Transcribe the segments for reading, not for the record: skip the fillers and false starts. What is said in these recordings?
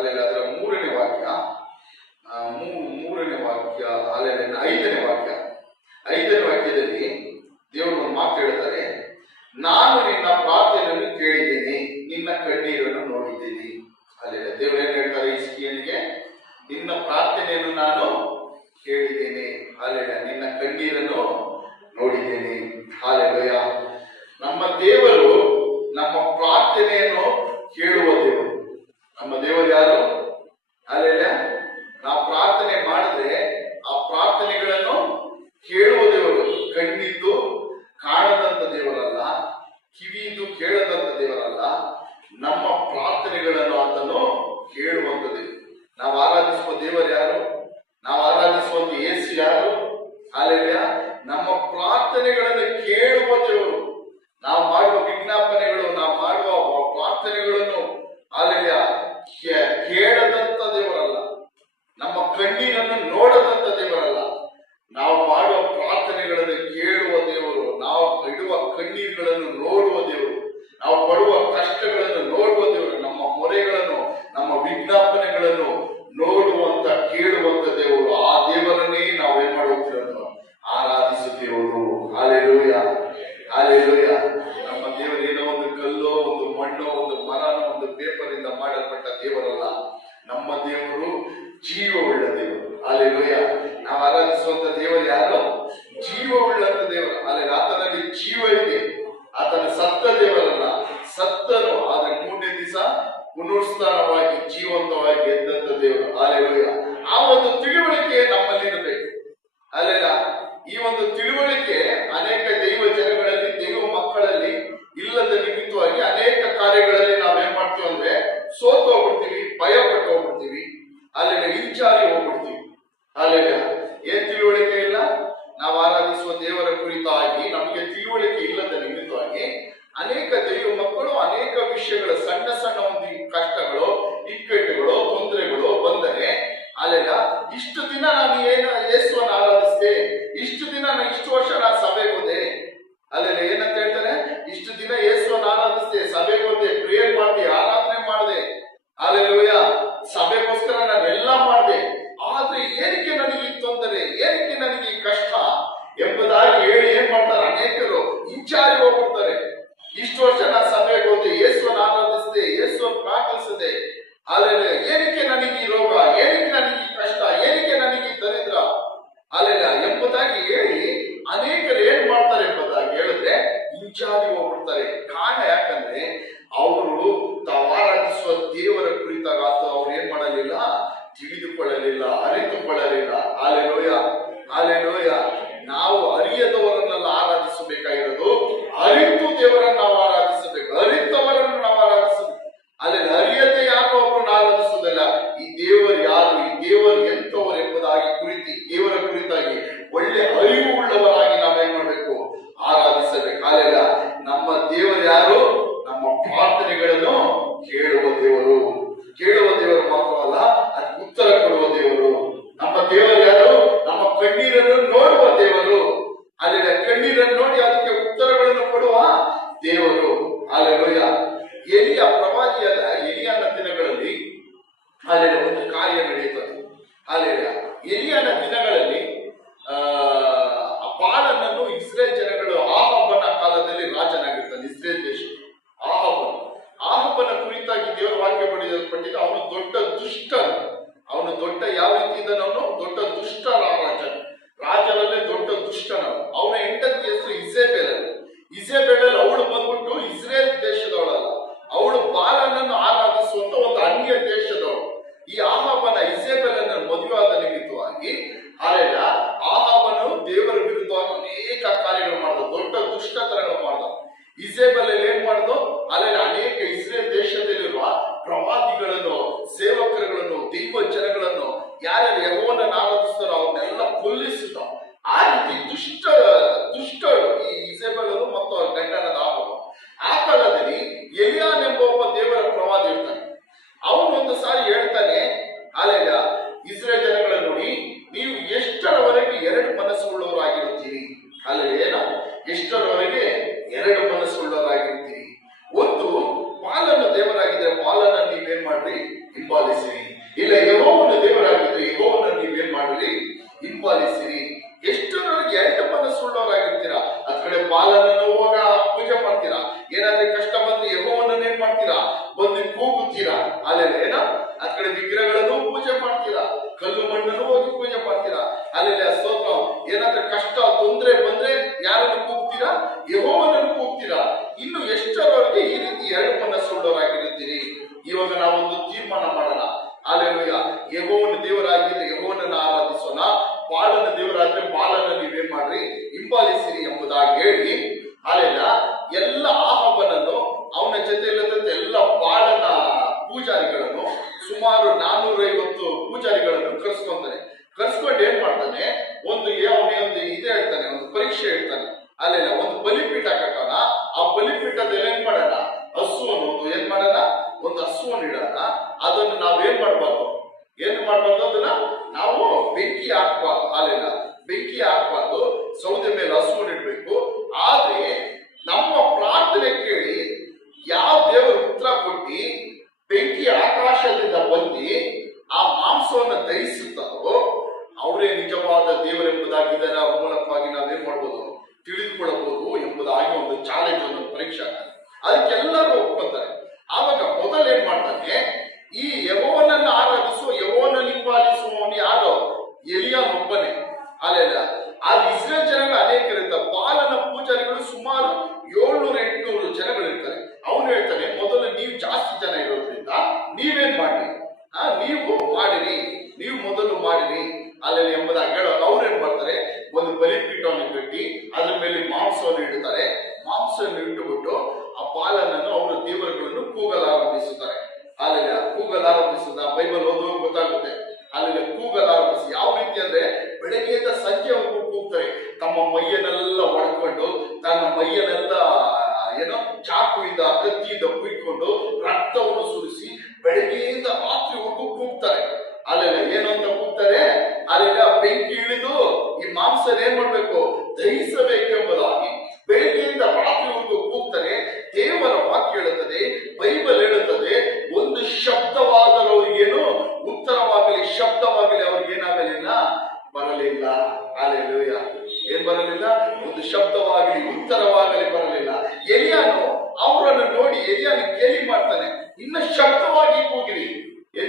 ಅಲ್ಲೆಲ್ಲ ಅದರ ಮೂರನೇ ವಾಕ್ಯ, ಮೂರನೇ ವಾಕ್ಯ ಅಲ್ಲೆಲ್ಲ ಐದನೇ ವಾಕ್ಯದಲ್ಲಿ ದೇವರು ಒಂದು ಮಾತು ಹೇಳ್ತಾರೆ, ನಾನು ನಿನ್ನ ಪ್ರಾರ್ಥನೆಯನ್ನು ಕೇಳಿದ್ದೇನೆ, ನಿನ್ನ ಕಣ್ಣೀರನ್ನು ನೋಡಿದ್ದೇನೆ. ಅಲ್ಲೆಲ್ಲ ದೇವರು ಏನ್ ಹೇಳ್ತಾರೆ ಹಿಜ್ಕೀಯನಿಗೆ, ನಿನ್ನ ಪ್ರಾರ್ಥನೆಯನ್ನು ನಾನು ಕೇಳಿದ್ದೇನೆ, ಅಲ್ಲೆಲ್ಲ ನಿನ್ನ ಕಣ್ಣೀರನ್ನು ನೋಡಿದ್ದೇನೆ. ಹಾಲೆಲೂಯ. ನಮ್ಮ ದೇವರು ನಮ್ಮ ಪ್ರಾರ್ಥನೆಯನ್ನು ಕೇಳುವ ದೇವರು. ನಮ್ಮ ದೇವರು ಯಾರು? ಅಲ್ಲೆಲ್ಲ ನಾವು ಪ್ರಾರ್ಥನೆ ಮಾಡಿದ್ರೆ ಆ ಪ್ರಾರ್ಥನೆಗಳನ್ನು ಕೇಳುವ ದೇವರು. ಕಣ್ಣಿದ್ದು ಕಾಣದಂತ ದೇವರಲ್ಲ, ಕಿವಿಯಿದ್ದು ಕೇಳದಂತ ದೇವರಲ್ಲ, ನಮ್ಮ ಪ್ರಾರ್ಥನೆಗಳನ್ನು ಆತನು ಕೇಳುವಂತ ದೇವರು. ನಾವು ಆರಾಧಿಸುವ ದೇವರು ಯಾರು? ನಾವು ಆರಾಧಿಸುವಂತ ಯೇಸು ಯಾರು? ಅಲ್ಲೆಲ್ಲ ನಮ್ಮ ಪ್ರಾರ್ಥನೆಗಳನ್ನು ಕೇಳುವ ದೇವರು. ನಾವು ಮಾಡುವ ವಿಜ್ಞಾಪನೆಗಳು, ನಾವು ಮಾಡುವ ಪ್ರಾರ್ಥನೆಗಳನ್ನು ಅಲ್ಲೆಲ್ಲ ಕೇಳದಂತ ದೇವರಲ್ಲ, ನಮ್ಮ ಕಣ್ಣೀರನ್ನು ನೋಡದಂತ ದೇವರಲ್ಲ, ನಾವು ಮಾಡುವ ಪ್ರಾರ್ಥನೆಗಳನ್ನು ಕೇಳುವ ದೇವರು. ನಾವು ಇಡುವ ಕಣ್ಣೀರುಗಳನ್ನು ನೋಡುವ ದೇವರು, ನಾವು ಪಡುವ ಕಷ್ಟಗಳನ್ನು ನೋಡುವ ದೇವರು, ನಮ್ಮ ಮೊರೆಗಳನ್ನು, ನಮ್ಮ ವಿಜ್ಞಾಪನೆಗಳನ್ನು ನೋಡುವಂತ ಕೇಳುವಂತ ದೇವರು. ಆ ದೇವರನ್ನೇ ನಾವು ಏನ್ ಮಾಡುತ್ತಿರೋದು? ಆರಾಧಿಸುತ್ತಿರುವುದು. Hallelujah, hallelujah. ನಮ್ಮ ದೇವರು ಏನೋ ಒಂದು ಕಲ್ಲೋ, ಒಂದು ಮಣ್ಣೋ, ಒಂದು ಮರನೋ, ಒಂದು ಪೇಪರ್ ಇಂದ ಮಾಡಲ್ಪಟ್ಟ ದೇವರಲ್ಲ. ನಮ್ಮ ದೇವರು ಜೀವವುಳ್ಳ ದೇವರು. ಹಾಲೆಲೂಯ. ನಾವು ಆರಾಧಿಸುವಂತ ದೇವರು ಯಾರು? ಜೀವವುಳ್ಳಂತ ದೇವರು. ಅಲ್ಲಿ ಆತನಲ್ಲಿ ಜೀವ ಇದೆ. ಆತನ ಸತ್ತ ದೇವರಲ್ಲ, ಸತ್ತನು ಆದ್ರೆ ಮೂರನೇ ದಿವಸ ಪುನರುತ್ಥಾನವಾಗಿ ಜೀವಂತವಾಗಿ ಎದ್ದಂತ ದೇವರು. ಹಾಲೆಲೂಯ. ಆ ಒಂದು ತಿಳುವಳಿಕೆ ನಮ್ಮಲ್ಲಿ ಇರಬೇಕು. ಅಲ್ಲೆಲ್ಲ ಈ ಒಂದು ತಿಳುವಳಿಕೆ ಅನೇಕ ದೈವ ಜನಗಳಲ್ಲಿ, ದೈವ ಮಕ್ಕಳಲ್ಲಿ ಇಲ್ಲದ ನಿಮಿತ್ತವಾಗಿ ಅನೇಕ ಕಾರ್ಯಗಳಲ್ಲಿ ನಾವೇನ್ ಮಾಡ್ತೀವಿ ಅಂದ್ರೆ ಸೋತು ಹೋಗ್ಬಿಡ್ತೀವಿ, ಭಯ ಪಟ್ಟು ಹೋಗ್ಬಿಡ್ತೀವಿ, ಅಲ್ಲೆಲ್ಲ ಹಿಂಚಾರಿ ಹೋಗ್ಬಿಡ್ತೀವಿ. ಅಲ್ಲೆಲ್ಲ ಏನ್ ತಿಳುವಳಿಕೆ ಇಲ್ಲ? ನಾವು ಆರಾಧಿಸುವ ದೇವರ ಕುರಿತಾಗಿ ನಮಗೆ ತಿಳುವಳಿಕೆ ಇಲ್ಲದ ನಿಮಿತ್ತವಾಗಿ ಅನೇಕ ದೈವ ಮಕ್ಕಳು ಅನೇಕ ವಿಷಯಗಳ ಸಣ್ಣ ಸಣ್ಣ ಒಂದು ಕಷ್ಟಗಳು, ಇಕ್ಕಟ್ಟುಗಳು, ತೊಂದರೆಗಳು ಬಂದರೆ ಅಲ್ಲೆಲ್ಲ ಇಷ್ಟು ದಿನ ನಾನು ಯೇಸುವನ್ನು ಆರಾಧಿಸಿದೆ, ಇಷ್ಟು ದಿನ ಇಷ್ಟು ವರ್ಷ ನಾನು ಸಭೆಗೆ ಹೋದೆ, ಅಲ್ಲೆಲ್ಲ ಏನಂತ ಹೇಳ್ತಾರೆ? ಇಷ್ಟು ದಿನ ಯೇಸುವನ್ನು ಆರಾಧಿಸಿದೆ, ಸಭೆಗೆ ಹೋದೆ, ಪ್ರೇಯರ್ ಮಾಡಿದೆ, ಆರಾಧನೆ ಮಾಡಿದೆ, ಅಲ್ಲೆಲ್ಲೂಯ, ಸಭೆಗೋಸ್ಕರ ನಾನು ಎಲ್ಲ ಮಾಡಿದೆ, ಆದ್ರೆ ಏನಕ್ಕೆ ನನಗೆ ಈ ತೊಂದರೆ, ಏನಕ್ಕೆ ನನಗೆ ಈ ಕಷ್ಟ ಎಂಬುದಾಗಿ ಹೇಳಿ ಏನ್ ಮಾಡ್ತಾರೆ? ಅನೇಕರು ಹಿಂಚಾರಿ ಹೋಗ್ಬಿಡ್ತಾರೆ. ಇಷ್ಟು ವರ್ಷ ನಾನು ಸಭೆಗೆ ಹೋದೆ, ಯೇಸುವನ್ನು ಆರಾಧಿಸಿದೆ, ಯೇಸುವನ್ನು ಪ್ರಾರ್ಥಿಸಿದೆ, ಅಲ್ಲೆಲ್ಲ ಏನಕ್ಕೆ ನನಗೆ ಈ ರೋಗ, ಏನಕ್ಕೆ ನನಗೆ ಈ ಕಷ್ಟ, ಏನಕ್ಕೆ ನನಗೆ ಈ ದರಿದ್ರ, ಅಲ್ಲೆಲ್ಲ ಎಂಬುದಾಗಿ ಹೇಳಿ ಅನೇಕರು ಏನ್ ಮಾಡ್ತಾರೆ ಎಂಬುದಾಗಿ ಹೇಳಿದ್ರೆ ಹಿಂಚಾರಿ ಹೋಗ್ಬಿಡ್ತಾರೆ. ಕಾರಣ ಯಾಕಂದ್ರೆ ಅವರು ತಾವು ಆರಾಧಿಸುವ ದೇವರ ಕುರಿತಾಗ ಅವ್ರು ಏನ್ ಮಾಡಲಿಲ್ಲ? ತಿಳಿದುಕೊಳ್ಳಲಿಲ್ಲ, ಅರಿತುಕೊಳ್ಳಲಿಲ್ಲ. Hallelujah, hallelujah. ನಾವು ಅರಿಯದವರನ್ನೆಲ್ಲ ಆರಾಧಿಸಬೇಕಾಗಿರೋದು, ಅರಿತು ದೇವರನ್ನು ನಾವು ಆರಾಧಿಸಬೇಕು, ಅರಿತವರನ್ನು ನಾವು ಆರಾಧಿಸಬೇಕು. ಅಲ್ಲೆಲ್ಲ ಅರಿಯದೆ ಯಾರೋ ಒಬ್ಬರನ್ನು ಆರಾಧಿಸುವುದಿಲ್ಲ. ಈ ದೇವರು ಯಾರು, ಈ ದೇವರು ಎಂತವರು ಎಂಬುದಾಗಿ ದೇವರ ಕುರಿತಾಗಿ ಒಳ್ಳೆ ಅರಿವು ಉಳ್ಳವರಾಗಿ ನಾವೇನ್ ಮಾಡಬೇಕು? ಆರಾಧಿಸಬೇಕು. ಅಲ್ಲೆಲ್ಲ ನಮ್ಮ ದೇವರು ಯಾರು? ನಮ್ಮ ಪ್ರಾರ್ಥನೆಗಳನ್ನು ಕೇಳುವ ದೇವರು. ಕೇಳುವ ದೇವರು ಮಾತ್ರವಲ್ಲ, ಅದಕ್ಕೆ ಉತ್ತರ ಕೊಡುವ ದೇವರು. ನಮ್ಮ ದೇವರು ಯಾರು? ನಮ್ಮ ಕಣ್ಣೀರನ್ನು ನೋಡುವ ದೇವರು. ಅಲ್ಲೆಲ್ಲ ಕಣ್ಣೀರನ್ನು ನೋಡಿ ಅದಕ್ಕೆ ಉತ್ತರಗಳನ್ನು ಕೊಡುವ ದೇವರು. ಹಾಲೆಲೂಯ. ಎಲಿಯ ಪ್ರವಾದಿಯಾದ ಎಲಿಯನ ದಿನಗಳಲ್ಲಿ ಅಲ್ಲೆಲ್ಲ ಒಂದು ಕಾರ್ಯ ನಡೆಯುತ್ತದೆ. ಅಲ್ಲೆಲ್ಲ ಎಲಿಯನ ದಿನಗಳಲ್ಲಿ ಬಾಳನನ್ನು ಇಸ್ರೇಲ್ ಜನಗಳು, ಆಹಾಬನ ಕಾಲದಲ್ಲಿ ರಾಜನಾಗಿರ್ತಾನೆ ಇಸ್ರೇಲ್ ದೇಶ. ಆಹಾಬನ ಕುರಿತಾಗಿ ದೇವರ ವಾಕ್ಯ ಪಟ್ಟಿದ್ದು, ಅವನು ದೊಡ್ಡ ದುಷ್ಟ. ಅವನು ದೊಡ್ಡ ಯಾವ ರೀತಿ ಇದ್ದಾನೆ? ಅವನು ದೊಡ್ಡ ದುಷ್ಟ ರಾಜನಲ್ಲೇ ದೊಡ್ಡ ದುಷ್ಟನವನು. ಅವನ ಹೆಂಡತಿ ಹೆಸರು ಇಸೇಬೆಲ್. ಅವಳು ಬಂದ್ಬಿಟ್ಟು ಇಸ್ರೇಲ್ ದೇಶದವಳಲ್ಲ, ಅವಳು ಬಾಳನನ್ನು ಆರಾಧಿಸುವಂತ ಒಂದು ಅನ್ಯ ದೇಶದವಳು. ಈ ಆಹಾಬನ ಇಸೇಬೆಲನ್ನು ಮದುವೆಯಾದ ನಿಮಿತ್ತವಾಗಿ ಅಲ್ಲೆಲ್ಲ ಆಹಾಬನು ದೇವರ ವಿರುದ್ಧವಾಗಿ ಅನೇಕ ಕಾರ್ಯಗಳು ಮಾಡಿದ, ದೊಡ್ಡ ದುಷ್ಟತನಗಳು ಮಾಡಿದ. ಇಸೇಬೆಲ್ ಏನ್ ಮಾಡಿದ್ರು? ಅಲ್ಲೆಲ್ಲ ಅನೇಕ ಇಸ್ರೇಲ್ ದೇಶದಲ್ಲಿರುವ ಪ್ರವಾದಿಗಳನ್ನು, ಸೇವಕರುಗಳನ್ನು, ದೈವ ಜನಗಳನ್ನು, ಯಾರ್ಯಾರು ಯೆಹೋವನನ್ನು ಆರಾಧಿಸ್ತಾರೋ ಅವನ್ನೆಲ್ಲ ಕೊಲ್ಲಿಸಿದ. ಆ ರೀತಿ ದುಷ್ಟ ಕೂಗ್ತೀರಾ, ಅಲ್ಲೆಲ್ಲ ಏನೋ ಆ ಕಡೆ ವಿಗ್ರಹಗಳನ್ನು ಪೂಜೆ ಮಾಡ್ತೀರಾ, ಕಲ್ಲು ಮಣ್ಣನ್ನು ಹೋಗಿ ಪೂಜೆ ಮಾಡ್ತೀರಾ, ಅಲ್ಲೆಲ್ಲ ಸ್ತೋತ್ರ. ಏನಾದ್ರೆ ಕಷ್ಟ ತೊಂದರೆ ಬಂದ್ರೆ ಯಾರನ್ನು ಕೂಗ್ತೀರಾ? ಯೆಹೋವನನ್ನು ಕೂಗ್ತೀರಾ. ಇನ್ನು ಎಷ್ಟರವರೆಗೆ ಈ ರೀತಿ ಎರಡು ಮನಸ್ಸುಳ್ಳವರಾಗಿರುತ್ತೀರಿ? ಇವಾಗ ನಾವೊಂದು ತೀರ್ಮಾನ ಮಾಡೋಣ. ಅಲ್ಲೆಲೂಯ. ಯೆಹೋವನ ದೇವರಾಗಿದ್ರೆ ಯೆಹೋವನನ್ನ ಆರಾಧಿಸೋಣ, ಬಾಳನ ದೇವರಾದ್ರೆ ಬಾಳನ ನೀವೇನ್ ಮಾಡ್ರಿ? ಹಿಂಬಾಲಿಸಿರಿ ಎಂಬುದಾಗಿ ಹೇಳಿ, ಅಲ್ಲೆಲ್ಲ ಎಲ್ಲ ಆಹಾಬನನ್ನು ಅವನ ಜೊತೆಯಲ್ಲದಂತ ಎಲ್ಲ ಬಾಳನ ಪೂಜಾರಿಗಳನ್ನು ಸುಮಾರು 450 ಪೂಜಾರಿಗಳನ್ನು ಕರ್ಸ್ಕೊಂತಾನೆ. ಕರ್ಸ್ಕೊಂಡು ಏನ್ ಮಾಡ್ತಾನೆ? ಒಂದು ಇದೆ ಹೇಳ್ತಾನೆ, ಒಂದು ಪರೀಕ್ಷೆ ಹೇಳ್ತಾನೆ. ಅಲ್ಲೆಲ್ಲ ಒಂದು ಬಲಿಪೀಠ ಕಟ್ಟೋಣ. ಆ ಬಲಿಪೀಠದಲ್ಲಿ ಏನ್ ಮಾಡೋಣ? ಹಸುವನ್ನು ಏನ್ ಮಾಡೋಣ? ಒಂದು ಹಸುವನ್ನು ಇಡೋಣ. ಅದನ್ನು ನಾವೇನ್ ಮಾಡ್ಬಾರ್ದು? ಅದನ್ನ ನಾವು ಬೆಂಕಿ ಹಾಕ್ಬಾರ್ದು. ಅಲ್ಲೆಲ್ಲ ಬೆಂಕಿ ಹಾಕ್ಬಾರ್ದು. ಸೌದೆ ಮೇಲೆ ಹಸುವನ್ನು ಇಡ್ಬೇಕು. ಆದ್ರೆ ನಮ್ಮ ಪ್ರಾರ್ಥನೆ ಕೇಳಿ ಯಾವ ದೇವರು ಉತ್ತರ ಕೊಟ್ಟಿ ಬೆಂಕಿ ಆಕಾಶದಿಂದ ಬಂದು ಆ ಮಾಂಸವನ್ನು ದಹಿಸುತ್ತಾರೋ ಅವರೇ ನಿಜವಾದ ದೇವರೆಂಬುದಾಗಿದ್ದರ ಮೂಲಕವಾಗಿ ನಾವೇನ್ ಮಾಡ್ಬೋದು? ತಿಳಿದುಕೊಳ್ಳಬಹುದು ಎಂಬುದಾಗಿ ಒಂದು ಚಾಲೆಂಜ್, ಒಂದು ಪರೀಕ್ಷೆ. ಅದಕ್ಕೆಲ್ಲರೂ ಒಪ್ಕೊತಾರೆ. ಆವಾಗ ಮೊದಲೇನ್ ಮಾಡ್ತಾನೆ? ಈ ಯೆಹೋವನನ್ನ ಆರಾಧಿಸುವ, ಯೆಹೋವನನ್ನು ಹಿಂಬಾಲಿಸುವವನು ಯಾರು? ಎಲಿಯಾನೊಬ್ಬನೇ. ಅಲ್ಲೆಲ್ಲ ಆದ್ರೆ ಇಸ್ರೇಲ್ ಜನಗಳು ಅನೇಕರಿರ್ತಾರೆ. ಬಾಲನ ಪೂಜಾರಿಗಳು ಸುಮಾರು 700-800 ಜನಗಳಿರ್ತಾರೆ. ಅವನು ಹೇಳ್ತಾನೆ, ಮೊದಲು ನೀವು ಜಾಸ್ತಿ ಜನ ಇರೋದ್ರಿಂದ ನೀವೇನ್ ಮಾಡಿ? ನೀವು ಮಾಡಿರಿ, ನೀವು ಮೊದಲು ಮಾಡಿರಿ ಅಲ್ಲೆಲ್ಲ ಎಂಬುದಾಗಿ ಹೇಳೋರು. ಅವ್ರೇನ್ ಮಾಡ್ತಾರೆ? ಒಂದು ಬಲಿಪೀಠವನ್ನು ಕಟ್ಟಿ ಅದ್ರ ಮೇಲೆ ಮಾಂಸವನ್ನು ಇಡುತ್ತಾರೆ. ಮಾಂಸವನ್ನು ಇಟ್ಟುಬಿಟ್ಟು ಆ ಬಾಲನನ್ನು ಅವರ ದೇವರುಗಳನ್ನು ಕೂಗಲಾರಂಭಿಸುತ್ತಾರೆ. ಅಲ್ಲೆಲ್ಲ ಕೂಗಲಾರಂಭಿಸುತ್ತ ಬೈಬಲ್ ಓದುವಾಗ ಗೊತ್ತಾಗುತ್ತೆ. ಅಲ್ಲೆಲ್ಲ ಕೂಗಲಾರಂಭಿಸಿ ಯಾವ ರೀತಿ ಅಂದ್ರೆ ಬೆಳಗ್ಗೆಯಿಂದ ಸಂಜೆವರೆಗೂ ಕೂಗ್ತಾರೆ. ತಮ್ಮ ಮೈಯನ್ನೆಲ್ಲ ಒಡ್ಕೊಂಡು, ತನ್ನ ಮೈಯನ್ನೆಲ್ಲ ಏನೋ ಚಾಕುವಿಂದ ಕತ್ತಿಯಿಂದ ಕುಯ್ಕೊಂಡು ರಕ್ತವನ್ನು ಸುರಿಸಿ ಬೆಳಗ್ಗೆಯಿಂದ ರಾತ್ರಿವರೆಗೂ ಕೂಗ್ತಾರೆ. ಅಲ್ಲೆಲ್ಲ ಏನು ಅಂತ ಕೂಗ್ತಾರೆ? ಅಲ್ಲೆಲ್ಲ ಬೆಂಕಿ ಇಳಿದು ಈ ಮಾಂಸ ಏನ್ ಮಾಡ್ಬೇಕು? ದಹಿಸಬೇಕೆಂಬುದಾಗಿ ಬೆಳಗ್ಗೆಯಿಂದ ರಾತ್ರಿವರೆಗೂ ಕೂಗ್ತಾರೆ. ದೇವರ ವಾಕ್ಯ ಹೇಳುತ್ತದೆ, ಬೈಬಲ್ ಹೇಳುತ್ತದೆ, ಒಂದು ಶಬ್ದವಾದರೂ ಅವ್ರಿಗೇನು ಉತ್ತರವಾಗಲಿ, ಶಬ್ದವಾಗಲಿ ಅವ್ರಿಗೇನಾಗಲಿಲ್ಲ, ಬರಲಿಲ್ಲ. ಅಲ್ಲೆಲೂಯ. ಏನ್ ಬರಲಿಲ್ಲ? ಒಂದು ಶಬ್ದವಾಗಲಿ, ಉತ್ತರವಾಗಲಿ ಬರಲಿಲ್ಲ. ಎಲಿಯಾನು ಅವರನ್ನು ನೋಡಿ ಎಲಿಯಾನು ಗೇಲಿ ಮಾಡ್ತಾನೆ, ಇನ್ನ ಶಬ್ದವಾಗಿ ಕೂಗಿರಿ,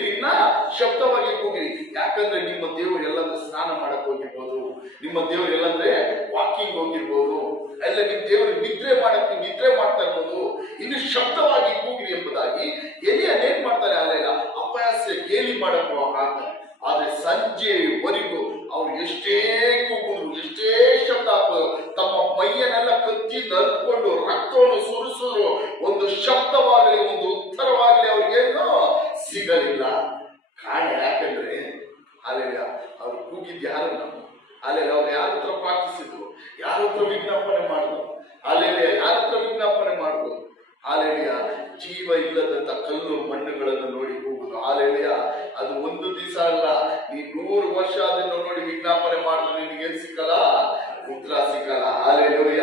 ಇನ್ನ ಶಬ್ದವಾಗಿ ಕೂಗಿರಿ. ಯಾಕಂದ್ರೆ ನಿಮ್ಮ ದೇವರು ಎಲ್ಲಂದ್ರೆ ಸ್ನಾನ ಮಾಡಕ್ ಹೋಗಿರ್ಬೋದು, ನಿಮ್ಮ ದೇವರು ಎಲ್ಲಂದ್ರೆ ವಾಕಿಂಗ್ ಹೋಗಿರ್ಬೋದು, ಎಲ್ಲ ನಿಮ್ ದೇವರು ನಿದ್ರೆ ಮಾಡ್ತಾ ಇರ್ಬೋದು. ಇನ್ನು ಶಬ್ದವಾಗಿ ಕೂಗಿರಿ ಎಂಬುದಾಗಿ ಎಲಿಯಾನ್ ಏನ್ ಮಾಡ್ತಾರೆ? ಅಲ್ಲೆಲ್ಲ ಅಪಹಾಸ್ಯ ಗೇಲಿ ಮಾಡಕ್ ಆಗ್ತಾರೆ. ಆದ್ರೆ ಸಂಜೆವರೆಗೂ ಅವ್ರು ಎಷ್ಟೇ ಕೂಗುದ್ರು, ಎಷ್ಟೇ ಶಬ್ದ ಹಾಕೋದು, ತಮ್ಮ ಮೈಯನ್ನೆಲ್ಲ ಕತ್ತಿಯಿಂದ ಹತ್ಕೊಂಡು ರಕ್ತವನ್ನು ಸುರಿಸಿದ್ರು, ಒಂದು ಶಬ್ದವಾಗಲಿ, ಒಂದು ಉತ್ತರವಾಗಲಿ ಅವ್ರಿಗೇನು ಸಿಗಲಿಲ್ಲ. ಕಾರಣ ಯಾಕಂದ್ರೆ ಅಲ್ಲೆಲ್ಲ ಅವ್ರು ಕೂಗಿದ್ ಯಾರನ್ನ? ಅಲ್ಲೆಲ್ಲ ಅವ್ರು ಯಾರ ಹತ್ರ ಪ್ರಾರ್ಥಿಸಿದ್ರು? ಯಾರ ಹತ್ರ ವಿಜ್ಞಾಪನೆ ಮಾಡಿದ್ರು? ಅಲ್ಲೆಲ್ಲ ಯಾರ ಹತ್ರ ವಿಜ್ಞಾಪನೆ ಮಾಡಿದ್ರು? ಅಲ್ಲೆಲ್ಲ ಜೀವ ಇಲ್ಲದಂತ ಕಲ್ಲು ಮಣ್ಣುಗಳನ್ನು ನೋಡಿ ಕೂಗುದು. ಅಲ್ಲೆಲ್ಲ ಅದು ಒಂದು ದಿವಸ ಅಲ್ಲ, ನೀ 100 ವರ್ಷ ಅದನ್ನು ನೋಡಿ ವಿಜ್ಞಾಪನೆ ಮಾಡಿದ್ರೆ ನಿನಗೇನ್ ಸಿಕ್ಕಲ್ಲ? ಉತ್ತರ ಸಿಕ್ಕಲ್ಲ. Alleluia,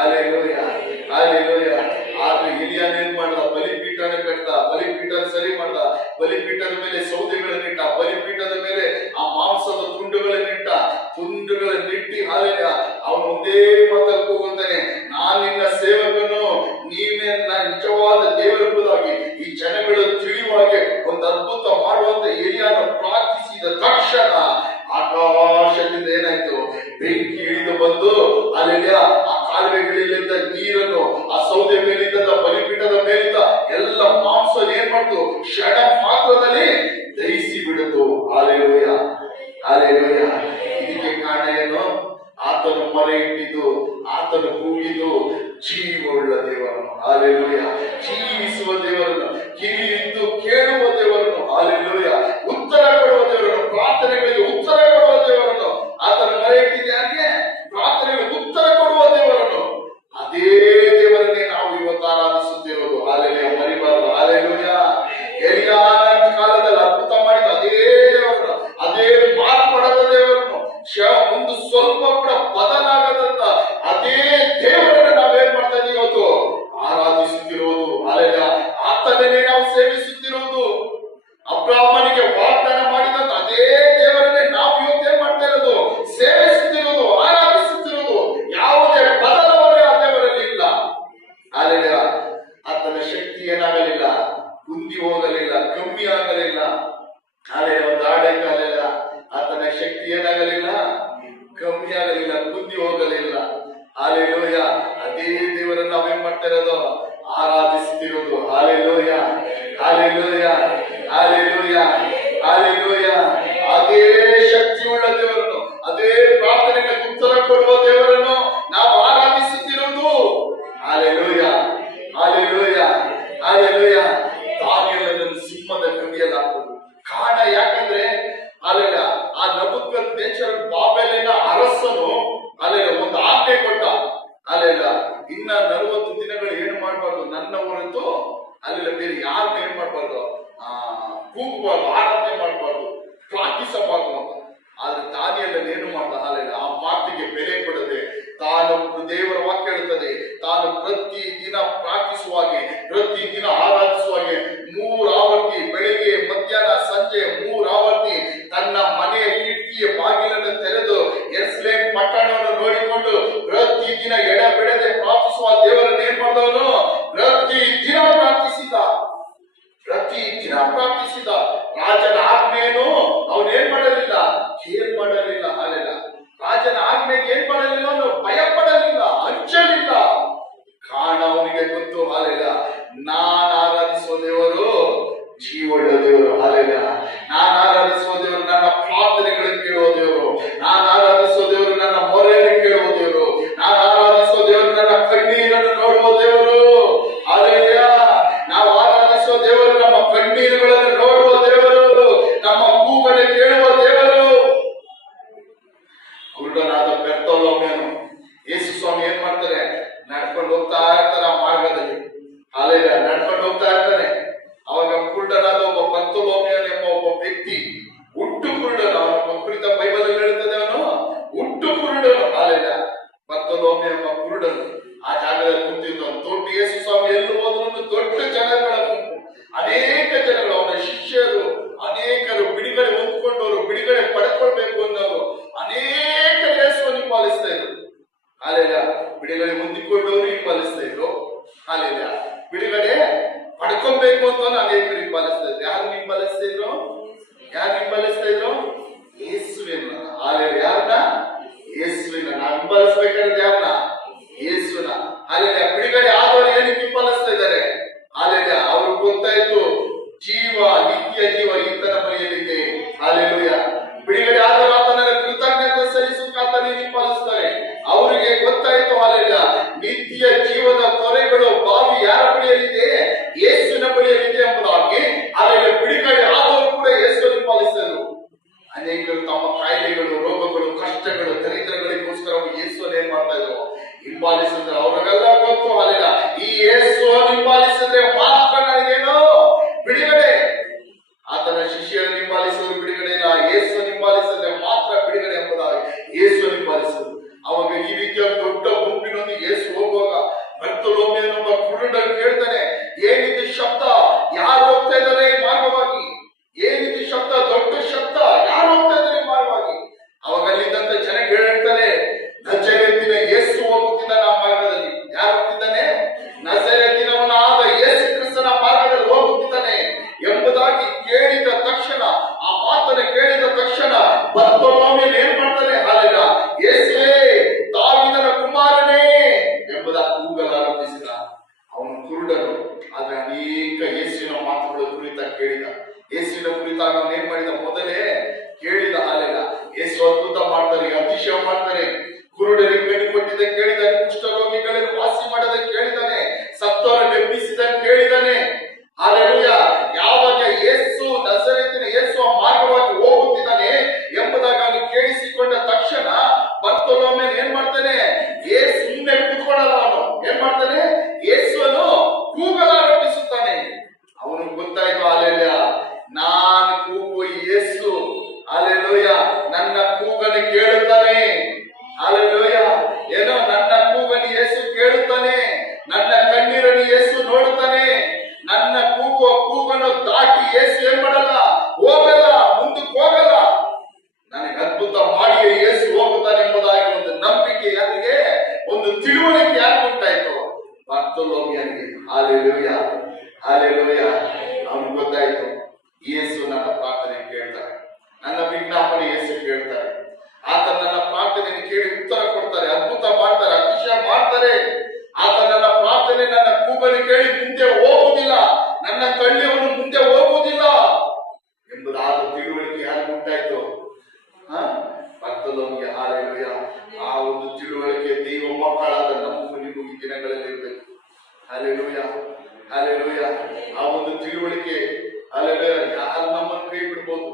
alleluia, alleluia. ಆದ್ರೆ ಎಲಿಯಾನ್ ಏನ್ ಮಾಡ್ದ? ಬಲಿಪೀಠನ ಕಟ್ಟ, ಬಲಿಪೀಠನ ಸರಿ ಮಾಡ್ದ, ಬಲಿಪೀಠದ ಮೇಲೆ ಸೌದೆಗಳನ್ನಿಟ್ಟ, ಬಲಿಪೀಠದ ಮೇಲೆ ಆ ಮಾಂಸದ ತುಂಡುಗಳನ್ನಿಟ್ಟಿ ಹಾಲೆಯ ಅವನು ಒಂದೇ ಮಾತಲ್ಲಿ ಕೂಗುತ್ತಾನೆ, ನಾನು ನಿನ್ನ ಸೇವಕನು, ನೀನೇ ನಿಜವಾದ ದೇವರೆಂಬುದಾಗಿ ಈ ಜನಗಳು ತಿಳಿಯುವಾಗೆ ಒಂದು ಅದ್ಭುತ ಮಾಡುವಂತ ಎಲಿಯಾನು ಪ್ರಾರ್ಥಿಸಿದ ತಕ್ಷಣ ಆಕಾಶದಿಂದ ಏನಾಯ್ತು? ಬೆಂಕಿ ಇಳಿದು ಬಂದು ಅಲ್ಲೆಲ್ಲ ಆ ಕಾಲುವೆಗಳಿಂದ ನೀರನ್ನು ಆ ಸೌದೆ ಮೇಲಿದ್ದ ಬಲಿಪೀಠದ ಮೇಲಿದ್ದ ಎಲ್ಲ ಮಾಂಸ ಏನ್ ಮಾಡ್ತು? ಕ್ಷಣ ಮಾತ್ರದಲ್ಲಿ ದಹಿಸಿ ಬಿಡುತ್ತು. Hallelujah, hallelujah. ಇದಕ್ಕೆ ಕಾರಣ ಏನು? ಆತನು ಮೊರೆ ಇಟ್ಟಿದ್ದು, ಆತನು ಕೂಗಿದ್ದು ಜೀವವುಳ್ಳ ದೇವರನ್ನು. ಹಾಲೆಲೂಯ. ಜೀವಿಸುವ ದೇವರನ್ನು, ಕಿವಿಯಿದ್ದು ಕೇಳುವ ದೇವರನ್ನು. ಹಾಲೆಲೂಯ. ಉತ್ತರ ಕೊಡುವ ದೇವರನ್ನು, ಪ್ರಾರ್ಥನೆಗಳಿಗೆ ಉತ್ತರ ಕೊಡುವ ದೇವರನ್ನು. ಆತನು ಮೊರೆ ಇಟ್ಟಿದ್ದು ಯಾಕೆ? ಪ್ರಾರ್ಥನೆಗಳಿಗೆ ಉತ್ತರ ಕೊಡುವ ದೇವರನ್ನು. ಅದೇ ದೇವರನ್ನೇ ನಾವು ಇವತ್ತು ಆರಾಧಿಸುತ್ತಿರೋದು. ಹಾಲೆಲೂಯ, ಮರಿಬಾರದು. ಹಾಲೆಲೂಯ. ಎಲಿಯಾನ ಕಾಲದಲ್ಲಿ ಅದ್ಭುತ ಮಾಡಿದ ಅದೇ ದೇವರನ್ನು, ಅದೇ ಮಾರ್ಪಡದ ದೇವರನ್ನು, ಒಂದು ಸ್ವಲ್ಪ ಕೂಡ ಬದಲಾಗದಂತ ಅದೇ ದೇವರನ್ನು ನಾವೇನ್ ಮಾಡ್ತಾ ಇದೀವಿ ಇವತ್ತು? ಆರಾಧಿಸುತ್ತಿರೋದು. ಅಲ್ಲೆಲ್ಲ ಆತನೇ ನಾವು ಸೇವಿಸುತ್ತಿರೋದು. ಹೋಗಲಿಲ್ಲ, ಕಮ್ಮಿ ಆಗಲಿಲ್ಲ. ಒಂದು ಆಡಳಿತ ಆತನ ಶಕ್ತಿ ಏನಾಗಲಿಲ್ಲ, ಕಮ್ಮಿ ಆಗಲಿಲ್ಲ, ಕುಂದಿ ಹೋಗಲಿಲ್ಲ. ಹಾಲೆಲೂಯ. ಅದೇ ದೇವರನ್ನು ನಾವೇನ್ ಮಾಡ್ತಾ ಇರೋದು, ಆರಾಧಿಸ್ತಿರೋದು. Hallelujah, hallelujah, hallelujah, hallelujah. ಅದೇ ಶಕ್ತಿ ಉಳ್ಳ ದೇವರನ್ನು, ಅದೇ ಪ್ರಾರ್ಥನೆಗಳಿಗೆ ಉತ್ತರ ಕೊಡುವ ದೇವರನ್ನು ನಾವು ಆರಾಧಿಸುತ್ತಿರುವುದು. Hallelujah, hallelujah, hallelujah. ದಾನಿಯೇಲನನ್ನು ಸಿಂಹದ ಕವಿಯಲ್ಲಿ ಹಾಕುವುದು ಕಾರಣ ಯಾಕಂದ್ರೆ ಅಲ್ಲೆಲ್ಲ ಆ ನೆಬೂಕದ್ನೆಚ್ಚರ್ ಬಾಬೆಲಿನ ಅರಸನು ಅಲ್ಲೆಲ್ಲ ಒಂದು ಆಜ್ಞೆ ಕೊಟ್ಟ. ಅಲ್ಲೆಲ್ಲ ಇನ್ನ 40 ದಿನಗಳು ಏನು ಮಾಡಬಾರ್ದು, ನನ್ನ ಹೊರತು ಅಲ್ಲೆಲ್ಲ ಬೇರೆ ಯಾರನ್ನ ಏನ್ ಮಾಡಬಾರ್ದು, ಕೂಗಬಾರ್ದು, ಆರಾಧನೆ ಮಾಡಬಾರ್ದು, ಪ್ರಾರ್ಥಿಸಬಾರ್ದು ಅಂತ. ಆದ್ರೆ ದಾನಿಯೇಲನು ಏನು ಮಾಡ್ದ, ಅಲ್ಲೆಲ್ಲ ಆ ಮಾತಿಗೆ ಬೆಲೆ ಕೊಡದೆ ತಾನು, ದೇವರ ವಾಕ್ಯ ಹೇಳುತ್ತದೆ, ತಾನು ಪ್ರತಿ ದಿನ ಪ್ರಾರ್ಥಿಸುವಾಗೆ, ಪ್ರತಿ ದಿನ ಆರಾಧಿಸುವಾಗೆ 3 ಆವರ್ತಿ, ಬೆಳಿಗ್ಗೆ ಮಧ್ಯಾಹ್ನ ಸಂಜೆ 3 ಆವರ್ತಿ ತನ್ನ ಮನೆಯ ಕಿಟಕಿಯ ಬಾಗಿಲನ್ನು ತೆರೆದು ಯೆರೂಸಲೇಮ್ ಪಟ್ಟಣವನ್ನು ನೋಡಿಕೊಂಡು ಪ್ರತಿ ದಿನ ಎಡಬಿಡದೆ ಪ್ರಾರ್ಥಿಸುವ ದೇವರನ್ನು ಏನ್ ಮಾಡಿದವನು, ಪ್ರತಿ ದಿನ ಪ್ರಾರ್ಥಿಸಿದ, ಪ್ರತಿ ದಿನ ಪ್ರಾರ್ಥಿಸಿದ. ರಾಜನ ಆಜ್ಞೆಯನ್ನು ಅವನೇನ್ ಮಾಡಲಿಲ್ಲ, ಕೇರ್ ಮಾಡಲಿಲ್ಲ. ಅಲ್ಲೆಲ್ಲ ರಾಜನ ಆಜ್ಞೆಗೆ ಏನ್ ಮಾಡಲಿಲ್ಲ, ಅವನು ಭಯ ಪಡಲಿಲ್ಲ, ಅಂಚಲಿಲ್ಲ. ಕಾರಣ ಅವನಿಗೆ ಗೊತ್ತು, ಹಾಲೆಲ್ಲ ನಾನು ಆರಾಧಿಸುವ ದೇವರು ಜೀವಳ್ಳ ದೇವರು. ಹಾಲೆಲ್ಲ ನಾನು ಆರಾಧಿಸುವ ದೇವರು ನನ್ನ ಪ್ರಾರ್ಥನೆಗಳನ್ನು ಕೇಳುವ ದೇವರು, ನಾನು ಆರಾಧಿಸುವ ದೇವರು ನನ್ನ ಮೊರೆಯನ್ನು ಕೇಳುವ ದೇವರು, ನಾನು ಆರಾಧಿಸುವ ದೇವರು ನನ್ನ ಕಣ್ಣೀರನ್ನು ನೋಡುವ ದೇವರು. ಹಾಲೆಲ್ಲ ನಾವು ಆರಾಧಿಸುವ ದೇವರು ನಮ್ಮ ಕಣ್ಣೀರುಗಳನ್ನು ನೋಡುವ ದೇವರು, ನಮ್ಮ ಕೂಗನ್ನು ಕೇಳುವ ದೇವರು. ಕುರುಡನಾದ ಬೆರ್ತೋಲೋಮ್ಯನು ಯೇಸು ಸ್ವಾಮಿ ಏನ್ ಮಾಡ್ತಾರೆ, ನಡ್ಕೊಂಡು ಹೋಗ್ತಾ ಇರ್ತಾರೆ ಆ ಮಾರ್ಗದಲ್ಲಿ. ಅಲ್ಲೆಲ್ಲ ನಡ್ಕೊಂಡು ಹೋಗ್ತಾ ಇರ್ತಾನೆ. ಅವಾಗ ಕುರುಡನಾದ ಒಬ್ಬ ಬೆರ್ತೋಲೋಮ್ಯನು ಎಂಬ ಒಬ್ಬ ವ್ಯಕ್ತಿ, ಹುಟ್ಟು ಕುರುಡನು, ಅವನ ಕುರಿತ ಬೈಬಲ್ ಹೇಳ್ತದೆ, ಅವನು ಹುಟ್ಟು ಕುರುಡನು. ಅಲ್ಲೆಲ್ಲ ಬೆರ್ತೋಲೋಮ್ಯ ಎಂಬ ಕುರುಡನು ಆ ಜಾಗದಲ್ಲಿ ಕುಂತಿದ್ದು. ದೊಡ್ಡ ಯೇಸು ಸ್ವಾಮಿ ಎಲ್ಲಿ ಹೋದ್ರು ದೊಡ್ಡ ಜನಗಳ ಗುಂಪು, ಅನೇಕ ಜನಗಳು, ಅವನ ಶಿಷ್ಯರು ಅನೇಕರು, ಬಿಡುಗಡೆ ಹೊಂದ್ಕೊಂಡವರು, ಬಿಡುಗಡೆ ಪಡ್ಕೊಳ್ಬೇಕು ಅನ್ನೋರು ಅನೇಕ ಯೇಸುವನ್ನು ಪಾಲಿಸ್ತಾ ಇದ್ರು. ಅಲ್ಲೆಲ್ಲ ಬಿಡುಗಡೆ ಹೊಂದಿಕೊಂಡವರು ಹಿಂಪಾಲಿಸ್ತಾ ಇದ್ರು. ಅಲ್ಲೆಲ್ಲ ಬಿಡುಗಡೆ ಪಡ್ಕೊಬೇಕು ಅಂತ ಅನೇಕರು ಹಿಂಪಾಲಿಸ್ತಾ ಇದ್ರು. ಯಾರು ಹಿಂಪಾಲಿಸ್ತಾ ಇದ್ರು, ಯಾರು ಹಿಂಪಾಲಿಸ್ತಾ ಇದ್ರು? ಯೇಸುವಿನ. ಅಲ್ಲೆಲ್ಲ ಯಾರನ್ನ? ಯೇಸುವಿನ. ನಾವು ಹಿಂಪಾಲಿಸ್ಬೇಕಾದ್ರೆ ಯಾರನ್ನ? ಯೇಸುವಿನ. ಅಲ್ಲೆಲ್ಲ ಬಿಡುಗಡೆ ಆದವರು ಏನಕ್ಕೆ ಹಿಂಪಾಲಿಸ್ತಾ ಇದ್ದಾರೆ? ಅಲ್ಲೆಲ್ಲ ಅವ್ರಿಗೆ ಗೊತ್ತಾಯ್ತು, ಜೀವ, ನಿತ್ಯ ಜೀವ ಈತನ ಬಳಿಯಲ್ಲಿದೆ. ಹಾಲೆಲೂಯ. ಬಿಡುಗಡೆ ಆದರೂ ಆತನ ಕೃತಜ್ಞತೆ ಸಲ್ಲಿಸುತ್ತ ಆತನಿಗೆ ಹಿಂಪಾಲಿಸ್ತಾರೆ. ಅವರಿಗೆ ಗೊತ್ತಾಯ್ತು, ಹಾಲೆಲ್ಲ ನಿತ್ಯ ಜೀವದ ತೊರೆಗಳು, ಬಾವಿ ಯಾರ ಬಳಿಯಲ್ಲಿದೆ? ಯೇಸುವಿನ ಬಳಿಯಲ್ಲಿದೆ ಎಂಬುದಾಗಿ. ಅಲ್ಲೆಲ್ಲ ಬಿಡುಗಡೆ ಆದವರು ಕೂಡ ಯೇಸುವನ್ನು ಹಿಂಪಾಲಿಸಿದರು. ಅನೇಕರು ತಮ್ಮ ಕಾಯಿಲೆಗಳು, ರೋಗಗಳು, ಕಷ್ಟಗಳು, ದರಿದ್ರಗಳಿಗೋಸ್ಕರ ಯೇಸುವನ್ನು ಏನ್ ಮಾಡ್ತಾ ಇದ್ರು, ಹಿಂಪಾಲಿಸಿದ್ರು. ಅವ್ರಿಗೆಲ್ಲ ಗೊತ್ತು, ಅಲ್ಲೆಲ್ಲ ಈ ಯೇಸುವನ್ನು ಹಿಂಪಾಲಿಸಿದ್ರೆ ಮಾತ್ರ ನನಗೇನು ಬಿಡುಗಡೆ. ಆತನ ಶಿಷ್ಯರನ್ನು ಹಿಂಪಾಲಿಸಿದ್ರು ಬಿಡುಗಡೆ ಇಲ್ಲ, ಯೇಸುವನ್ನು ಹಿಂಪಾಲಿಸಿದ್ರೆ ಮಾತ್ರ ಬಿಡುಗಡೆ ಎಂಬುದಾಗಿ ಯೇಸುವನ್ನು ಹಿಂಪಾಲಿಸಿದ್ರು. ಅವಾಗ ಈ ರೀತಿಯ ದೊಡ್ಡ ಗುಂಪಿನೊಂದಿಗೆ ಯೇಸು ಹೋಗುವಾಗ ಬೆರ್ತೋಲೋಮ್ಯನೊಬ್ಬ ಕುರುಡನು ಕೇಳ್ತಾನೆ, ಏನಿದೆ ಶಬ್ದ, ಯಾರು ಹೋಗ್ತಾ ಇದ್ದಾರೆ ಮಾರ್ಗವಾಗಿ? ಏನಿದೆ ಶಬ್ದ, ದೊಡ್ಡ ಶಬ್ದ, ಯಾರು ಹೋಗ್ತಾ ಇದ್ದಾರೆ ಮಾರ್ಗವಾಗಿ? ಅವಾಗ ಅಲ್ಲಿದ್ದಂತ ಜನ ಹೇಳ್ತಾರೆ, ನಜರೇತಿನ ಯೇಸು ಹೋಗುತ್ತಿದ್ದಾನೆ ಆ ಮಾರ್ಗದಲ್ಲಿ. ಯಾರು ಹೋಗ್ತಿದ್ದಾನೆ? ನಜರೇತಿನವನಾದ ಯೇಸು ಕ್ರಿಸ್ತನ ಮಾರ್ಗದಲ್ಲಿ ಹೋಗುತ್ತಿದ್ದಾನೆ ಎಂಬುದಾಗಿ ಕೇಳಿದ ತಕ್ಷಣ, ಆ ಮಾತನ್ನು ಕೇಳಿದ ತಕ್ಷಣ ಬೆರ್ತೋಲೋಮ್ಯನು ಏನ್ ಮಾಡ್ತಾನೆ, ಹಾಲೆಲ್ಲ ಯೇಸುವೇ ದಾವೀದನ ಕುಮಾರನೇ ಎಂಬುದಾಗಿ ಕೂಗಲಾರಂಭಿಸಿದ. ಅವನು ಕುರುಡನು, ಆದ್ರೆ ಅನೇಕ ಯೇಸುವಿನ ಮಾತುಗಳ ಕುರಿತ ಕೇಳಿದ. ಯೇಸುವಿನ ಕುರಿತಾಗ ಅವನು ಏನ್ ಮಾಡಿದ, ಮೊದಲೇ ಕೇಳಿದ. ಹಾಲೆಲ್ಲ ಯೇಸು ಅದ್ಭುತ ಮಾಡ್ತಾರೆ, ಅತಿಶಯ ಮಾಡ್ತಾರೆ. ಕುರುಡರಿಗೆ ಕಣ್ಣು ಕೊಟ್ಟಿದ್ದ ಕೇಳಿದಾನೆ, ಕುಷ್ಠರೋಗಿಗಳನ್ನು ವಾಸಿ ಮಾಡದ ಕೇಳಿದಾನೆ, ಸತ್ತವರನ್ನು ಎಬ್ಬಿಸಿದ ಕೇಳಿದಾನೆ. ಹಾಲೆಲೂಯ. ಯಾವಾಗ ಯೇಸು ನಜರೇತಿನ ಯೇಸು ಮಾರ್ಗವಾಗಿ ಹೋಗುತ್ತಿದ್ದಾನೆ ಎಂಬುದಾಗಿ ಅವನು ಕೇಳಿಸಿಕೊಂಡ ತಕ್ಷಣ ಬೆರ್ತೋಲೋಮ್ಯನು ಏನ್ ಮಾಡ್ತಾನೆ, ಯೇಸು ಸುಮ್ಮನೆ ಕೂತ್ಕೊಳ್ಳಲ್ಲ, ಅವನು ಏನ್ ಮಾಡ್ತಾನೆ, ಯೇಸುವನ್ನು ಕೂಗಲಾರಂಭಿಸುತ್ತಾನೆ. ಅವನು ಗೊತ್ತಾಯ್ತು, ಹಾಲೆಲೂಯ, ನಾನು ಕೂಗುವ ಯೇಸು ಯೇಸು ನನ್ನ ಪ್ರಾರ್ಥನೆ ಕೇಳ್ತಾರೆ, ನನ್ನ ವಿಜ್ಞಾಪನೆ ಯೇಸು ಕೇಳ್ತಾರೆ. ಆತ ನನ್ನ ಪ್ರಾರ್ಥನೆಯನ್ನು ಕೇಳಿ ಉತ್ತರ ಕೊಡ್ತಾರೆ, ಅದ್ಭುತ ಮಾಡ್ತಾರೆ, ಅತಿಶಯ ಮಾಡ್ತಾರೆ. ಆತ ನನ್ನ ಪ್ರಾರ್ಥನೆ, ನನ್ನ ಕೂಗನ್ನು ಕೇಳಿ ಮುಂದೆ ಹೋಗುವುದಿಲ್ಲ, ನನ್ನ ತಳ್ಳಿಯವನು ಮುಂದೆ ಹೋಗುವುದಿಲ್ಲ ಎಂಬುದಾದ ತಿಳುವಳಿಕೆ ಯಾರು ಉಂಟಾಯ್ತು? ಬರ್ತಲೋನಿಗೆ. ಹಾಲೆಲೂಯ. ಆ ಒಂದು ತಿಳುವಳಿಕೆ ದೈವ ಮಕ್ಕಳಾದ ನಮಗೂ ನಿಮಗೂ ಈ ದಿನಗಳಲ್ಲಿ ಇರಬೇಕು. Hallelujah, hallelujah. ಆ ಒಂದು ತಿಳುವಳಿಕೆ ಅಲ್ಲೆಲ್ಲ ಯಾರು ನಮ್ಮನ್ನು ಕೈ ಬಿಡ್ಬೋದು,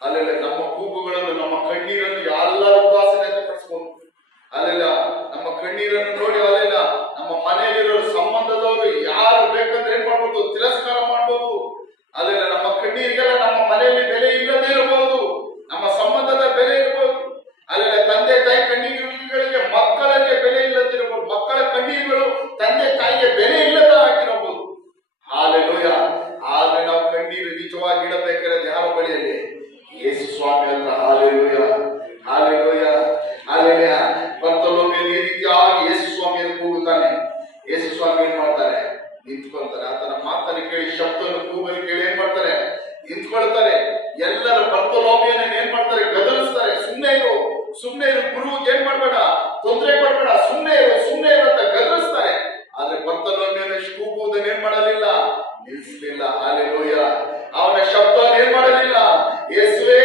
ಅಲ್ಲೆಲ್ಲ ನಮ್ಮ ಕೂಗುಗಳನ್ನು, ನಮ್ಮ ಕಣ್ಣೀರನ್ನು ಎಲ್ಲರೂ ಉದಾಸೀನ ಪಡಿಸ್ಬೋದು. ಅಲ್ಲೆಲ್ಲ ನಮ್ಮ ಕಣ್ಣೀರನ್ನು ನೋಡಿ ಅಲ್ಲೆಲ್ಲ ನಮ್ಮ ಮನೆಯಲ್ಲಿರೋ ಸಂಬಂಧದವರು ಯಾರು ಬೇಕಂದ್ರೆ ಏನ್ ಮಾಡ್ಬೋದು? ತಿರಸ್ಕಾರ ಮಾಡ್ಬೋದು. ಅಲ್ಲೆಲ್ಲ ನಮ್ಮ ಕಣ್ಣೀರಿಗೆಲ್ಲ ನಮ್ಮ ಮನೆಯಲ್ಲಿ ಬೆಲೆ ಇಲ್ಲದೆ ಇರಬಹುದು, ನಮ್ಮ ಸಂಬಂಧದ ಬೆಲೆ ಇರಬಹುದು. ಅಲ್ಲೆಲ್ಲ ತಂದೆ ತಾಯಿ ಕಣ್ಣೀರುಗಳಿಗೆ ಮಕ್ಕಳಿಗೆ ಬೆಲೆ ಇಲ್ಲದಿರಬಹುದು, ಮಕ್ಕಳ ಕಣ್ಣೀರುಗಳು ತಂದೆ ತಾಯಿಗೆ ಬೆಲೆ ಇಲ್ಲದ ಆಗಿರಬಹುದು. ಹಾಲೆಲೂಯ. ಆದ್ರೆ ನಾವು ಕಣ್ಣೀರು ನಿಜವಾಗಿ ಇಡಬೇಕಾದ್ರೆ ಯಾರ ಬಳಿಯಲ್ಲಿ? ಯೇಸು ಸ್ವಾಮಿ ಹತ್ರ. Hallelujah, hallelujah, hallelujah. ಬರ್ತಲೋಮಿಯನು ಈ ರೀತಿಯಾಗಿ ಯೇಸು ಸ್ವಾಮಿಯನ್ನು ಕೂಗುತ್ತಾನೆ. ಯೇಸು ಸ್ವಾಮಿ ಏನ್ ಮಾಡ್ತಾರೆ? ನಿಂತ್ಕೊಳ್ತಾರೆ. ಆತನ ಮಾತನ್ನು ಕೇಳಿ, ಶಬ್ದವನ್ನು, ಕೂಗನ್ನು ಕೇಳಿ ಏನ್ ಮಾಡ್ತಾರೆ? ನಿಂತ್ಕೊಳ್ತಾರೆ. ಎಲ್ಲರೂ ಬರ್ತಲೋಮಿಯನ್ನ ಏನ್ ಮಾಡ್ತಾರೆ? ಗದರಿಸ್ತಾರೆ. ಸುಮ್ಮನೆ ಇರು, ಸುಮ್ಮನೆ ಇರು, ಗುರುವಿಗೆ ಏನ್ ಮಾಡ್ಬೇಡ, ತೊಂದರೆ ಕೊಡ್ಬೇಡ, ಸುಮ್ಮನೆ ಇರು, ಸುಮ್ಮನೆ ಇರು ಅಂತ ಗದರಿಸ್ತಾರೆ. ಆದ್ರೆ ಬರ್ತಲೋಮಿಯನ ಕೂಗುವುದನ್ನು ಏನ್ ಮಾಡಲಿಲ್ಲ? ನಿಲ್ಲಿಸಲಿಲ್ಲ. ಹಾಲೆಲೂಯ. ಅವನ ಶಬ್ದವನ್ನು ಏನ್ ಮಾಡಲಿಲ್ಲ? ಯೇಸುವೇ,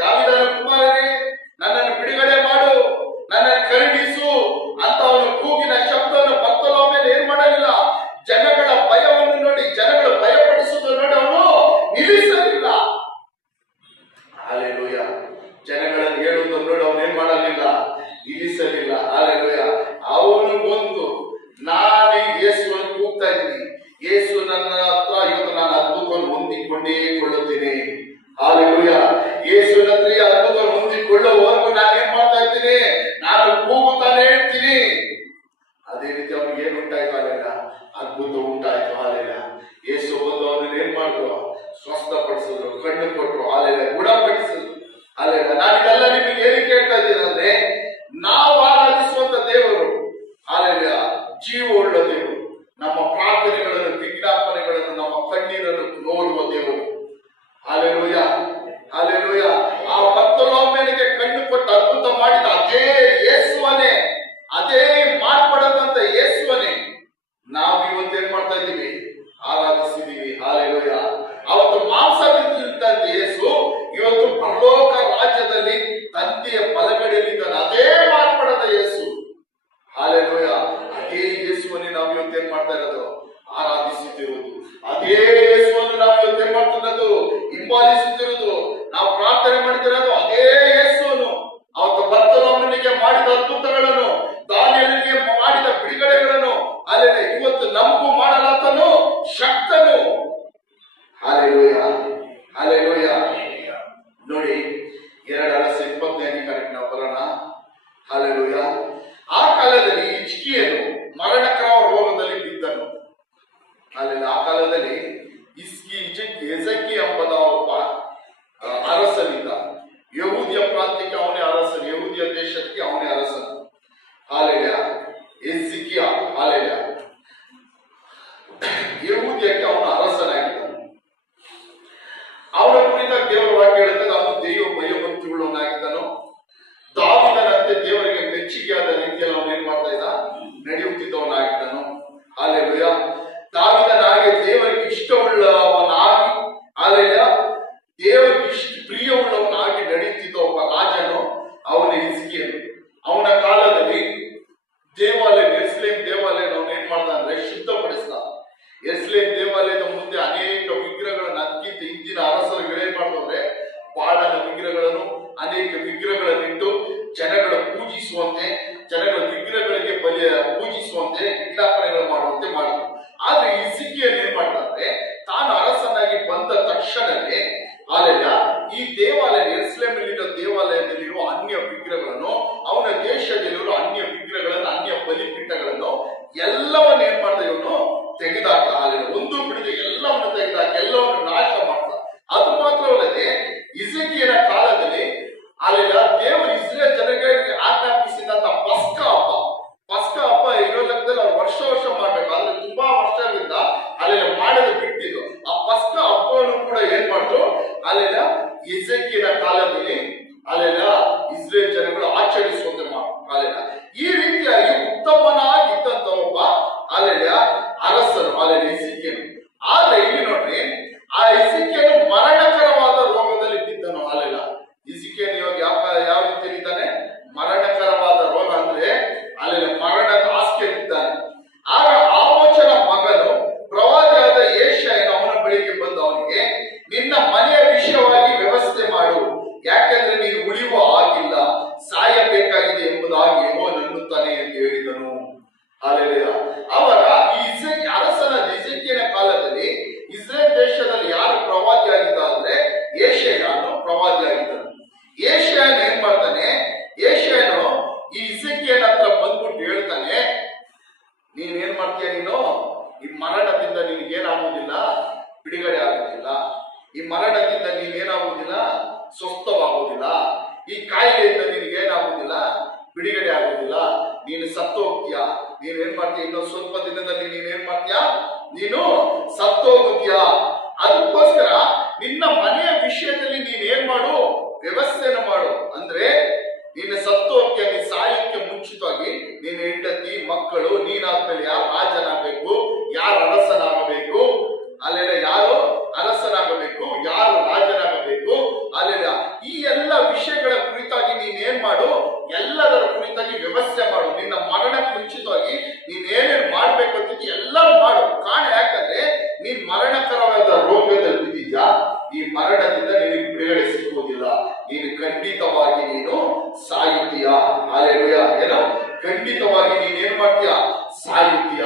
ದಾವೀದನ ಕುಮಾರನೇ, ನನ್ನನ್ನು ಬಿಡುಗಡೆ ಮಾಡು, ನನ್ನನ್ನು ಕರುಣಿಸು ಅಂತ ಅವನು ಕೂಗಿನ ಶಬ್ದವನ್ನು ಬರ್ತಲೋಮಿಯನ ಏನ್ ಮಾಡಲಿಲ್ಲ? ಜನಗಳ ಭಯವನ್ನು ನೋಡಿ, ಜನಗಳು ಭಯಪಡಿಸುವುದನ್ನು ನೋಡಿ ಅವನು ನಿಲ್ಲಿಸಲಿಲ್ಲ. ಹಾಲೆಲೂಯ. ಜನಗಳನ್ನು ಹೇಳುವುದನ್ನು ನೋಡಿ ಅವನು ಏನ್ ಮಾಡಲಿಲ್ಲ? ನಿಲ್ಲಿಸಲಿಲ್ಲ. ಹಾಲೆಲೂಯ. ಅವನು ಬಂದು, ನಾನು ಯೇಸುವನ್ನು ಕೂಗ್ತಾ ಇದ್ದೀನಿ, ಯೇಸು ನನ್ನ ಹತ್ರ ಇವತ್ತು ನಾನು ಅದ್ಭುತವನ್ನು ಹೊಂದಿಕೊಂಡೇ ಕೊಳ್ಳುತ್ತೇನೆ. ಹಾಲೆಲೂಯ. ಯೇಸುವಿನ ಹತ್ರ ಅದ್ಭುತವನ್ನು ಹೊಂದಿಕೊಳ್ಳುವವರೆಗೂ ನಾನು ಏನ್ ಮಾಡ್ತಾ ಇದ್ದೀನಿ? ನಾನು ಕೂಗುತ್ತಾನೆ ಇರ್ತೀನಿ. ಅದೇ ರೀತಿ ಅವನಿಗೆ ಏನ್ ಉಂಟಾಯ್ತು? ಅಲ್ಲೆಲ್ಲ ಅದ್ಭುತ ಉಂಟಾಯ್ತು. ಹಾಲೆಲ್ಲ ಯೇಸು ಬಂದು ಅವನನ್ನು ಏನ್ ಮಾಡಿದ್ರು? ಸ್ವಸ್ಥಪಡಿಸಿದ್ರು, ಕಣ್ಣು ಕೊಟ್ಟರು, ಹಾಲೆಲ್ಲ ಗುಣಪಡಿಸಿದ್ರು. ಅಲ್ಲೆಲ್ಲ ನಾನಿದೆಲ್ಲ ನಿಮಗೆ ಏನಕ್ಕೆ ಹೇಳ್ತಾ ಇದ್ದೀನಿ ಅಂದ್ರೆ, ನಾವು ಆರಾಧಿಸುವಂತ ದೇವರು ಹಾಲೆಲ್ಲ ಜೀವವುಳ್ಳ ದೇವರು. ನಮ್ಮ ಪ್ರಾರ್ಥನೆಗಳನ್ನು, ವಿಜ್ಞಾಪನೆಗಳನ್ನು, ನಮ್ಮ ಕಣ್ಣೀರನ್ನು ನೋಡುವ ದೇವರು. Hallelujah, hallelujah. ಆ ಬರ್ತಲೋಮಿಯನಿಗೆ ಕಣ್ಣು ಕೊಟ್ಟು ಅದ್ಭುತ ಮಾಡಿದ ಅದೇ ಯೇಸುವನೇ, ಅದೇ ಮಾರ್ಪಡದಂತ ಯೇಸುವನೇ ನಾವು ಇವತ್ತೇನ್ ಮಾಡ್ತಾ ಇದ್ದೀವಿ? ಆರಾಧಿಸಿದೀವಿ. ಹಾಲೆಲೂಯ. ಅವತ್ತು ಮಾಂಸದಿಂದ ಯೇಸು ಇವತ್ತು ಪರಲೋಕ ರಾಜ್ಯದಲ್ಲಿ ತಂದೆಯ ಬಲಗಡೆಯಲ್ಲಿದ್ದಾನೆ. ಅದೇ ಮಾರ್ಪಡದ ಯೇಸು. ಹಾಲೆಲೂಯ. ಅದೇ ಯೇಸುವನ್ನೇ ನಾವು ಇವತ್ತೇನ್ ಮಾಡ್ತಾ ಇರೋದು? ಆರಾಧಿಸುತ್ತಿರುವುದು. ಅದೇ ಯೇಸುವನ್ನು ನಾವು ಇವತ್ತೇನ್ ಮಾಡ್ತಿರೋದು? ಹಿಂಬಾಲಿಸುತ್ತಿರುವುದು. ನಾವು ಪ್ರಾರ್ಥನೆ ಮಾಡ್ತಿರೋದು ಅದೇ ಯೇಸುವನ್ನು. ಅವತ್ತು ಬರ್ತಲೋಮನಿಗೆ ಮಾಡಿದ ಅದ್ಭುತಗಳನ್ನು, ದಾನಿಯೇಲನಿಗೆ ಮಾಡಿದ ಬಿಡುಗಡೆಗಳನ್ನು ಅಲ್ಲೇ ಇವತ್ತು ನಮಗೂ ಮಾಡಲಾತನು ಶಕ್ತನು. Hallelujah, hallelujah. ನೋಡಿ, 2:25 ನಾವು ಬರೋಣ. ಹಾಲೆಲೂಯ. ಆ ಕಾಲದಲ್ಲಿ ಹಿಜ್ಕೀಯನು ಮರಣಕರ ರೋಗದಲ್ಲಿ ಬಿದ್ದನು. ಅಲ್ಲೆಲ್ಲ ಆ ಕಾಲದಲ್ಲಿ ಎಜೆಕಿ ಎಂಬುದ ಒಬ್ಬ ಎಸೆಕಿಯನ ಕಾಲದಲ್ಲಿ ಅಲ್ಲೆಲ್ಲ ಇಸ್ರೇಲ್ ಜನಗಳು ಆಚರಿಸುವಂತೆ ಅಲ್ಲೆಲ್ಲ ಈ ರೀತಿಯಾಗಿ ಉತ್ತಮನಾಗಿದ್ದಂತ ಒಬ್ಬ ಅಲ್ಲೆಲ್ಲ ಅರಸನು ಅಲ್ಲೆಲ್ಲ ಎಸೆಕಿಯನು. ಆದ್ರೆ ಇಲ್ಲಿ ನೋಡ್ರಿ, ಆ ಎಸೆಕಿಯನು ಮರಣಕರವಾದ ರೋಗದಲ್ಲಿ ಬಿದ್ದನು. ಅಲ್ಲೆಲ್ಲ ಎಸೆಕಿಯನು ಯಾವ ರೀತಿ ಇದ್ದಾನೆ? ಮರಣಕರವಾದ ರೋಗ ಅಂದ್ರೆ ಅಲ್ಲೆಲ್ಲ ಮರಣದ ಹಾಸಿಗೆಯಲ್ಲಿದ್ದಾನೆ. ಆಗ ಆಮೋಚನ ಮಗನು ಪ್ರವಾದಿಯಾದ ಯೆಶಾಯನು ಅವನ ಬಳಿಗೆ ಬಂದು ಅವನಿಗೆ, ನಿನ್ನ ಮನೆಯ ವಿಷಯವಾಗಿ ವ್ಯವಸ್ಥೆ ಮಾಡು, ಯಾಕೆಂದ್ರೆ ನೀನು ಉಳಿಯುವ ಆಗಿಲ್ಲ, ಸಾಯಬೇಕಾಗಿದೆ ಎಂಬುದಾಗಿ ಯೆಹೋವನು ಅನ್ನುತ್ತಾನೆ ಎಂದು ಹೇಳಿದನು. ಅಲ್ಲೆಲ್ಲ ಅವರ ಈ ಅರಸನ ಎಸೆಕಿಯನ ಕಾಲದಲ್ಲಿ ಇಸ್ರೇಲ್ ದೇಶದಲ್ಲಿ ಯಾರು ಪ್ರವಾದಿಯಾಗಿದ್ದ ಅಂದ್ರೆ ಯೆಶಾಯನು ಪ್ರವಾದಿಯಾಗಿದ್ದನು. ಯೆಶಾಯನು ಏನ್ ಮಾಡ್ತಾನೆ? ಯೆಶಾಯನು ಈ ಎಸೆಕಿಯನ ಹತ್ರ ಬಂದ್ಬಿಟ್ಟು ಹೇಳ್ತಾನೆ, ನೀನ್ ಮಾಡ್ತೀಯ? ನೀನು ಈ ಮರಣದಿಂದ ನಿನ್ಗೇನಾಗುವುದಿಲ್ಲ, ಬಿಡುಗಡೆ ಆಗುವುದಿಲ್ಲ. ಈ ಮರಣದಿಂದ ನೀನೇನಾಗುವುದಿಲ್ಲ, ಸ್ವಸ್ಥವಾಗುವುದಿಲ್ಲ. ಈ ಕಾಯಿಲೆಯಿಂದ ನಿನಗೇನಾಗುವುದಿಲ್ಲ, ಬಿಡುಗಡೆ ಆಗುವುದಿಲ್ಲ. ನೀನು ಸತ್ತು ಹೋಗ್ತೀಯ. ನೀನ್ ಮಾಡ್ತೀಯ? ಇನ್ನೊಂದು ಸ್ವಲ್ಪ ದಿನದಲ್ಲಿ ನೀನೇನ್ ಮಾಡ್ತೀಯ? ನೀನು ಸತ್ತು ಹೋಗುತ್ತೀಯ. ಅದಕ್ಕೋಸ್ಕರ ನಿನ್ನ ಮನೆಯ ವಿಷಯದಲ್ಲಿ ನೀನ್ ಮಾಡು, ವ್ಯವಸ್ಥೆನ ಮಾಡು. ಅಂದ್ರೆ ನೀನು ಸತ್ತು ಹೋಗ್ತೀಯ. ನೀನ್ ಸಾಯಕ್ಕೆ ಮುಂಚಿತವಾಗಿ ನಿನ್ನ ಹೆಂಡತಿ ಮಕ್ಕಳು, ನೀನಾದ್ಮೇಲೆ ಯಾರು ರಾಜನಾಗಬೇಕು, ಯಾರು ಅರಸನಾಗಬೇಕು, ಅಲ್ಲೆಲ್ಲ ಯಾರು ಅರಸನಾಗಬೇಕು, ಯಾರು ರಾಜನಾಗಬೇಕು, ಅಲ್ಲೆಲ್ಲ ಈ ಎಲ್ಲ ವಿಷಯಗಳ ಕುರಿತಾಗಿ ನೀನ್ ಮಾಡು, ಎಲ್ಲದರ ಕುರಿತಾಗಿ ವ್ಯವಸ್ಥೆ ಮಾಡು. ನಿನ್ನ ಮರಣಕ್ಕೆ ಮುಂಚಿತವಾಗಿ ನೀನ್ ಏನೇನ್ ಮಾಡ್ಬೇಕು ಅಂತ ಎಲ್ಲರೂ ಮಾಡು. ಕಾರಣ ಯಾಕಂದ್ರೆ ನೀನ್ ಮರಣಕರವಾದ ರೋಗದಲ್ಲಿ ಬಿದ್ದಿದ್ಯಾ, ಈ ಮರಣದಿಂದ ನಿನಗೆ ಬಿಡುಗಡೆ ಸಿಗುವುದಿಲ್ಲ. ನೀನು ಖಂಡಿತವಾಗಿ ನೀನು ಸಾಯುತ್ತೀಯ. ಹಾಲೆಲೂಯ. ಏನೋ ಖಂಡಿತವಾಗಿ ನೀನ್ ಏನ್ ಮಾಡ್ತೀಯ? ಸಾಯುತ್ತೀಯ.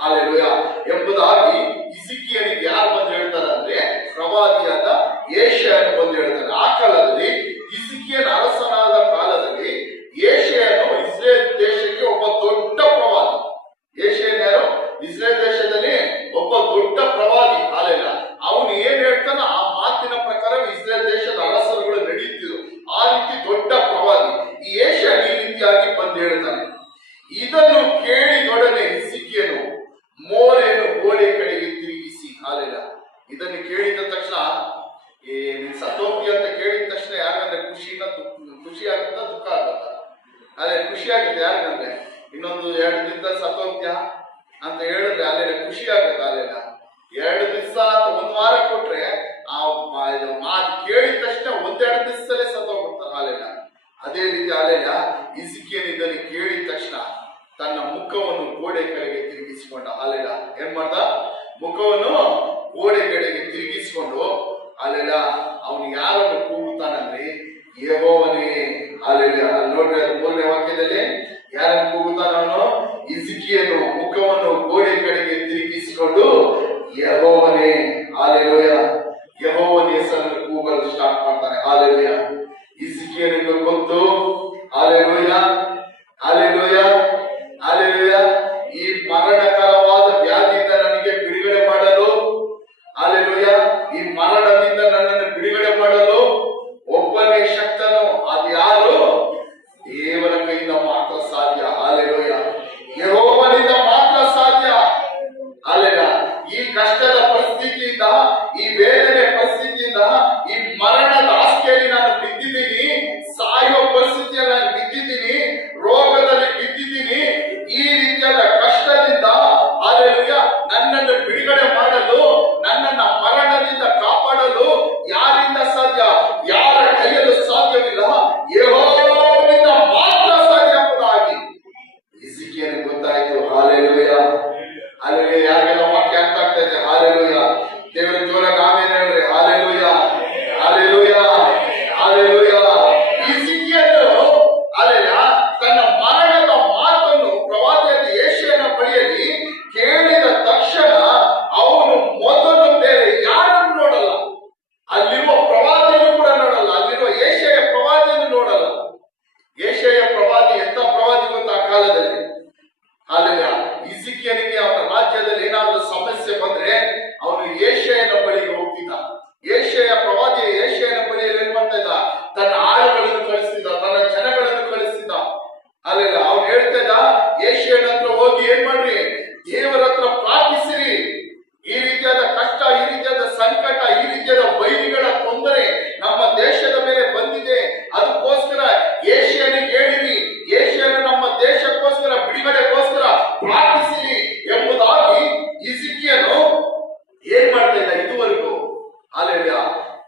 ಹಾಲೆಲೂಯ ಎಂಬುದಾಗಿ ಹಿಜ್ಕೀಯನಿಗೆ ಯಾರು ಬಂದು ಹೇಳ್ತಾರೆ ಅಂದ್ರೆ ಪ್ರವಾದಿಯಾದ ಯೆಶಾಯನು ಬಂದು ಹೇಳ್ತಾರೆ. ಆ ಕಾಲದಲ್ಲಿ ಹಿಜ್ಕೀಯನ ಅರಸನಾದ ಕಾಲದಲ್ಲಿ ಯೆಶಾಯನು ಇಸ್ರೇಲ್ ದೇಶಕ್ಕೆ ಒಬ್ಬ ದೊಡ್ಡ ಪ್ರವಾದಿ. ಯೆಶಾಯನು ಯಾರು? ಇಸ್ರೇಲ್ ದೇಶದಲ್ಲಿ ಒಬ್ಬ ದೊಡ್ಡ ಪ್ರವಾದಿ. ಹಾಲೆಲ್ಲ ಅವನು ಏನ್ ಹೇಳ್ತಾನ ಆ ಮಾತಿನ ಪ್ರಕಾರ ಇಸ್ರೇಲ್ ದೇಶದ ಅರಸರುಗಳು ನಡೆಯುತ್ತಿದ್ರು. ಆ ರೀತಿ ದೊಡ್ಡ ಪ್ರವಾದಿ ಈ ಯೆಶಾಯನು ಈ ರೀತಿಯಾಗಿ ಬಂದು ಹೇಳ್ತಾನೆ. ಇದನ್ನು ಕೇಳಿದೊಡನೆ ಹಿಜ್ಕೀಯನು ಮೋರೆಯನ್ನು ಗೋಡೆ ಕಡೆಗೆ ತಿರುಗಿಸಿ. ಹಾಲೆಲ್ಲ ಇದನ್ನು ಕೇಳಿದ ತಕ್ಷಣ ಸತ್ತೋಗ್ತಿ ಅಂತ ಕೇಳಿದ ತಕ್ಷಣ ಯಾಕಂದ್ರೆ ಖುಷಿ ಆಗುತ್ತಾ ದುಃಖ ಆಗುತ್ತಾ? ಅದೇ ಖುಷಿ ಆಗುತ್ತೆ. ಯಾಕಂದ್ರೆ ಇನ್ನೊಂದು 2 ದಿನದಲ್ಲಿ ಸತ್ತೋಗ್ತ್ಯಾ ಅಂತ ಹೇಳಿದ್ರೆ ಅಲ್ಲೆಲ್ಲ ಖುಷಿ ಆಗುತ್ತೆ. ಅಲ್ಲೆಲ್ಲ 2 ದಿವಸ ಅಥವಾ 1 ವಾರ ಕೊಟ್ರೆ ಆ ಮಾತು ಕೇಳಿದ ತಕ್ಷಣ 1-2 ದಿವಸದಲ್ಲೇ ಸತ್ತೋಗ್ಬಿಡ್ತಾರೆ. ಅಲ್ಲೆಲ್ಲ ಅದೇ ರೀತಿ ಅಲ್ಲೆಲ್ಲ ಹಿಜ್ಕೀಯನು ಇದನ್ನು ಕೇಳಿದ ತಕ್ಷಣ ತನ್ನ ಮುಖವನ್ನು ಗೋಡೆ ಕಡೆಗೆ ತಿರುಗಿಸಿಕೊಂಡ. ಅಲ್ಲೆಲ್ಲ ಏನ್ ಮಾಡ್ದ? ಮುಖವನ್ನು ಗೋಡೆ ಕಡೆಗೆ ತಿರುಗಿಸಿಕೊಂಡು ಅಲ್ಲೆಲ್ಲ ಅವನು ಯಾರನ್ನು ಕೂಗುತ್ತಾನಂದ್ರೆ ಯೆಹೋವನೇ. ಅಲ್ಲೆಲ್ಲ ನೋಡ್ರಿ, ಅದು 3ನೇ ವಾಕ್ಯದಲ್ಲಿ ಯಾರನ್ನು ಕೂಗುತ್ತಾನ ಅವನು? ಹಿಜ್ಕೀಯನು ಮುಖವನ್ನು ಗೋಡೆ ಕಡೆಗೆ ತಿರುಗಿಸಿಕೊಂಡು ಯೆಹೋವನೇ. ಹಾಲೆಲೂಯ. ಯೆಹೋವನ ಹೆಸರನ್ನು ಕೂಗಲು ಸ್ಟಾರ್ಟ್ ಮಾಡ್ತಾನೆ. ಹಾಲೆಲೂಯ. ಹಿಜ್ಕೀಯನಿಗೆ ಗೊತ್ತು. Hallelujah, hallelujah, hallelujah. ಈ ಮರಣಕರವಾದ ವ್ಯಾಧಿಯಿಂದ ನನಗೆ ಬಿಡುಗಡೆ ಮಾಡಲು, ಹಾಲೆಲೂಯ, ಈ ಮರಣದಿಂದ ನನ್ನನ್ನು ಬಿಡುಗಡೆ ಮಾಡಲು ಒಬ್ಬನೇ ಶಕ್ತನು. ಅದು ಯಾರು? ದೇವರ ಕೈಯಿಂದ ಮಾತ್ರ ಸಾಧ್ಯ. ಹಾಲೆಲೂಯ. ಯೆಹೋವನಿಂದ ಮಾತ್ರ ಸಾಧ್ಯ. ಹಾಲೆಲೂಯ. ಈ ಕಷ್ಟದ ಪರಿಸ್ಥಿತಿಯಿಂದ, ಈ ವೇದನೆ ಪರಿಸ್ಥಿತಿಯಿಂದ, ಈ ಮರಣದ ಹಾಸಿಗೆಯಲ್ಲಿ ನಾನು ಬಿದ್ದಿದ್ದೀನಿ, ಸಾಯೋ ಪರಿಸ್ಥಿತಿ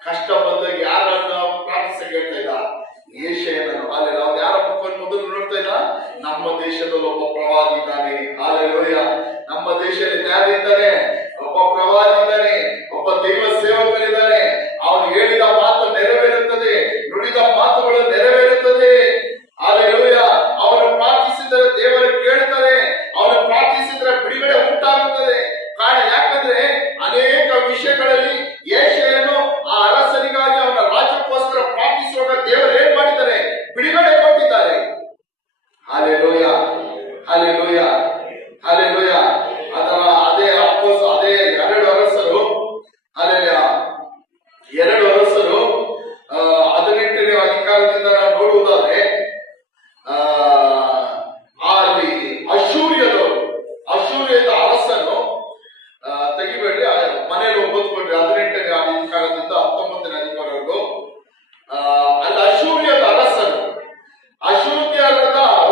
ಕಷ್ಟ ಬಂದಾಗ ಯಾರನ್ನ ಪ್ರಾರ್ಥಿಸಕ್ಕೆ ಹೇಳ್ತಾ ಇದ್ದ? ಯೆಶಾಯನನ್ನು. ಹಾಲೆಲೂಯ. ಅವ್ನು ಯಾರ ಮುಖವನ್ನು ಮೊದಲು ನೋಡ್ತಾ ಇದ್ದ? ನಮ್ಮ ದೇಶದಲ್ಲಿ ಒಬ್ಬ ಪ್ರವಾದಿ ಇದ್ದಾನೆ. ಹಾಲೆಲೂಯ. ನಮ್ಮ ದೇಶದಲ್ಲಿ ಯಾರಿದ್ದಾನೆ? ಒಬ್ಬ ಪ್ರವಾದಿ ಇದ್ದಾನೆ, ಒಬ್ಬ ದೈವ ಸೇವಕರಿದ್ದಾನೆ. ಅವನು ಹೇಳಿದ ಮಾತು ನೆರವೇರುತ್ತದೆ, ನುಡಿದ ಮಾತುಗಳು ನೆರವೇರುತ್ತದೆ. ಹಾಲೆಲೂಯ. ಅವನು ಪ್ರಾರ್ಥಿಸಿದರೆ ದೇವರು ಕೇಳ್ತಾರೆ, ಅವನು ಪ್ರಾರ್ಥಿಸಿದರೆ ಬಿಡುಗಡೆ ಉಂಟಾಗುತ್ತದೆ. ಕಾರಣ ಯಾಕಂದ್ರೆ ಅನೇಕ ವಿಷಯಗಳಲ್ಲಿ ಯೆಶಾಯನು ಆ ಅರಸನಿಗಾಗಿ ಅವನ ರಾಜ್ಯಕ್ಕೋಸ್ಕರ ಪ್ರಾರ್ಥಿಸುವಾಗ ದೇವರು ಏನ್ ಮಾಡಿದ್ದಾರೆ? ಬಿಡುಗಡೆ ಕೊಟ್ಟಿದ್ದಾರೆ. Hallelujah, hallelujah, hallelujah. ಅದರ ಅದೇ ಎರಡು ಅರಸರು, ಹಾಲೆಲೂಯ, 18ನೇ ಅಧಿಕಾರದಿಂದ ನಾವು ನೋಡುವುದಾದ್ರೆ ಅಲ್ಲಿ ಅಶ್ಶೂರ್ಯದ ಅರಸನು, ತೆಗಿಬೇಡ್ರಿ, ಮನೇಲಿ ಓದ್ಕೊಡ್ರಿ, 18ನೇ ಅಧಿಕಾರದಿಂದ 19ನೇ ಅಧಿಕಾರವರೆಗೂ. ಅಲ್ಲಿ ಅಶ್ಶೂರ್ಯದ ಅರಸನು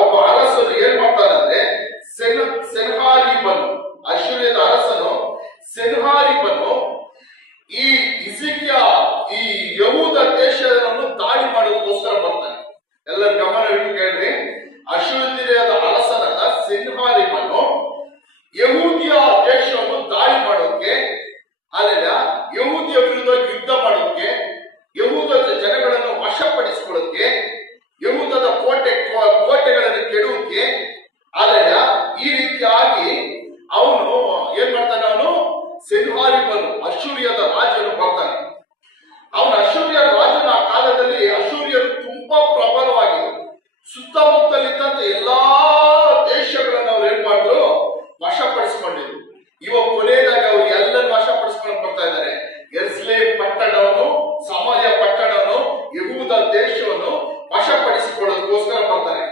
ಒಬ್ಬ ಅರಸನು ಏನ್ ಮಾಡ್ತಾನಂದ್ರೆ ಸೆನ್ಹಾರೀಬನು, ಅಶ್ಶೂರ್ಯದ ಅರಸನು ಸೆನ್ಹಾರೀಬನು ಈ ಹಿಜ್ಕಿಯ ಈ ಯಹೂದ ದೇಶವನ್ನು ದಾಳಿ ಮಾಡೋದಕ್ಕೋಸ್ಕರ ಬರ್ತಾನೆ. ಎಲ್ಲ ಗಮನ ಇಟ್ಟು ಕೇಳ್ರಿ. ಅಶ್ಶೂರ್ಯದ ಅರಸನಾದ ಸೆನ್ಹಾರೀಬನು ಯಹೂದಿಯ ದೇಶವನ್ನು ದಾಳಿ ಮಾಡೋಕೆ, ಅಲ್ಲೆಲ್ಲ ಯಹೂದಿಯ ವಿರುದ್ಧ ಯುದ್ಧ ಮಾಡೋಕೆ, ಯಹೂದದ ಜನಗಳನ್ನು ವಶಪಡಿಸಿಕೊಳ್ಳೋಕೆ, ಯಹೂದದ ಕೋಟೆಗಳನ್ನು ಕೆಡುವುದಕ್ಕೆ, ಅಲ್ಲೆಲ್ಲ ಈ ರೀತಿಯಾಗಿ ಅವನು ಏನ್ ಮಾಡ್ತಾನೆ? ಅವನು ಸೆನ್ಹಾರೀಬನು ಅಶ್ಶೂರ್ಯದ ರಾಜನು ಬರ್ತಾನೆ. ಅವನ ಅಶ್ಶೂರ್ಯರ ರಾಜನ ಆ ಕಾಲದಲ್ಲಿ ಅಶ್ಶೂರ್ಯರು ತುಂಬಾ ಪ್ರಬಲವಾಗಿದ್ದರು. ಸುತ್ತಮುತ್ತಲಿದ್ದಂತ ಎಲ್ಲಾ ದೇಶಗಳನ್ನು ಅವ್ರು ಏನ್ ಮಾಡಿದ್ರು? ವಶಪಡಿಸಿಕೊಂಡಿದ್ರು. ಇವಾಗ ಕೊನೆಯದಾಗ ಅವ್ರು ಎಲ್ಲರೂ ವಶಪಡಿಸ್ಕೊಂಡು ಬರ್ತಾ ಇದ್ದಾರೆ. ಯೆರೂಸಲೇಮ್ ಪಟ್ಟಣವನ್ನು, ಸಮಾರ್ಯ ಪಟ್ಟಣವನ್ನು, ಯಹೂದ ದೇಶವನ್ನು ವಶಪಡಿಸಿಕೊಳ್ಳೋದಕ್ಕೋಸ್ಕರ ಬರ್ತಾರೆ.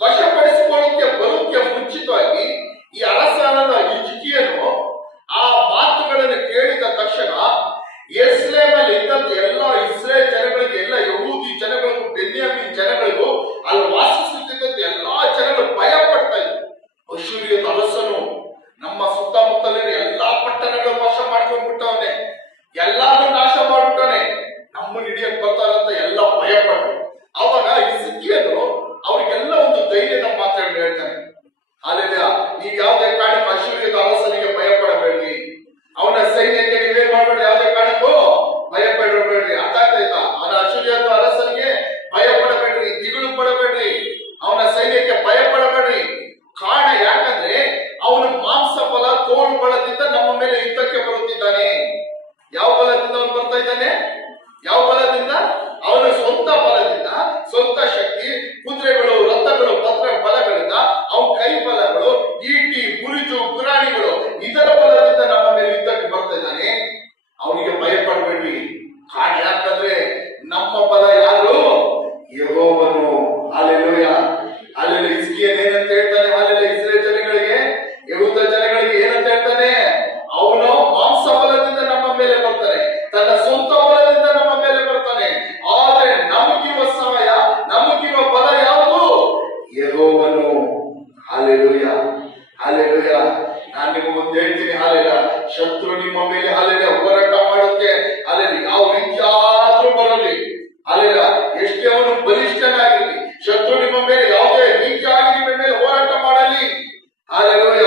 ವಶಪಡಿಸಿಕೊಳ್ಳೋಕೆ ಬರೋಕ್ಕೆ ಮುಂಚಿತವಾಗಿ ಈ ಅರಸನಾದ ಹಿಜ್ಕೀಯನು ಆ ಮಾತುಗಳನ್ನು ಕೇಳಿದ ತಕ್ಷಣ ಯೆರೂಸಲೇಮಲ್ಲಿ ಇದ್ದಂತ ಎಲ್ಲ ಇಸ್ರೇಲ್ ಜನಗಳಿಗೆ, ಎಲ್ಲ ಯಹೂದಿ ಜನಗಳಿಗೂ, ಬೆನ್ಯಾಮೀನ್ ಜನಗಳಿಗೂ, ಅಲ್ಲಿ ವಾಸಿಸುತ್ತಿದ್ದಂತ ಎಲ್ಲಾ ಜನಗಳು ಭಯ ಪಡ್ತಾ ಇದ್ರು. ಅಶ್ಶೂರ್ಯದ ಅರಸನು ನಮ್ಮ ಸುತ್ತಮುತ್ತಲಿನ ಎಲ್ಲಾ ಪಟ್ಟಣಗಳು ವಶ ಮಾಡ್ಕೊಂಡ್ಬಿಟ್ಟವನೆ, ಎಲ್ಲಾರು ನಾಶ ಮಾಡ್ಬಿಟ್ಟವನೆ, ನಮ್ಮನ್ನು ಹಿಡಿಯಕ್ ಬರ್ತಾರಂತ ಎಲ್ಲ ಭಯ ಪಟ್ಟರು. ಅವಾಗ ಹಿಜ್ಕೀಯನು ಅವ್ರಿಗೆಲ್ಲ ಒಂದು ಧೈರ್ಯದ ಮಾತನ್ನು ಹೇಳ್ತಾನೆ. ಹಾಲೆಲೂಯ. ನೀವು ಯಾವುದೇ ಕಾರಣಕ್ಕೂ ಅಶ್ಶೂರ್ಯದ ಅರಸನಿಗೆ ಭಯ ಪಡಬೇಡ್ರಿ, ಅವನ ಸೈನ್ಯಕ್ಕೆ ನೀವೇನ್ ಮಾಡಬೇಡ್ರಿ, ಯಾವುದೇ ಕಾರಣಕ್ಕೂ ಭಯ ಪಡಬೇಡ್ರಿ. ಅರ್ಥ ಆಗ್ತಾಯ್ತಾ? ಅವನ ಅಶ್ಶೂರ್ಯದ ಅರಸನಿಗೆ ಭಯ ಪಡಬೇಡ್ರಿ, ದಿಗುಲು ಪಡಬೇಡ್ರಿ, ಅವನ ಸೈನ್ಯಕ್ಕೆ ಭಯ ಪಡಬೇಡ್ರಿ. ಕಾರಣ ಯಾಕಂದ್ರೆ ಅವನು ಮಾಂಸ ಬಲ, ತೋಳು ಬಲದಿಂದ ನಮ್ಮ ಮೇಲೆ ಯುದ್ಧಕ್ಕೆ ಬರುತ್ತಿದ್ದಾನೆ. ಯಾವ ಬಲದಿಂದ ಅವನು ಬರ್ತಾ ಇದ್ದಾನೆ? ಯಾವ ಬಲದಿಂದ? ಅವನ ಸ್ವಂತ ಬಲದಿಂದ, ಸ್ವಂತ ಶಕ್ತಿ, ಕುದುರೆಗಳು, ರಥಗಳು, ಬಲಗಳಿಂದ, ಅವನ ಕೈ ಬಲಗಳು, ಈಟಿ, ಬುರುಜು, ಗುರಾಣಿಗಳು, ಇದರ ಬಲದಿಂದ ನಮ್ಮ ಮೇಲೆ ಯುದ್ಧಕ್ಕೆ ಬರ್ತಾ ಇದ್ದಾನೆ. ಅವನಿಗೆ ಭಯ ಪಡಬೇಡ್ರಿ. ಕಾರಣ ಯಾಕಂದ್ರೆ ನಮ್ಮ ಬಲ ಯಾರು? ಯೆಹೋವನು. Hallelujah, hallelujah. ಹಿಜ್ಕೀಯನು ಏನಂತ ಹೇಳ್ತಾನೆ? ಹಾಲೆಲೂಯ. ಇಸ್ರೇಲ್ ಜನಗಳಿಗೆ, ಯಹೂದ ಜನಗಳಿಗೆ ಏನಂತ ಹೇಳ್ತಾನೆ? ಅವನು ಮಾಂಸ ಬಲದಿಂದ ನಮ್ಮ ಮೇಲೆ ಬರ್ತಾನೆ, ತನ್ನ ಸ್ವಂತ ಬಲದಿಂದ ನಮ್ಮ ಮೇಲೆ ಬರ್ತಾನೆ. ಆದ್ರೆ ನಮಗಿರುವ ಸಮಯ, ನಮಗಿರುವ ಬಲ ಯಾವುದು? ಯೆಹೋವನು. Hallelujah, hallelujah. ನಾನು ನಿಮಗೊಂದು ಹೇಳ್ತೀನಿ, ಹಾಲೆಲೂಯ. ಶತ್ರು ನಿಮ್ಮ ಮೇಲೆ ಹಾಲೆಲೂಯ ಹೋರಾಟ ಮಾಡೋಕೆ, ಹಾಲೆಲೂಯ, ಯಾವ ರೀತಿಯಾದ್ರೂ ಬರಲಿ, ಹಾಲೆಲೂಯ, ಎಷ್ಟೇ ಅವನು ಬಲಿಷ್ಠನಾಗಿರಲಿ, ಶತ್ರು ನಿಮ್ಮ ಮೇಲೆ ಯಾವುದೇ ರೀತಿಯಾಗಿ ನಿಮ್ಮ ಮೇಲೆ ಹೋರಾಟ ಮಾಡಲಿ, ಹಾಲೆಲೂಯ.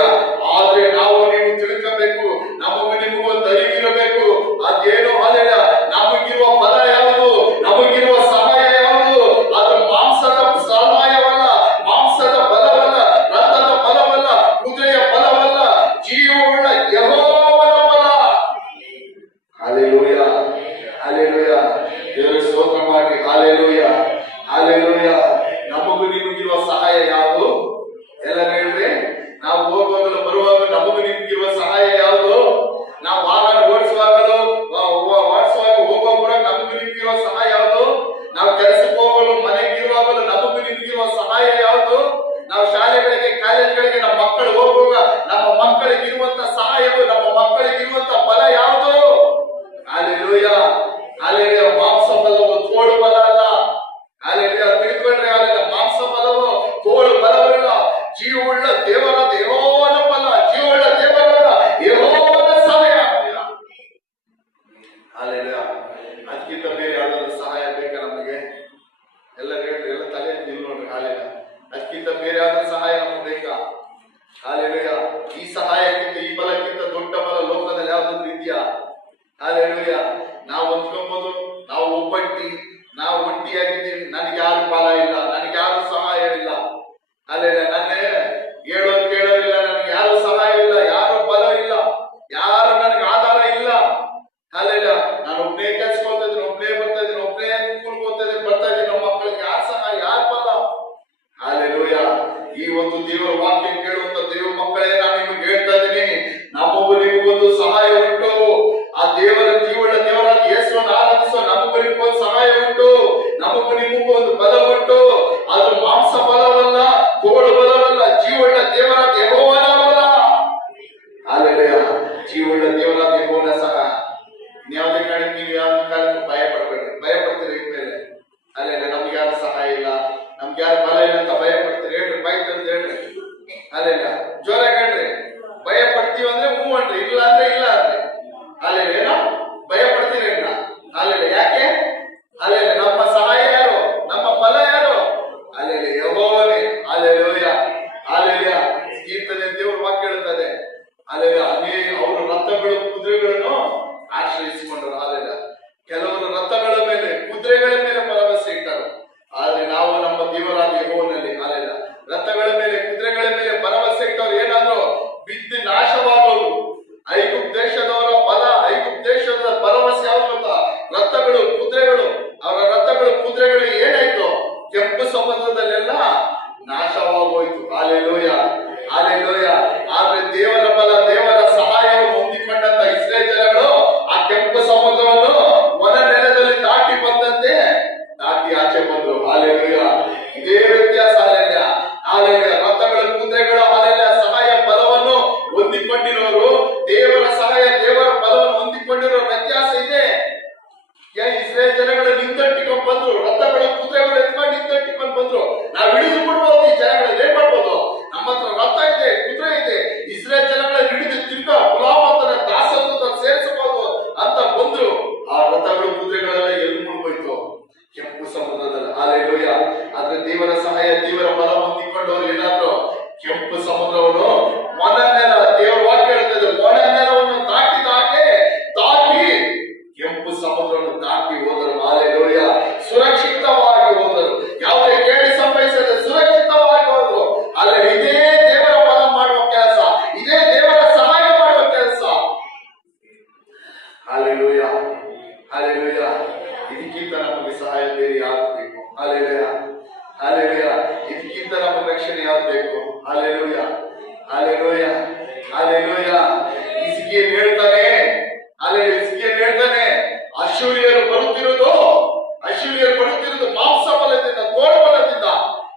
ಆದ್ರೆ ನಾವು ನೀವು ತಿಳ್ಕೋಬೇಕು, ನಮಗೂ ನಿಮಗೂ ಒಂದು ಅರಿವಿರಬೇಕು. ಅದೇನು? ಹಾಲೆಲೂಯ, ನಮಗಿರುವ ಬಲ ಯಾವುದು? ನಮಗಿರುವ ಸಹಾಯ ಯಾವುದು? ಅದು ಮಾಂಸದ ಸಹಾಯವಲ್ಲ, ಮಾಂಸದ ಬಲವಲ್ಲ, ರಥದ ಬಲವಲ್ಲ, ಕುದುರೆಯ ಬಲವಲ್ಲ, ಜೀವವುಳ್ಳ ಯೆಹೋವನ ಬಲ. Hallelujah, hallelujah. ದೇವರ ಸ್ತೋತ್ರ ಮಾಡಿ. Hallelujah, hallelujah. ನಮಗೂ ನಿಮಗಿರುವ ಸಹಾಯ ಯಾವುದು? ಎಲ್ಲ ಹೇಳ್ರಿ. ನಾವು ಹೋಗುವಾಗಲೂ ಬರುವಾಗ ನಮಗೂ ನಿಮಗಿರುವ ಸಹಾಯ ಯಾವುದು? ನಾವು ವಾಹನ ಓಡಿಸುವಾಗಲೂ ಹೋಗುವಾಗ ನಮಗೂ ನಿಮಗಿರುವ ಸಹಾಯ ಯಾವುದು? ನಾವು ಕೆಲಸಕ್ಕೆ ಹೋಗಲು, ಮನೆಗೆ ಇರುವಾಗಲೂ ನಮಗೂ ನಿಮಗಿರುವ ಸಹಾಯ ಯಾವುದು? ನಾವು ಶಾಲೆಗಳಿಗೆ, ಕಾಲೇಜ್ಗಳಿಗೆ ನಮ್ಮ ಮಕ್ಕಳು ಹೋಗುವಾಗ ನಮ್ಮ ಮಕ್ಕಳಿಗೆ ಇರುವಂತ ಸಹಾಯವು, ನಮ್ಮ ಮಕ್ಕಳಿಗೆ ಇರುವಂತ ಬಲ ಯಾವುದು? Hallelujah, hallelujah. ಮಾಂಸ ಬಲವು, ತೋಳು ಬಲ ಅಲ್ಲ. ಹಾಲೆಲೂಯ. ತಿಳ್ಕೊಂಡ್ರೆ ಒಬ್ಬಂಟಿ, ನಾವು ಒಂಟಿಯಾಗಿದ್ದೀವಿ, ನನಗೆ ಯಾರು ಫಲ ಇಲ್ಲ, ನನಗೆ ಯಾರು ಸಹಾಯವಿಲ್ಲ. ಅಲ್ಲೇ ನನ್ನ ಹೇಳೋರು ಕೇಳೋರಿಲ್ಲ, ನನಗೆ ಯಾರು ಸಹಾಯ ಇಲ್ಲ, ಯಾರು ಫಲ ಇಲ್ಲ, ಯಾರು ನನಗೆ ಆಧಾರ ಇಲ್ಲ. ಅಲ್ಲೆಲ್ಲ ನಾನು ಒಬ್ಬನೇ ಕೆಲ್ಸಕ್ಕೆ ಹೋಗ್ತಾ ಇದ್ದೀನಿ, ಒಬ್ಬನೇ ಬರ್ತಾ ಇದ್ದೀನಿ, ಒಬ್ಬನೇ ಸ್ಕೂಲ್ಗೆ ಹೋಗ್ತಾ ಇದ್ದೀನಿ, ಬರ್ತಾ ಇದ್ದೀನಿ, ನಮ್ಮ ಮಕ್ಕಳಿಗೆ ಯಾರು ಸಹಾಯ, ಯಾರು ಫಲ. ಅಲ್ಲೆಲ್ಲೂಯ. ಈ ಒಂದು ದೇವರ ವಾಕ್ಯ ಕೇಳುವಂತ ದೇವ ಮಕ್ಕಳೇ, ನಾನು ನಿಮಗೆ ಹೇಳ್ತಾ ಇದ್ದೀನಿ, ನಮಗೂ ನಿಮಗೊಂದು ಸಹಾಯ ಉಂಟು. ಆ ದೇವರ ಜೀವನ ದೇವರಾದ ಯೇಸುವನ್ನು ಆರಾಧಿಸುವ ನಮಗೂ ನಿಮಗೊಂದು ಸಹಾಯ ಉಂಟು. ನಮಗೂ ನಿಮಗೂ ಒಂದು ಬಲ ಉಂಟು. ಅದು ಮಾಂಸ ಬಲವಲ್ಲ, ತೋಳು ಬಲವಲ್ಲ, ಜೀವನ ದೇವರಾದ ಯೆಹೋವನ ಬಲ. ಅಲ್ಲೆಲ್ಲೂಯ. ಜೀವನ ದೇವರಾದ ಯೆಹೋವನ ಸಹ. ಯಾವುದೇ ಕಾರಣಕ್ಕೆ ನೀವು ಯಾವ ಕಾಲಕ್ಕೂ ಭಯ ಪಡಬೇಡ್ರಿ. ಭಯ ಪಡ್ತೀರಿ ಇನ್ಮೇಲೆ. ಅಲ್ಲೆಲ್ಲ ನಮ್ಗೆ ಯಾರು ಸಹಾಯ ಇಲ್ಲ, ನಮ್ಗೆ ಯಾರು ಬಲ ಇಲ್ಲ ಅಂತ ಭಯ ಪಡ್ತೀರಿ. ಹೇಳ್ರಿ, ಬಾಯ್ತು ಅಂತ ಹೇಳ್ರಿ. ಅಲ್ಲೆಲ್ಲ ಜೋರ ಹೇಳ್ರಿ. ಭಯ ಪಡ್ತೀವಿ ಅಂದ್ರೆ ಹೂ ಅನ್ರಿ, ಇಲ್ಲ ಅಂದ್ರೆ ಇಲ್ಲ ಅನ್ರಿ. ಅಲ್ಲೆಲ್ಲ ಏನೋ ಭಯ ಪಡ್ತೀರಿ ಇಲ್ಲ. ಅಲ್ಲೆಲ್ಲ ಯಾಕೆ? ಅಲ್ಲೆಲ್ಲ ನಮ್ಮ ಸಹಾಯ ಯಾರು, ನಮ್ಮ ಫಲ ಯಾರು? ಅಲ್ಲೆಲ್ಲ ಯೆಹೋವನೇ. ಅಲ್ಲೆಲ್ಲೂಯ. ಅಲ್ಲೆಲ್ಲ ಕೀರ್ತನೆ ದೇವರು ವಾಕ್ಯ ಹೇಳುತ್ತದೆ. ಅಲ್ಲೆಲ್ಲ ಅವರು ರಥಗಳು ಕುದುರೆಗಳನ್ನು ಆಶ್ರಯಿಸಿಕೊಂಡರು. ಅಲ್ಲೆಲ್ಲ ಕೆಲವರು ರಥಗಳ ಮೇಲೆ ಕುದುರೆಗಳ ಮೇಲೆ ಭರವಸೆ ಇಟ್ಟರು. ಆದ್ರೆ ನಾವು ನಮ್ಮ ದೇವರಾದ ಯೆಹೋವನಲ್ಲಿ ಅಲ್ಲೆಲ್ಲ ರಥಗಳ ಮೇಲೆ ಕುದುರೆಗಳ ಮೇಲೆ ಭರವಸೆ ಇಟ್ಟವರು ಏನಾದ್ರು ಬಿದ್ದು ನಾಶವಾಗೋದು. ಐಗುಪ್ತ ದೇಶದವರ ಬಲ, ಐಗುಪ್ತ ದೇಶದ ಭರವಸೆ ಯಾವ್ದು ಗೊತ್ತಾ? ರಥಗಳು, ಕುದುರೆಗಳು. ಅವರ ರಥಗಳು, ಕುದುರೆಗಳು ಏನಾಯ್ತು? ಕೆಂಪು ಸಮುದ್ರದಲ್ಲೆಲ್ಲ ನಾಶವಾಗೋಯ್ತು. ಅಲ್ಲೆಲ್ಲೂಯ. ಅಲ್ಲೆಲ್ಲೂಯ. ಆದ್ರೆ ದೇವರ ಬಲ, ದೇವರ ಸಹಾಯವನ್ನು ಹೊಂದಿಕೊಂಡಂತ ಇಸ್ರೇಲ್ ಜನಗಳು ಆ ಕೆಂಪು ಸಮುದ್ರವನ್ನು ಒಣ ನೆಲದಲ್ಲಿ ದಾಟಿ ಬಂದಂತೆ ದಾಟಿ ಆಚೆ ಬಂದ್ರು. ಅಲ್ಲೆಲ್ಲೂಯ. ಇದೇ ವ್ಯತ್ಯಾಸ. ಅಲ್ಲೆಲ್ಲ ಅಲ್ಲೆಲ್ಲ ರಥಗಳು, ಕುದುರೆಗಳು ಅಲ್ಲೆಲ್ಲ ಸಹಾಯ ಬಲವನ್ನು ಹೊಂದಿಕೊಂಡಿರೋರು, ದೇವರ ಸಹಾಯ, ದೇವರ ಬಲವನ್ನು ಹೊಂದಿಕೊಂಡಿರೋ ವ್ಯತ್ಯಾಸ ಇದೆ. ಇಸ್ರೇಲ್ ಜನಗಳು ನಿಂತಟ್ಟಿಕೊಂಡು ಬಂದ್ರು, ರಥಗಳು, ಕುದುರೆಗಳು ಎತ್ಕೊಂಡು ನಿಂತಟ್ಟಿಕೊಂಡು ಬಂದ್ರು. ನಾವು ಹಿಡಿದು ಬಿಡ್ಬೋದು ಈ ಜನಗಳಲ್ಲಿ. ಏನ್ ಮಾಡ್ಬೋದು? ನಮ್ಮ ಹತ್ರ ರಥ ಇದೆ, ಕುದುರೆ ಇದೆ, ಇಸ್ರೇಲ್ ಜನಗಳನ್ನ ಹಿಡಿದು ತಿರ್ಗಾ ಗುಲಾಮತನ ದಾಸತ್ವದ ಸೇರಿಸಬಹುದು ಅಂತ ಬಂದ್ರು. ಆ ರಥಗಳು, ಕುದುರೆಗಳೆಲ್ಲ ಎಲ್ಲಿ ಮುಳುಗೋಯ್ತು? ಕೆಂಪು ಸಮುದ್ರದಲ್ಲಿ. ಅಲ್ಲೆಲ್ಲೂಯ. ಆದ್ರೆ ದೇವರ ಸಹಾಯ, ದೇವರ ಬಲ ಹೊಂದಿಕೊಂಡವ್ರು ಏನಾದ್ರು ಕೆಂಪು ಸಮುದ್ರವನ್ನು ಒಣ ನೆಲ, ದೇವರ ವಾಕ್ಯ ಹೇಳ್ತದೆ, ಒಣ ನೆಲವನ್ನು ದಾಟಿದ ಹಾಗೆ ದಾಟಿ ಕೆಂಪು ಸಮುದ್ರವನ್ನು ದಾಟಿ ಹೋದರು. ಅಲ್ಲೆಲ್ಲೂಯ. ಸುರಕ್ಷಿತವಾಗಿ ಹೋದರು. ಯಾವುದೇ ಕೇಳಿ ಸಂಭವಿಸದೆ ಸುರಕ್ಷಿತವಾಗಿ ಹೋದ್ರು. ಆದ್ರೆ ಇದೇ ದೇವರ ಬಲ ಮಾಡುವ ಕೆಲಸ, ಇದೇ ದೇವರ ಸಹಾಯ ಮಾಡುವ ಕೆಲಸ. ಅಲ್ಲೆಲ್ಲೂಯ. ಅಲ್ಲೆಲ್ಲೂಯ. ಇದಕ್ಕಿಂತ ನಮಗೆ ಸಹಾಯ ಬೇರೆ ಯಾವ್ದು ಬೇಕು? ಅಲ್ಲೆಲ್ಲೂಯ. ಅಲ್ಲೆಲ್ಲೂಯ. ಇದಕ್ಕಿಂತ ನಮಗೆ ರಕ್ಷಣೆ ಯಾವ್ದು ಬೇಕು? ಅಲ್ಲೆಲ್ಲೂಯ. ಅಲ್ಲೆಲ್ಲೂಯ. ಅಲ್ಲೆಲ್ಲೂಯ. ಹಿಜ್ಕೀಯೇಲ್ ಹೇಳ್ತಾನೆ, ಹಿಜ್ಕೀಯೇಲ್ ಹೇಳ್ತಾನೆ, ಅಶ್ಶೂರ್ಯರು ಬರುತ್ತಿರುವುದು ಮಾಂಸ ಬಲದಿಂದ, ತೋಳು ಬಲದಿಂದ.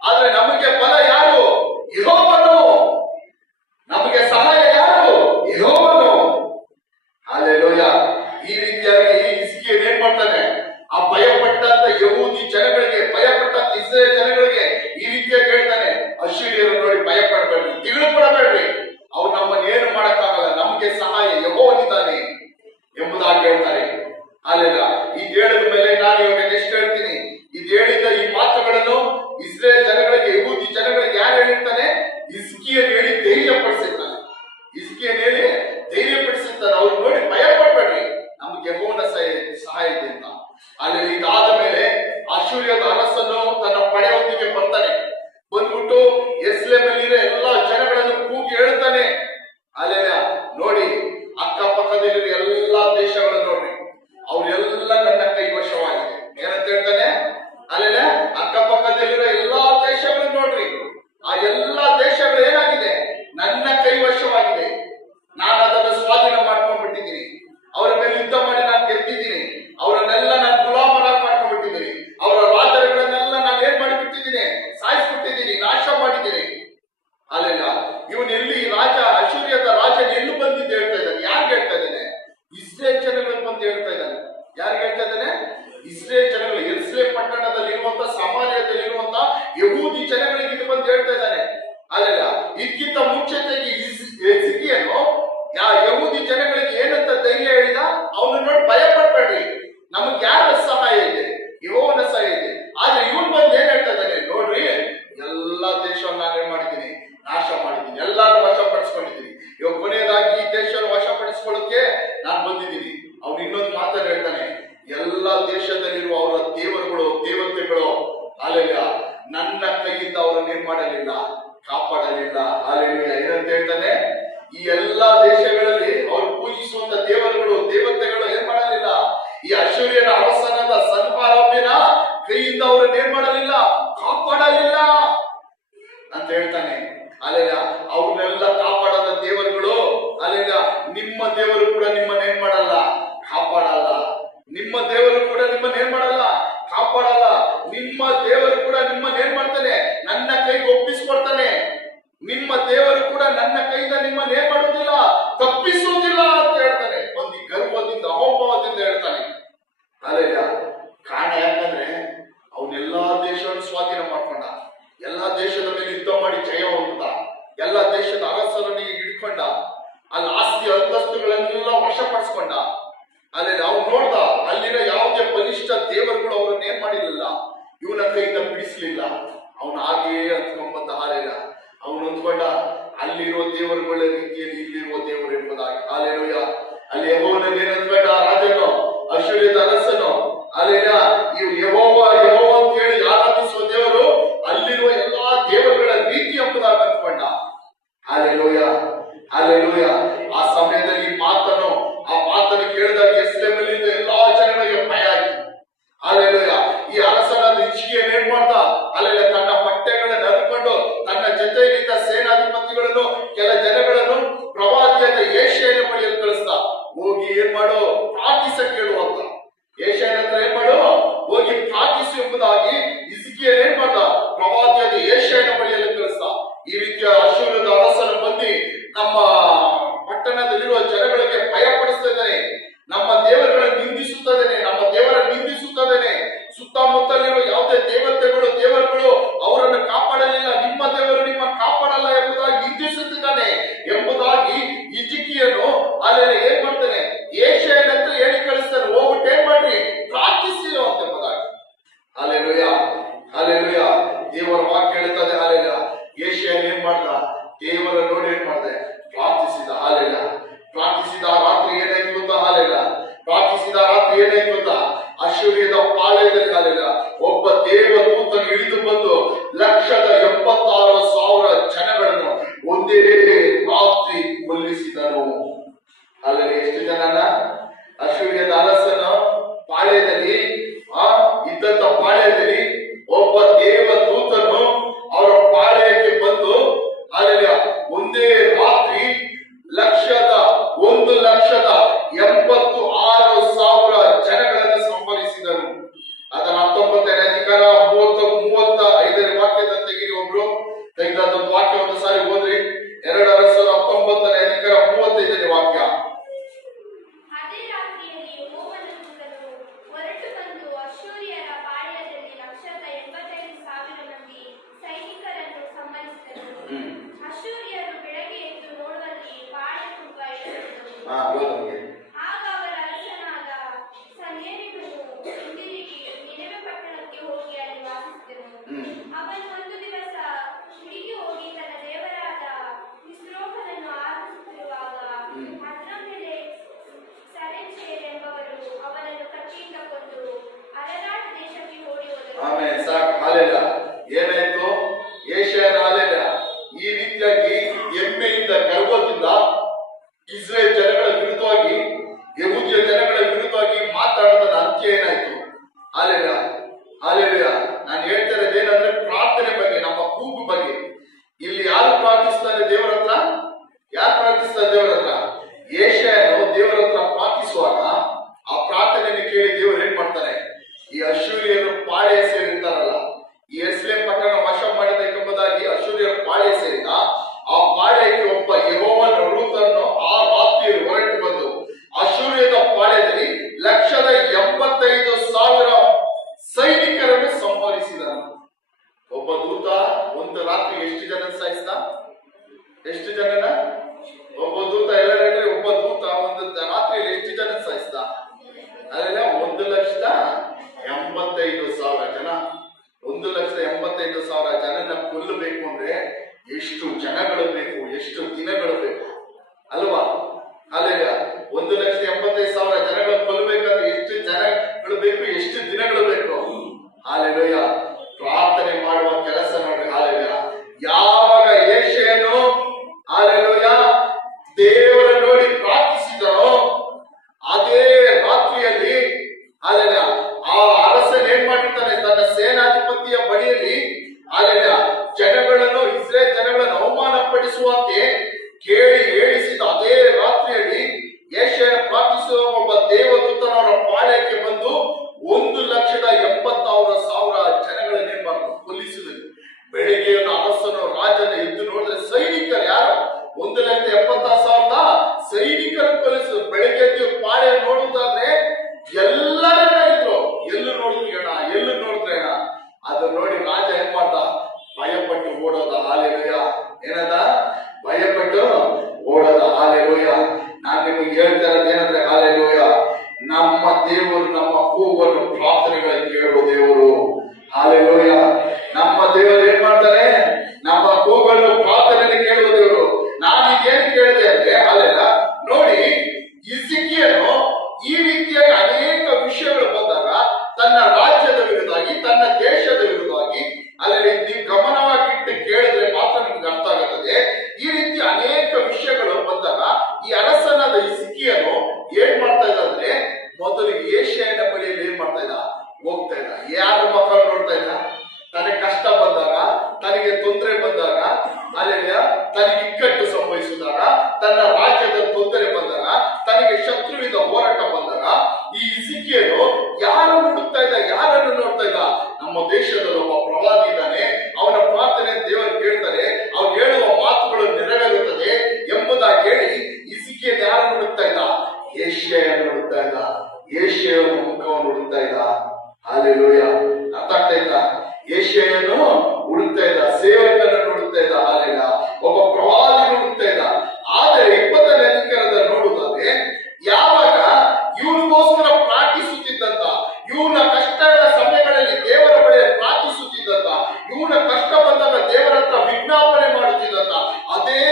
ಆದ್ರೆ ನಮಗೆ ಬಲ ಯಾರು? ಯೆಹೋವನು. ನಮಗೆ ಸಹಾಯ ಯಾರು? ಯೆಹೋವನು. ಅಲ್ಲೆಲ್ಲೂಯ. ಈ ರೀತಿಯಾಗಿ ಹಿಜ್ಕೀಯೇಲ್ ಏನ್ ಮಾಡ್ತಾನೆ? ಆ ಭಯಪಟ್ಟಂತ ಯಹೂದಿ ಜನಗಳಿಗೆ, ಭಯಪಟ್ಟಂತ ಇಸ್ರೇಲ್ ಜನಗಳಿಗೆ ಈ ರೀತಿಯಾಗಿ ಹೇಳ್ತಾನೆ, ಅಶ್ಶೂರ್ಯರು ನೋಡಿ ಭಯ ಪಡಬೇಡ್ರಿ, ತಿರುಳು ಪಡಬೇಡ್ರಿ, ಅವ್ರು ನಮ್ಮನ್ನು ಏನು ಮಾಡಕ್ಕಾಗಲ್ಲ, ನಮಗೆ ಸಹಾಯ ಯೆಹೋವನಿದ್ದಾನೆ ಎಂಬುದಾಗಿ ಹೇಳ್ತಾರೆ. ಅಲ್ಲೆಲ್ಲ ಇದು ಹೇಳಿದ ಮೇಲೆ ನಾನು ಇವಾಗ ನೆಕ್ಸ್ಟ್ ಹೇಳ್ತೀನಿ. ಇದು ಹೇಳಿದ ಈ ಮಾತುಗಳನ್ನು ಇಸ್ರೇಲ್ ಜನಗಳಿಗೆ, ಯಹೂದಿ ಜನಗಳಿಗೆ ಯಾರು ಹೇಳಿರ್ತಾನೆ? ಹಿಜ್ಕೀಯೇಲ್ ಹೇಳಿ ಧೈರ್ಯಪಡಿಸಿರ್ತಾನೆ. ಹಿಜ್ಕೀಯೇಲ್ ಹೇಳಿ ಧೈರ್ಯಪಡಿಸಿರ್ತಾನೆ. ಅವ್ರು ನೋಡಿ ಭಯ ಪಡಬೇಡ್ರಿ, ನಮ್ಗೆ ಯೆಹೋವನ ಸಹಾಯ ಇದೆ ಅಂತ. ಅಲ್ಲಿ ಇದಾದ ಮೇಲೆ ಅಶ್ಶೂರ್ಯದ ಅರಸನು ತನ್ನ ಪಡೆಯೊಂದಿಗೆ ಬರ್ತಾನೆ. ಬಂದ್ಬಿಟ್ಟು ಯೆರೂಸಲೇಮಿನಲ್ಲಿರೋ ಎಲ್ಲಾ ಜನಗಳನ್ನು ಕೂಗಿ ಹೇಳ್ತಾನೆ. ಅಲ್ಲೆಲ್ಲ ನೋಡಿ, ಅಕ್ಕಪಕ್ಕದಲ್ಲಿರೋ ಎಲ್ಲಾ ದೇಶಗಳನ್ನು ನೋಡ್ರಿ, ಅವರೆಲ್ಲ ನನ್ನ ಕೈವಶವಾಗಿದೆ. ಏನಂತ ಹೇಳ್ತಾನೆ? ಅಲ್ಲೆಲ್ಲ ಅಕ್ಕಪಕ್ಕದಲ್ಲಿರೋ ಎಲ್ಲಾ ದೇಶಗಳನ್ನು ನೋಡ್ರಿ, ಆ ಎಲ್ಲಾ ದೇಶಗಳು ಏನಾಗಿದೆ? ನನ್ನ ಕೈವಶವಾಗಿದೆ. ನಾನು ಅದನ್ನು ಸ್ವಾಧೀನ ಮಾಡ್ಕೊಂಡ್ಬಿಟ್ಟಿದ್ದೀನಿ. ಅವರ ಮೇಲೆ ಯುದ್ಧ ಮಾಡಿ ನಾನು ಗೆದ್ದಿದ್ದೀನಿ. ಅವರನ್ನೆಲ್ಲ ನಾನು ಗುಲಾಮರಾಗಿ ಮಾಡ್ಕೊಂಡ್ಬಿಟ್ಟಿದ್ದೀನಿ. ಅವರ ರಾಜರುಗಳನ್ನೆಲ್ಲ ನಾನು ಏನ್ ಮಾಡಿಬಿಟ್ಟಿದ್ದೀನಿ? ಸಾಯಿಸ್ಬಿಟ್ಟಿದ್ದೀನಿ, ನಾಶ ಮಾಡಿದ್ದೀನಿ. ಅಲ್ಲೆಲ್ಲ ಇವನ್ ಎಲ್ಲಿ ರಾಜ, ಅಶ್ಶೂರ್ಯದ ರಾಜನ ಎಲ್ಲಿ ಬಂದಿದ್ದು ಹೇಳ್ತಾ ಇದ್ದಾನೆ? ಯಾರಿಗೆ ಹೇಳ್ತಾ ಇದ್ದಾನೆ? ಇಸ್ರೇಲ್ ಜನಗಳಿಗೆ ಬಂದು ಹೇಳ್ತಾ ಇದ್ದಾನೆ. ಯಾರಿಗೆ ಹೇಳ್ತಾ ಇದ್ದಾನೆ? ಇಸ್ರೇಲ್ ಜನಗಳು, ಯೆರೂಸಲೇಮ್ ಪಟ್ಟಣದಲ್ಲಿ ಇರುವಂತ, ಸಮಾರ್ಯದಲ್ಲಿರುವಂತ ಯಹೂದಿ ಜನಗಳಿಗೆ ಇದು ಬಂದು ಹೇಳ್ತಾ ಇದ್ದಾನೆ. ಅಲ್ಲೆಲ್ಲ ಇದಕ್ಕಿಂತ ಮುಂಚಿತವಾಗಿ ಹಿಜ್ಕೀಯೇಲ್ ಯಹೂದಿ ಜನಗಳಿಗೆ ಏನಂತ ಧೈರ್ಯ ಹೇಳಿದ? ಅವನು ನೋಡಿ ಭಯ ಪಡ್ಬೇಡ್ರಿ, ನಮಗ್ ಯಾರ ಸಹಾಯ ಇದೆ? ಯೆಹೋವನ ಸಹಾಯ ಇದೆ. ಆದ್ರೆ ಇವನ್ ಬಂದು ಏನ್ ಹೇಳ್ತಾ ಇದ್ದಾನೆ? ನೋಡ್ರಿ, ಎಲ್ಲಾ ದೇಶವನ್ನು ನಾನೇ ಮಾಡಿದ್ದೀನಿ, ನಾಶ ಮಾಡಿದ್ದೀನಿ, ಎಲ್ಲಾರು ವಶಪಡಿಸ್ಕೊಂಡಿದ್ದೀನಿ. ಇವಾಗ ಕೊನೆಯದಾಗಿ ಈ ದೇಶವನ್ನು ವಶಪಡಿಸ್ಕೊಳ್ಳೋಕೆ ನಾನು ಬಂದಿದ್ದೀನಿ. ಅವ್ನು ಇನ್ನೊಂದು ಮಾತನ್ನು ಹೇಳ್ತಾನೆ, ಎಲ್ಲಾ ದೇಶದಲ್ಲಿರುವ ಅವರ ಅರಸನಾದ ಸನ್ಹಾರಬ್ಯನ ಕೈಯಿಂದ ಅವರನ್ನು ಏನ್ ಮಾಡಲಿಲ್ಲ, ಕಾಪಾಡಲಿಲ್ಲ ಅಂತ ಹೇಳ್ತಾನೆ. ಅಲ್ಲೆಲ್ಲ ಅವ್ರನ್ನೆಲ್ಲ ಕಾಪಾಡದ ದೇವರುಗಳು, ಅಲ್ಲೆಲ್ಲ ನಿಮ್ಮ ದೇವರು ಕೂಡ ನಿಮ್ಮನ್ನ ಏನ್ ಮಾಡಲ್ಲ, ಕಾಪಾಡಲ್ಲ. ನಿಮ್ಮ ದೇವರು ಕೂಡ ನಿಮ್ಮನ್ನ ಏನ್ ಮಾಡಲ್ಲ, ಕಾಪಾಡಲ್ಲ. ನಿಮ್ಮ ದೇವರು ಕೂಡ ನಿಮ್ಮನ್ನ ಏನ್ ಮಾಡ್ತಾನೆ, ನನ್ನ ಕೈಗೆ ಒಪ್ಪಿಸ್ಕೊಡ್ತಾನೆ. ನಿಮ್ಮ ದೇವರು ಕೂಡ ನನ್ನ ಕೈಯಿಂದ ನಿಮ್ಮನ್ನ ಏನ್ ಮಾಡುವುದಿಲ್ಲ, ತಪ್ಪಿಸುವುದಿಲ್ಲ ಅಂತ ಹೇಳ್ತಾನೆ. ಒಂದು ಗರ್ವದಿಂದ ಅಹಂಭಾವದಿಂದ ಹೇಳ್ತಾನೆ. ಅಲ್ಲೆಲ್ಲ ಕಾರಣ ಯಾಕಂದ್ರೆ ಅವನೆಲ್ಲಾ ದೇಶವನ್ನು ಸ್ವಾಧೀನ ಮಾಡ್ಕೊಂಡ, ಎಲ್ಲಾ ದೇಶದ ಮೇಲೆ ಯುದ್ಧ ಮಾಡಿ ಜಯ ಹೊಂದ, ಎಲ್ಲಾ ದೇಶದ ಅರಸರನ್ನು ಹಿಡ್ಕೊಂಡ, ಅಲ್ಲಿ ಆಸ್ತಿ ಅಂತಸ್ತುಗಳನ್ನೆಲ್ಲ ವಶಪಡಿಸ್ಕೊಂಡ. ಅಲ್ಲಿ ಅವ್ನು ನೋಡ್ದ, ಅಲ್ಲಿನ ಯಾವುದೇ ಬಲಿಷ್ಠ ದೇವರುಗಳು ಅವರನ್ನ ಏನ್ ಮಾಡಿರಲಿಲ್ಲ, ಇವನ ಕೈಯಿಂದ ಬಿಡಿಸ್ಲಿಲ್ಲ. ಅವನು ಹಾಗೆಯೇ ಹತ್ಕೊಂಡ್ಬಂದ. ಹಾಲೆಲ್ಲ ಅವನು ಅಂದ್ಕೊಂಡ ಅಲ್ಲಿರೋ ದೇವರುಗಳ ರೀತಿಯಲ್ಲಿ ಇಲ್ಲಿರುವ ದೇವರು ಎಂಬುದಾಗಿ. ಹಾಲೆಲೂಯ. ಅಲ್ಲಿ ಯೆಹೋವನಲ್ಲಿ ಏನಂದ್ಕೊಂಡ ರಾಜನು, ಅಶ್ಶೂರ್ಯದ ಅರಸನು, ಅಲ್ಲೆಲ್ಲ ಇವು ಯೆಹೋವ ಯೆಹೋವ ಅಂತ ಹೇಳಿ ಆರಾಧಿಸುವ ದೇವರು ಅಲ್ಲಿರುವ ಎಲ್ಲಾ ದೇವರುಗಳ ರೀತಿ ಎಂಬುದಾಗಿ ಅಂದ್ಕೊಂಡ. Hallelujah, hallelujah. ಆ ಸಮಯದಲ್ಲಿ ಆ ಮಾತನ್ನು ಕೇಳಿದಾಗ ಯೆರೂಸಲೇಮಿನಿಂದ ಎಲ್ಲಾ ಜನಗಳಿಗೆ ಭಯ ಆಯಿತು. ಹಾಲೆಲೂಯ. ಈ ಅರಸನಾದ ಹಿಜ್ಕೀಯನು ಏನ್ ಮಾಡ್ದ, ಅಲ್ಲೆಲ್ಲ ತನ್ನ ಬಟ್ಟೆಗಳನ್ನು ಹರಿಕೊಂಡು ತನ್ನ ಜೊತೆಯಲ್ಲಿದ್ದ ಸೇನಾಧಿಪತಿಗಳನ್ನು ಕೆಲ ಜನಗಳನ್ನು ಪ್ರವಾದಿಯಾದ ಯೆಶಾಯನ ಬಳಿಯಲ್ಲಿ ಕಳಿಸ್ದ. ಹೋಗಿ ಏನ್ ಮಾಡು, ಪ್ರಾರ್ಥಿಸ ಕೇಳುವಂತ. ಯೆಶಾಯನ ಹತ್ರ ಏನ್ ಮಾಡು, ಹೋಗಿ ಪ್ರಾರ್ಥಿಸು ಎಂಬುದಾಗಿ ಹಿಜ್ಕೀಯನು ಏನ್ ಮಾಡ್ದ, ಪ್ರವಾದಿಯಾದ ಯೆಶಾಯನ ಬಳಿಯಲ್ಲಿ ಕಳಿಸ್ದ. ಈ ರೀತಿಯ ಅಶ್ಶೂರದ ಅರಸನ ಬಂದು ನಮ್ಮ ಪಟ್ಟಣದಲ್ಲಿರುವ ಜನಗಳಿಗೆ ಭಯಪಡಿಸುತ್ತಿದ್ದಾನೆ, ನಮ್ಮ ದೇವರುಗಳನ್ನು ನಿಂದಿಸುತ್ತಿದ್ದಾನೆ, ನಮ್ಮ ದೇವರನ್ನು ನಿಂದಿಸುತ್ತಿದ್ದಾನೆ. ಸುತ್ತಮುತ್ತಲಿರುವ ಯಾವುದೇ ದೇವರುಗಳು ಅವರನ್ನು ಕಾಪಾಡಲಿಲ್ಲ, ನಿಮ್ಮ ದೇವರು ನಿಮ್ಮ ಕಾಪಾಡಲ್ಲ ಎಂಬುದಾಗಿ ನಿಂದಿಸುತ್ತಿದ್ದಾನೆ ಎಂಬುದಾಗಿ ಹಿಜ್ಕೀಯನು ಅಲ್ಲೆಲ್ಲ ಏನ್ ಮಾಡ್ತಾನೆ, ಯೆಶಾಯನ ಹತ್ರ ಹೇಳಿ ಕಳಿಸ್ತಾನೆ. ಹೋಗ್ಬಿಟ್ಟು ಏನ್ ಮಾಡ್ರಿ, ಪ್ರಾರ್ಥಿಸಿ ಅಂತ ಎಂಬುದಾಗಿ. Hallelujah, hallelujah. ದೇವರ ವಾಕ್ಯ ಹೇಳ್ತದೆ. ಹಾಲೆಲ್ಲ ಯೆಶಾಯನ ಏನ್ ಮಾಡ್ದ, ದೇವರ ನೋಡಿ ಏನ್ ಮಾಡ್ದೆ, ಪ್ರಾರ್ಥಿಸಿದ. ಹಾಲೆಲ್ಲ ಪ್ರಾರ್ಥಿಸಿದ ರಾತ್ರಿ ಏನಾಯ್ತು ಗೊತ್ತಾ, ಹಾಲೆಲ್ಲ ಪ್ರಾರ್ಥಿಸಿದ ರಾತ್ರಿ ಏನಾಯ್ತು ಗೊತ್ತಾ, ಅಶ್ಶೂರ್ಯದ ಪಾಳೆಯದಲ್ಲಿ ಹಾಲೆಲ್ಲ ಒಬ್ಬ ದೇವದೂತನು ಇಳಿದು ಬಂದು 1,86,000 ಜನಗಳನ್ನು ಒಂದೇ ರಾತ್ರಿ ಕೊಲ್ಲಿಸಿದನು. ಅಲ್ಲಿ ಎಷ್ಟು ಜನನ, ಅಶ್ಶೂರ್ಯದ ಅರಸನ ಪಾಳೆಯದಲ್ಲಿ ಇದ್ದಂತ ಪಾಳೆಯದಲ್ಲಿ ಒಬ್ಬ ದೇವದೂತನು ಅವರ ಪಾಳೆಯಕ್ಕೆ ಬಂದು ಅಲ್ಲಿ ಒಂದೇ ರಾತ್ರಿ 1,86,000 ಜನಗಳನ್ನು ಸಂಹರಿಸಿದನು. ಅದರ 19ನೇ ಅಧಿಕಾರ 35ನೇ ವಾಕ್ಯದ ತೆಗಿರಿ. ಒಬ್ರು ತೆಗೆದೊಂದು ವಾಕ್ಯ ಒಂದು ಸಾರಿ ಓದ್ರಿ. 2 ಅರಸರ 19ನೇ ಅಧಿಕಾರ 35ನೇ ವಾಕ್ಯ. ಅದೇ ರಾತ್ರಿಯಲ್ಲಿ ಯೆಹೋವನ ದೂತನು ಹೊರಟು ಬಂದು ಅಶ್ಶೂರ್ಯರ ಪಾಳೆಯದಲ್ಲಿ 1,85,000 ಮಂದಿ ಸೈನಿಕರನ್ನು ಸಂಹರಿಸಿದನು. ಅಶ್ಶೂರ್ಯರು ಬೆಳಗ್ಗೆ ಎದ್ದು ನೋಡುವಲ್ಲಿ ಪಾಳೆ ತುಂಬಾ ಇಳಿಸಿದರು. ಆಗ ಅವರ ಅರಸನಾದ ಸನ್ಹೇರೀಬನು ಹಿಂದಿರುಗಿ ನಿನೆವೆ ಪಟ್ಟಣಕ್ಕೆ ಹೋಗಿ ಅಲ್ಲಿ ವಾಸಿಸಿದನು. ಅವನು ಒಂದು ದಿವಸ ಹುಡುಗಿ ಹೋಗಿ ತನ್ನ ದೇವರಾದ ನಿಸ್ರೋಕನನ್ನು ಆರಾಧಿಸುತ್ತಿರುವಾಗ ಅದ್ರಮೆಲೆಕ್ ಸರೆಚೇರ್ ಎಂಬವರು ಅವನನ್ನು ಕತ್ತಿಯಿಂದ ಕೊಂದು ಅರರಾಟ್ ದೇಶಕ್ಕೆ ಓಡಿ ಹೋದರು. ಆಮೆನ್. ಸಾಕು. ಹಾಲೆಲ್ಲ ಏನಾಯ್ತು, ಯೆಶಾಯನ ಹಾಲೆಲ್ಲ ಈ ರೀತಿಯಾಗಿ ಹೆಮ್ಮೆಯಿಂದ ಗರ್ವದಿಂದ ಇಸ್ರೇಲ್ ಜನಗಳ ವಿರುದ್ಧವಾಗಿ, ಯಹೂದ್ಯ ಜನಗಳ ವಿರುದ್ಧವಾಗಿ ಮಾತಾಡೋದನ್ನ ಅಂತ್ಯ ಏನಾಯ್ತು. ಹಾಲೆಲ್ಲ ಹಾಲೆಲ್ಲ ನಾನು ಹೇಳ್ತಾ ಇರೋದು ಏನಂದ್ರೆ ಪ್ರಾರ್ಥನೆ ಬಗ್ಗೆ, ನಮ್ಮ ಕೂಗು ಬಗ್ಗೆ. ಇಲ್ಲಿ ಯಾರು ಪ್ರಾರ್ಥಿಸ್ತಾರೆ ದೇವರ ಹತ್ರ, ಯಾರು ಪ್ರಾರ್ಥಿಸ್ತಾರೆ ದೇವರ ಹತ್ರ? ಯೆಶಾಯನು ದೇವರ ಹತ್ರ ಪ್ರಾರ್ಥಿಸುವಾಗ ಆ ಪ್ರಾರ್ಥನೆಯನ್ನು ಕೇಳಿ ದೇವರು ಏನ್ ಮಾಡ್ತಾರೆ, ಈ ಅಶ್ಶೂರ್ಯರು ಪಾಳೆಯ ಸೇರಿರ್ತಾರಲ್ಲ, ಈ ಯೆರೂಸಲೇಮ್ ಪಟ್ಟಣ ವಶ ಮಾಡಬೇಕೆಂಬುದಾಗಿ ಅಶ್ಶೂರ್ಯರು ಪಾಳೆಯ ಸೇರಿದ ಆ ಪಾಳೆಯಕ್ಕೆ ಒಬ್ಬ ಯೆಹೋವನ ದೂತನು ಆ ರಾತ್ರಿ ಹೊರಟು ಬಂದು ಅಶ್ಶೂರ್ಯದ ಪಾಳೆಯದಲ್ಲಿ 1,85,000 ಸೈನಿಕರನ್ನು ಸಂಹರಿಸಿದನು. ಒಬ್ಬ ದೂತ ಒಂದು ರಾತ್ರಿ ಎಷ್ಟು ಜನ ಸಾಯಿಸಿದ? ಎಷ್ಟು ಜನನ? ಒಬ್ಬ ದೂತ ಎಲ್ಲ ಹೇಳಿದ್ರೆ ಒಬ್ಬ ದೂತ ಒಂದು ರಾತ್ರಿಯಲ್ಲಿ ಎಷ್ಟು ಜನ ಸಾಯಿಸಿದ? ಅಲ್ಲೆಲ್ಲ 1,85,000 ಅರಸನ್ ಏನ್ ಮಾಡಿರ್ತಾನೆ, ತನ್ನ ಸೇನಾಧಿಪತಿಯ ಬಳಿಯಲ್ಲಿ ಅಲ್ಲಿನ ಜನಗಳನ್ನು, ಇಸ್ರೇಲ್ ಜನಗಳನ್ನು ಅವಮಾನ ಪಡಿಸುವಂತೆ ಕೇಳಿ ಹೇಳಿಸಿದ ಅದೇ ರಾತ್ರಿಯಲ್ಲಿ ಯೆಶಾಯನ ಪ್ರಾರ್ಥಿಸುವ ಒಬ್ಬ ದೇವದೂತನವರ ಪಾಳ್ಯಕ್ಕೆ ಬಂದು 1,80,000 ಜನಗಳನ್ನ ಏನ್ ಮಾಡಿದ್ರು, ಕೊಲ್ಲಿಸಿದ್ರು. ಬೆಳಿಗ್ಗೆ ಅರಸನು ರಾಜನ ಎದ್ದು ನೋಡಿದ್ರೆ ಸೈನಿಕರು ಯಾರು, 1,70,000 ಸೈನಿಕರು ಕೊಲ್ಲಿಸಿದ್ರು. ಬೆಳಿಗ್ಗೆ ಪಾಳ್ಯ ನೋಡುವುದಾದ್ರೆ ಎಲ್ಲರನ್ನ ಇದ್ರು, ಎಲ್ಲೂ ನೋಡಿದ್ರೆ ಅದು ನೋಡಿ ರಾಜ ಏನ್ ಮಾಡ್ದ, ಭಯಪಟ್ಟು ಓಡೋದ. ಹಾಲೆಲೂಯ. ಏನದ? ಭಯಪಟ್ಟು ಓಡೋದ. ಹಾಲೆಲೂಯ. ನಾನು ನಿಮಗೆ ಹೇಳ್ತಾ ಇರೋದು ಏನಂದ್ರೆ, ಹಾಲೆಲೂಯ, ನಮ್ಮ ದೇವರು ನಮ್ಮ ಕೂಗನ್ನು ಪ್ರಾರ್ಥನೆಗಳನ್ನು ಕೇಳುವ ದೇವರು. ಹಾಲೆಲೂಯ. ನಮ್ಮ ದೇವರು ಏನ್ ಮಾಡ್ತಾರೆ, ನಮ್ಮ ಕೂಗನ್ನು ಪ್ರಾರ್ಥನೆ ಕೇಳುವ ದೇವರು. ನಾನೀಗೇನು ಕೇಳಿದೆ ಅಂದ್ರೆ, ಹಾಲೆಲ್ಲ ನೋಡಿ, ಹಿಜ್ಕೀಯನು ಈ ರೀತಿಯಾಗಿ ಅನೇಕ ವಿಷಯಗಳು ಬಂದಾಗ ತನ್ನ ರಾಜ್ಯದ ವಿರುದ್ಧವಾಗಿ, ತನ್ನ ದೇಶದ ವಿರುದ್ಧವಾಗಿ, ಅಲ್ಲಿ ನೀವು ಗಮನವಾಗಿಟ್ಟು ಕೇಳಿದ್ರೆ ಮಾತ್ರ ನಿಮ್ಗೆ ಅರ್ಥ ಆಗುತ್ತದೆ. ಈ ರೀತಿ ಅನೇಕ ವಿಷಯಗಳು ಬಂದಾಗ ಈ ಅರಸನಾದ ಹಿಜ್ಕೀಯನು ಏನ್ ಮಾಡ್ತಾ ಇದ್ದ ಅಂದ್ರೆ, ಮೊದಲು ಯೆಶಾಯನ ಬಳಿಯಲ್ಲಿ ಏನ್ ಮಾಡ್ತಾ ಇದ್ದ, ಹೋಗ್ತಾ ಇದ್ದ. ಯಾರ ಮಕ್ಕಳು ನೋಡ್ತಾ ಇದ್ದ, ತನಗೆ ಕಷ್ಟ ಬಂದಾಗ, ತನಗೆ ತೊಂದರೆ ಬಂದಾಗ, ಅಲ್ಲಿಂದ ತನಗೆ ಇಕ್ಕಟ್ಟು ಸಂಭವಿಸಿದಾಗ, ತನ್ನ ರಾಜ್ಯದ ತೊಂದರೆ ಬಂದಾಗ, ತನಗೆ ಶತ್ರುವಿದ ಹೋರಾಟ ಬಂದಾಗ ಈ ಹಿಜ್ಕೀಯನು ಯಾರನ್ನು ಹುಡುಕ್ತಾ ಇದ್ದ, ಯಾರನ್ನು ನೋಡ್ತಾ ಇದ್ದ, ನಮ್ಮ ದೇಶದಲ್ಲಿ ಒಬ್ಬ ಪ್ರವಾದಿ ಇದ್ದಾನೆ, ಅವನ ಪ್ರಾರ್ಥನೆ ದೇವರು ಕೇಳ್ತಾರೆ, ಅವ್ರು ಹೇಳುವ ಮಾತುಗಳು ನೆರವೇರುತ್ತದೆ ಎಂಬುದಾಗಿ ಹೇಳಿ ಹಿಜ್ಕೀಯನು ಯಾರನ್ನು ಹುಡುಕ್ತಾ ಇದ್ದ, ಯೆಶಾಯನ ಹುಡುಕ್ತಾ ಇದ್ದ. ಯೆಶಾಯನ ಮುಖವನ್ನು ಹುಡುಕ್ತಾ ಇದ್ದ. ಹಾಲೆಲೂಯ. ಅರ್ಥ ಆಗ್ತಾ ಇದ್ದ? ಯೆಶಾಯನು ಹುಡುಕ್ತಾ ಇದ್ದ, ಸೇವಕನನ್ನು ಹುಡುಕ್ತಾ ಇದ್ದ. ಹಾಲೆಲೂಯ. ಒಬ್ಬ ಪ್ರವಾದಿ ಹುಡುಕ್ತಾ ಇದ್ದ. ಆದರೆ 20ನೇ ಅಧಿಕಾರದಲ್ಲಿ ನೋಡುವುದಾದ್ರೆ, ಯಾವಾಗ ಇವನಿಗೋಸ್ಕರ ಪ್ರಾರ್ಥಿಸುತ್ತಿದ್ದಂತ, ಇವನ ಕಷ್ಟಗಳ ಸಮಯಗಳಲ್ಲಿ ದೇವರ ಬಳಿ ಪ್ರಾರ್ಥಿಸುತ್ತಿದ್ದಂತ, ಇವನ ಕಷ್ಟ ಬಂದಾಗ ದೇವರ ಹತ್ರ ವಿಜ್ಞಾಪನೆ ಮಾಡುತ್ತಿದ್ದಂತ ಅದೇ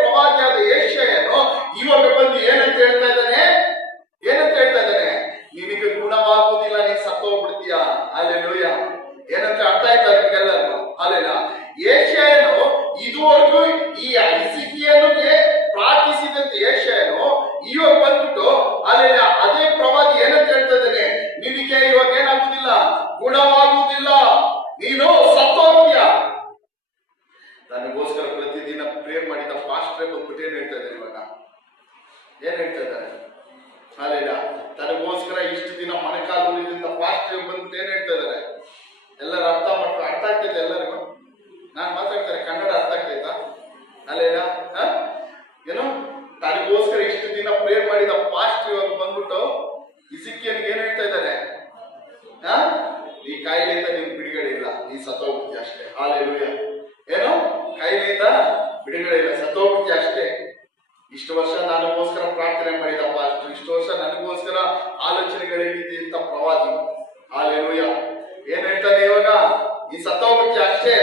ಪ್ರವಾದಿಯಾದ ಯೆಶಾಯನು ಇವಾಗ ಬಂದು ಏನಂತ ಹೇಳ್ತಾ ಇದ್ದಾನೆ, ನಿನಗೆ ಗುಣವಾಗುವುದಿಲ್ಲ, ನೀನ್ ಸತ್ತೋಗ್ಬಿಡ್ತೀಯ. ಹಾಲೆಲೂಯ. ಏನಂತ ಅರ್ಥ ಆಯ್ತಾ ನಿಮ್ಗೆಲ್ಲರೂ? ಹಾಲೆಲೂಯ. ಯೆಶಾಯನು ಇದುವರೆಗೂ ಈ ಹಿಜ್ಕೀಯನಿಗೆ ಪ್ರಾರ್ಥಿಸಿದಂತೆ ಯೆಶಾಯನು ಇವಾಗ ಬಂದ್ಬಿಟ್ಟು ಹಾಲೆಲೂಯ ಅದೇ ಪ್ರವಾದಿ ಏನಂತ ಹೇಳ್ತಾ ಇದ್ದಾನೆ, ನಿನಗೆ ಇವಾಗ ಏನಾಗುದಿಲ್ಲ, ಗುಣವಾಗುವುದಿಲ್ಲ, ನೀನು ಸತ್ತೋಗ್ತೀಯ. ನನಗೋಸ್ಕರ ಪ್ರತಿದಿನ ಪ್ರೇಯರ್ ಮಾಡಿದ ಪಾಸ್ಟ್ರೇ ಬಂದ್ಬಿಟ್ಟು ಏನ್ ಹೇಳ್ತಾ ಇದ್ದಾರೆ ಇವಾಗ, ಏನ್ ಹೇಳ್ತಾ ಇದ್ದಾರೆ? ಹಾಲೆಲೂಯ. ತನಗೋಸ್ಕರ ಇಷ್ಟು ದಿನ ಮೊಣಕಾಲೂರಿನಿಂದ ಪಾಸ್ಟ್ರೇ ಬಂದ್ಬಿಟ್ಟು ಏನ್ ಹೇಳ್ತಾ ಇದ್ದಾರೆ? ಎಲ್ಲರೂ ಅರ್ಥ ಆಗ್ತೈತೆ ಎಲ್ಲರಿಗೂ? ನಾನು ಮಾತಾಡ್ತಾರೆ ಕನ್ನಡ ಅರ್ಥ ಆಗ್ತೈತಾ? ಅಲ್ಲೇನ ಏನು, ತನಗೋಸ್ಕರ ಇಷ್ಟು ದಿನ ಪ್ರೇಯರ್ ಮಾಡಿದ ಪಾಸ್ಟ್ ಇವಾಗ ಬಂದ್ಬಿಟ್ಟು ಹಿಜ್ಕೀಯನಿಗೆ ಏನ್ ಹೇಳ್ತಾ ಇದ್ದಾರೆ, ಈ ಕಾಯಿಲೆಯಿಂದ ನೀವು ಬಿಡುಗಡೆ ಇಲ್ಲ, ನೀ ಸತ್ತೋಗ್ಬಿಡ್ತೀಯ ಅಷ್ಟೇ. ಹಾಲೆಲೂಯ. ಏನು, ಕಾಯಿಲೆಯಿಂದ ಬಿಡುಗಡೆ ಇಲ್ಲ, ಸತ್ತೋಗ್ಬಿಡ್ತೀಯ ಅಷ್ಟೇ. ಇಷ್ಟು ವರ್ಷ ನನಗೋಸ್ಕರ ಪ್ರಾರ್ಥನೆ ಮಾಡಿದ ಪಾಸ್ಟ್, ಇಷ್ಟು ವರ್ಷ ನನಗೋಸ್ಕರ ಆಲೋಚನೆಗಳಿದೆ ಅಂತ ಪ್ರವಾದಿ. ಹಾಲೆಲೂಯ. ಏನ್ ಹೇಳ್ತಾನೆ ಇವಾಗ, ಈ ಸತ್ತೋಗ್ಬಿಡ್ತೀಯ ಅಷ್ಟೇ.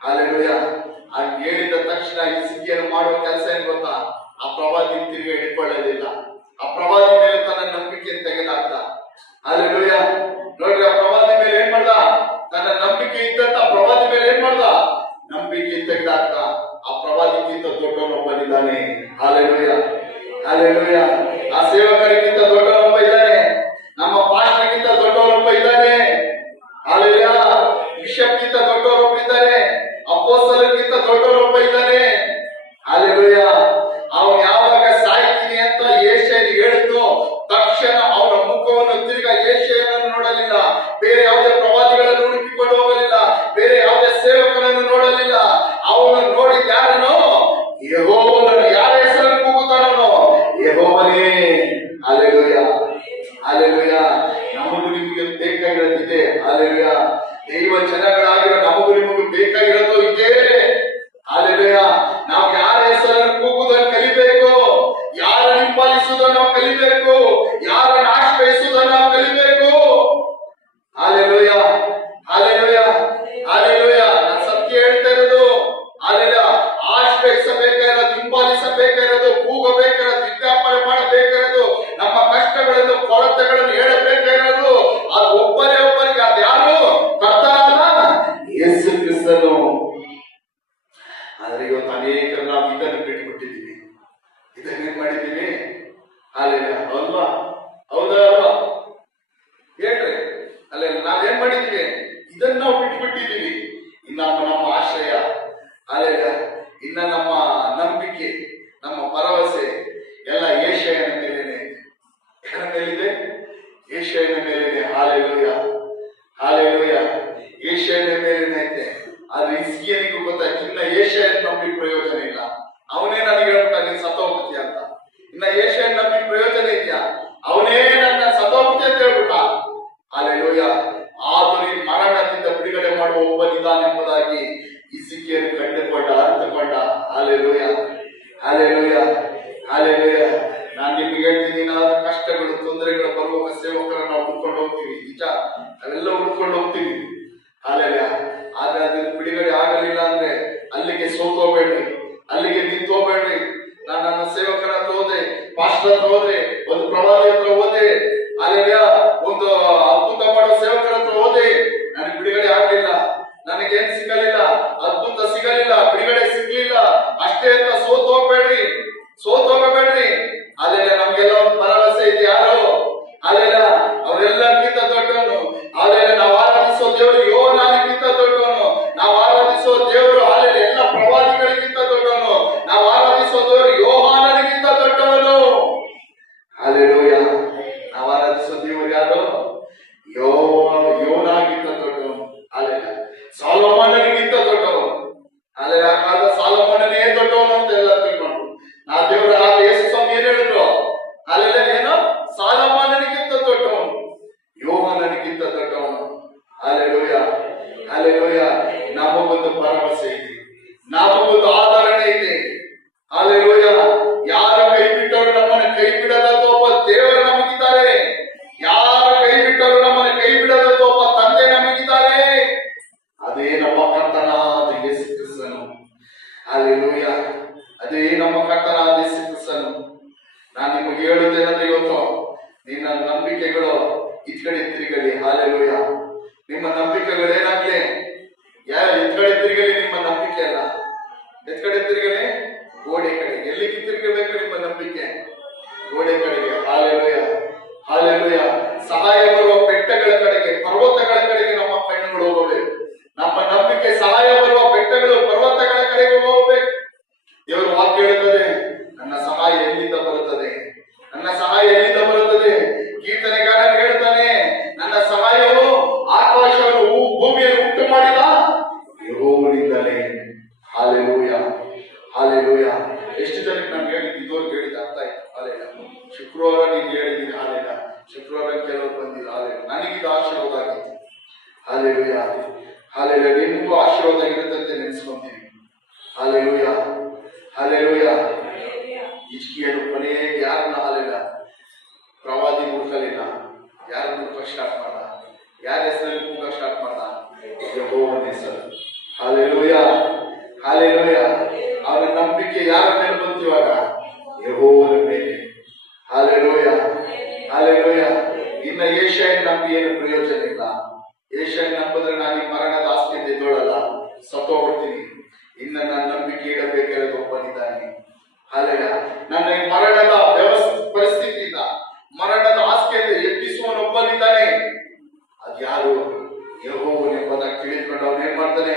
ಹಾಲೆಲೂಯ. ಹಾಗೆ ಹೇಳಿದ ತಕ್ಷಣ ಹಿಜ್ಕೀಯನು ಮಾಡುವ ಕೆಲಸ ಏನ್ ಗೊತ್ತಾ, ಆ ಪ್ರವಾದಿ ತಿರುಗಿ ಹಿಡ್ಕೊಳ್ಳೋದಿಲ್ಲ, ಆ ಪ್ರವಾದಿ ಮೇಲೆ ತನ್ನ ನಂಬಿಕೆ ತೆಗೆದಾಕ್ತ. ಹಾಲೆಲೂಯ. ನೋಡ್ರಿ, ಆ ಪ್ರವಾದಿ ಮೇಲೆ ಏನ್ ಮಾಡ್ದ, ತನ್ನ ನಂಬಿಕೆ ಇದ್ದಂತ ಪ್ರವಾದಿ ಮೇಲೆ ಏನ್ ಮಾಡ್ದ, ನಂಬಿಕೆ ತೆಗೆದಾಕ್ತ. ಆ ಪ್ರವಾದಿಗಿಂತ ದೊಡ್ಡವನೊಬ್ಬನಿದ್ದಾನೆ. ಹಾಲೆಲೂಯ. ಹಾಲೆಲೂಯ. ಆ ಸೇವಕರಿಗಿಂತ ದೊಡ್ಡವನೊಬ್ಬ ಇದ್ದಾನೆ, ನಮ್ಮ ಪಾಸ್ಟರ್ಗಿಂತ ದೊಡ್ಡವನೊಬ್ಬ ಇದ್ದಾನೆ. ಹಾಲೆಲೂಯ. ಬಿಷಪ್ಗಿಂತ ದೊಡ್ಡವರೊಬ್ಬ ಇದ್ದಾನೆ, ಅಪೊಸ್ತಲರಿಗಿಂತ ದೊಡ್ಡವರೊಬ್ಬ ಇದ್ದಾನೆ. ಹಾಲೆಲೂಯ. ಅವನು ಯಾವಾಗ ಸಾಯ್ತೀನಿ ಅಂತ ಯೆಶಾಯನು ಹೇಳಿದ್ನು, ತಕ್ಷಣ ಅವನ ಮುಖವನ್ನು ತಿರುಗ ಯೆಶಾಯನನ್ನು ನೋಡಲಿಲ್ಲ, ಬೇರೆ ಯಾವುದೇ ಪ್ರವಾದಿಗಳನ್ನು ಹುಡುಕಿಕೊಂಡು ಹೋಗಲಿಲ್ಲ, ಬೇರೆ ಯಾವುದೇ ಸೇವಕರನ್ನು ನೋಡಲಿಲ್ಲ. ಅವನು ನೋಡಿದ ಯಾರನ್ನು, ಯೆಹೋವನನ್ನು. ಯಾರ ಹೆಸರನ್ನು ಕೂಗುತ್ತಾನೋ, ಯೆಹೋವನೇ. ಹಾಲೆಲೂಯ. ಹಾಲೆಲೂಯ. ನಮಗೂ ನಿಮಗೆ ಬೇಕಾಗಿರೋದಿದೆ. ಹಾಲೆಲೂಯ. ದೈವ ಜನಗಳಾಗಿರೋ ನಮಗೂ ನಿಮಗೂ ಬೇಕಾಗಿರೋದು ಇದೆ. ಹಾಲೆಲೂಯ. ನಾವು ಯಾರ ಹೆಸರನ್ನು ಕೂಗುವುದನ್ನು ಕಲಿಬೇಕು, ಯಾರನ್ನು ಹಿಂಬಾಲಿಸುವುದನ್ನು ನಾವು ಕಲಿಬೇಕು, ಯಾರನ್ನು ಆಶ್ರಯಿಸುವುದನ್ನು ನಾವು ಕಲಿಬೇಕು. ಹಾಲೆಲೂಯ. ಹಾಲೆಲೂಯ. ಹಾಲೆಲೂಯ. ನಾನು ಸತ್ಯ ಹೇಳ್ತಾ ಇರೋದು. ಹಾಲೆಲೂಯ. ಆಶ್ರಯಿಸಬೇಕಾಗಿರೋದು, ಹಿಂಬಾಲಿಸಬೇಕಾಗಿರೋದು, ಕೂಗಬೇಕಾಗಿರೋದು, ವಿಜ್ಞಾಪನೆ ಮಾಡಬೇಕಾಗಿರೋದು, ನಮ್ಮ ಕಷ್ಟಗಳನ್ನು ಕೊರತೆಗಳನ್ನು ಹೇಳಬೇಕಾಗಿರೋದು ಅದು ಒಬ್ಬರೇ ಒಬ್ಬರಿಗೆ. ಅದು ಯಾರು? ಕರ್ತನಾದ ಯೇಸು ಕ್ರಿಸ್ತನು. ಅಲ್ಲ ನಾವೇನ್ ಮಾಡಿದೀವಿ, ಇದನ್ನ ನಾವು ಬಿಟ್ಬಿಟ್ಟಿದೀವಿ. ಇನ್ನ ನಮ್ಮ ಆಶ್ರಯ ಅಲ್ಲ, ಇನ್ನ ನಮ್ಮ ನಂಬಿಕೆ, ನಮ್ಮ ಭರವಸೆ ಎಲ್ಲ ಯೆಶಾಯನ ಮೇಲೇನೆ. ಯಾರ ಮೇಲಿದೆ? ಯೆಶಾಯನ ಮೇಲೇನೆ. Hallelujah, hallelujah. ಯೆಶಾಯನ ಮೇಲೇನೆ ಐತೆ. ಆದ್ರೆ ಹಿಜ್ಕೀಯನಿಗೂ ಗೊತ್ತಾಯ್ತು, ಇನ್ನ ಯೆಶಾಯನ ನಂಬಿ ಪ್ರಯೋಜನ ಇಲ್ಲ. ಅವನೇ ನನಗೆ ಹೇಳ್ಬಿಟ್ಟ ನೀನ್ ಸತ್ತೋಗ್ತೀಯ ಅಂತ. ಇನ್ನ ಯೆಶಾಯನ ನಂಬಿ ಪ್ರಯೋಜನ ಇದೆಯಾ? ಅವನೇ ನನ್ನ ಸತ್ತೋಗ್ತಿ ಅಂತ ಹೇಳ್ಬಿಟ್ಟ. ಹಾಲೆಲೂಯ. ಆದರೂ ಈ ಮರಣದಿಂದ ಬಿಡುಗಡೆ ಮಾಡುವ ಒಬ್ಬನಿದ್ದಾನೆಂಬುದಾಗಿ ಹಿಜ್ಕೀಯನು ಕಂಡುಕೊಂಡ, ಅರ್ಥಕೊಂಡ. Hallelujah, hallelujah, hallelujah. ನಾನ್ ನಿಮ್ಗೆ ಹೇಳ್ತೀನಿ, ಏನಾದ್ರೂ ಕಷ್ಟಗಳು, ತೊಂದರೆಗಳು ಬರುವಾಗ ಸೇವಕರನ್ನ ಹುಡ್ಕೊಂಡು ಹೋಗ್ತೀವಿ, ನಿಜ, ಅವೆಲ್ಲ ಹುಡ್ಕೊಂಡು ಹೋಗ್ತೀವಿ. ಹಾಲೆಲೂಯ. ಆದ್ರೆ ಅದನ್ನ ಬಿಡುಗಡೆ ಆಗಲಿಲ್ಲ ಅಂದ್ರೆ ಅಲ್ಲಿಗೆ ಸೋತೋಗ್ಬೇಡ್ರಿ, ಅಲ್ಲಿಗೆ ನಿಂತೋಗ್ಬೇಡ್ರಿ. ನಾನು ನನ್ನ ಸೇವಕರ ಹತ್ರ ಹೋದೆ, ಪಾಸ್ಟರ್ ಹತ್ರ ಹೋದೆ, ಒಂದು ಪ್ರವಾದಿ ಹತ್ರ ಹೋದೆ, ಹಾಲೆಲೂಯ, ಒಂದು ಅದ್ಭುತ ಮಾಡೋ ಸೇವಕರ ಹತ್ರ ಹೋದೆ, ನನಗೆ ಬಿಡುಗಡೆ ಆಗಲಿಲ್ಲ, ನನಗೇನ್ ಸಿಗಲಿಲ್ಲ, ಅದ್ಭುತ ಸಿಗಲಿಲ್ಲ, ಬಿಡುಗಡೆ ಸಿಗ್ಲಿಲ್ಲ ಅಷ್ಟೇ ಅಂತ ಸೋತೋಗ್ಬೇಡ್ರಿ, ಸೋತೋಗಬೇಡ್ರಿ. ಅಲ್ಲೆಲ್ಲ ನಮ್ಗೆಲ್ಲ ಒಂದು ಭರವಸೆ ಇದೆ. ಯಾರು? ಅಲ್ಲೆಲ್ಲ ಅವರೆಲ್ಲರಿಗಿಂತ ದೊಡ್ಡವನು. ಅಲ್ಲೆಲ್ಲ ನಾವು ಆರಾಧಿಸೋ ದೇವರು ಯೋನಾನಿಗಿಂತ ದೊಡ್ಡವನು. ನಾವು ಆರಾಧಿಸೋ ದೇವರು ಅಲ್ಲೆಲ್ಲ ಎಲ್ಲ ಪ್ರವಾದಿಗಳಿಗಿಂತ ದೊಡ್ಡವನು. ನಾವು ಆರಾಧಿಸೋ ದೇವರು ಯೋಹಾನನಿಗಿಂತ ದೊಡ್ಡವನು. ಹಾಲೆಲೂಯ. ನಾವು ಆರಾಧಿಸೋ ದೇವರು ಯಾರು? ಯೋನಾಗಿಂತ ದೊಡ್ಡವನು. ಅಲ್ಲೆಲ್ಲ ಸಾಲೋಮೋನನಿಗಿಂತ ದೊಡ್ಡವನು. ಅಲ್ಲೆಲ್ಲ ಆ ಕಾಲದ ಸಾಲೋಮೋನನೇ ದೊಡ್ಡವನು ಅಂತ ಎಲ್ಲ ತಿಳ್ಕೊಂಡು ನಾ ದೇವರ ಯೇಸು ಸ್ವಾಮಿ ಏನ್ ಹೇಳಿದ್ರು? ಅಲ್ಲೆಲ್ಲ ಏನು? ಸಾಲೋಮೋನನಿಗಿಂತ ದೊಡ್ಡವನು, ಯೋಹಾನನಿಗಿಂತ ದೊಡ್ಡವನು. Hallelujah, hallelujah. ನಮಗೊಂದು ಭರವಸೆ ಇದೆ, ನಮಗೊಂದು ಆಧರಣೆ ಇದೆ. ಹಾಲೆಲೂಯ. ಯಾರ ಕೈ ಬಿಟ್ಟವರು ನಮ್ಮನ್ನು ಕೈ ಬಿಡದಂತ ಒಬ್ಬ ದೇವರು ನಮಗಿದ್ದಾರೆ. ಯಾರ ಕೈ ಬಿಟ್ಟವರು ನಮ್ಮನ್ನು ಕೈ ಬಿಡದಂತ ಒಬ್ಬ ತಂದೆ ನಮಗಿದ್ದಾರೆ. ಅದೇ ನಮ್ಮ ಕರ್ತನಾದ ಯೇಸು ಕ್ರಿಸ್ತನು. ಹಾಲೆಲೂಯ. ಅದೇ ನಮ್ಮ ಕರ್ತನಾದ ಯೇಸು ಕ್ರಿಸ್ತನು. ನಾನು ನಿಮಗೆ ಹೇಳುತ್ತೇನಂದ್ರೆ, ಇವತ್ತು ನಿನ್ನ ನಂಬಿಕೆಗಳು ಈ ಕಡೆ ತಿರುಗಲಿ. ಹಾಲೆಲೂಯ. ನಿಮ್ಮ ನಂಬಿಕೆಗಳು ಏನಾಗ್ಲಿ? ಎತ್ ಕಡೆ ತಿರುಗಲಿ ನಿಮ್ಮ ನಂಬಿಕೆ ಅಲ್ಲ. ಎತ್ ಕಡೆ ತಿರುಗಲಿ? ಗೋಡೆ ಕಡೆ. ಎಲ್ಲಿಗೆ ತಿರುಗಬೇಕು ನಿಮ್ಮ ನಂಬಿಕೆ? ಗೋಡೆ ಕಡೆಗೆ. Hallelujah, hallelujah. ಸಹಾಯ ಬರುವ ಬೆಟ್ಟಗಳ ಕಡೆಗೆ, ಪರ್ವತಗಳ ಕಡೆಗೆ ನಮ್ಮ ಕಣ್ಣುಗಳು ಹೋಗಬೇಕು. ನಮ್ಮ ನಂಬಿಕೆ ಸಹಾಯ ಬರುವ ಬೆಟ್ಟಗಳು, ಪರ್ವತಗಳ ಕಡೆಗೆ ಹೋಗಬೇಕು. ದೇವರು ವಾಕ್ಯ ಹೇಳುತ್ತದೆ, ನನ್ನ ಸಹಾಯ ಎಲ್ಲಿಂದ ಬರುತ್ತದೆ? ನನ್ನ ಸಹಾಯ ಎಲ್ಲಿಂದ ಬರುತ್ತದೆ? ಕೀರ್ತನೆಗಾರನು ಹೇಳ್ತಾನೆ, ನನ್ನ ಸಹಾಯವು ಆಕಾಶವನ್ನು ಭೂಮಿಯನ್ನು ಉಂಟು ಮಾಡಿದ ಯೆಹೋವನಿಂದಲೇ. Hallelujah, hallelujah. ಎಷ್ಟು ಜನಕ್ಕೆ ನಾನು ಹೇಳಿದ್ದು ಇದುವರೆಗೆ ಹೇಳಿದ ಅರ್ಥ ಆಯ್ತು? ಹಾಲೆಲೂಯ. ಶುಕ್ರವಾರ ನೀನು ಹೇಳಿದ್ದೀನಿ. ಹಾಲೆಲೂಯ. ಶುಕ್ರವಾರ ಕೆಲವರು ಬಂದಿಲ್ಲ. ಹಾಲೆಲೂಯ. ನನಗಿದು ಆಶೀರ್ವಾದ ಆಗಿತ್ತು. Hallelujah, hallelujah. ನಿಮಗೂ ಆಶೀರ್ವಾದ ಇರುತ್ತಂತೆ ನೆನೆಸ್ಕೊಂತೀನಿ. Hallelujah, hallelujah. ಹಿಜ್ಕೀಯನು ಕೊನೆಗೆ ಯಾರನ್ನ ಹಾಲೆಲೂಯ ಪ್ರವಾದಿ ಹುಡುಕಲಿಲ್ಲ. ಯಾರನ್ನು ಹುಡುಕ ಸ್ಟಾರ್ಟ್ ಮಾಡ? ಯಾರ ಹೆಸರಲ್ಲಿ ಹುಡುಕ ಸ್ಟಾರ್ಟ್ ಮಾಡ? ಯೆಹೋವನ ಹೆಸರು. Hallelujah, hallelujah. ಅವನ ನಂಬಿಕೆ ಯಾರ ಮೇಲೆ ಬಂತು ಇವಾಗ? ಯೆಹೋವನ ಮೇಲೆ. Hallelujah, hallelujah. ಇನ್ನ ಯೆಶಾಯನ ನಂಬಿ ಏನು ಪ್ರಯೋಜನ ಇಲ್ಲ. ಯೆಶಾಯನ ನಂಬಿದ್ರೆ ನಾನು ಈ ಮರಣದ ಆಸ್ತಿಯಿಂದ ಎದ್ದೋಳಲ್ಲ, ಸತ್ತೋಗ್ಬಿಡ್ತೀನಿ. ಇನ್ನ ನನ್ನ ನಂಬಿಕೆ ಇಡಬೇಕಾದ ಒಬ್ಬನಿದ್ದಾನೆ. ಹಾಲೆಲೂಯ. ನನ್ನ ಈ ಮರಣದ ಪರಿಸ್ಥಿತಿಯಿಂದ, ಮರಣದ ಆಸ್ತಿಯಿಂದ ಎಬ್ಬಿಸುವನೊಬ್ಬನಿದ್ದಾನೆ. ಅದ್ಯಾರು? ಯೆಹೋವನೆಂಬುದಾಗಿ ತಿಳಿದುಕೊಂಡು ಅವನು ಏನ್ ಮಾಡ್ತಾನೆ?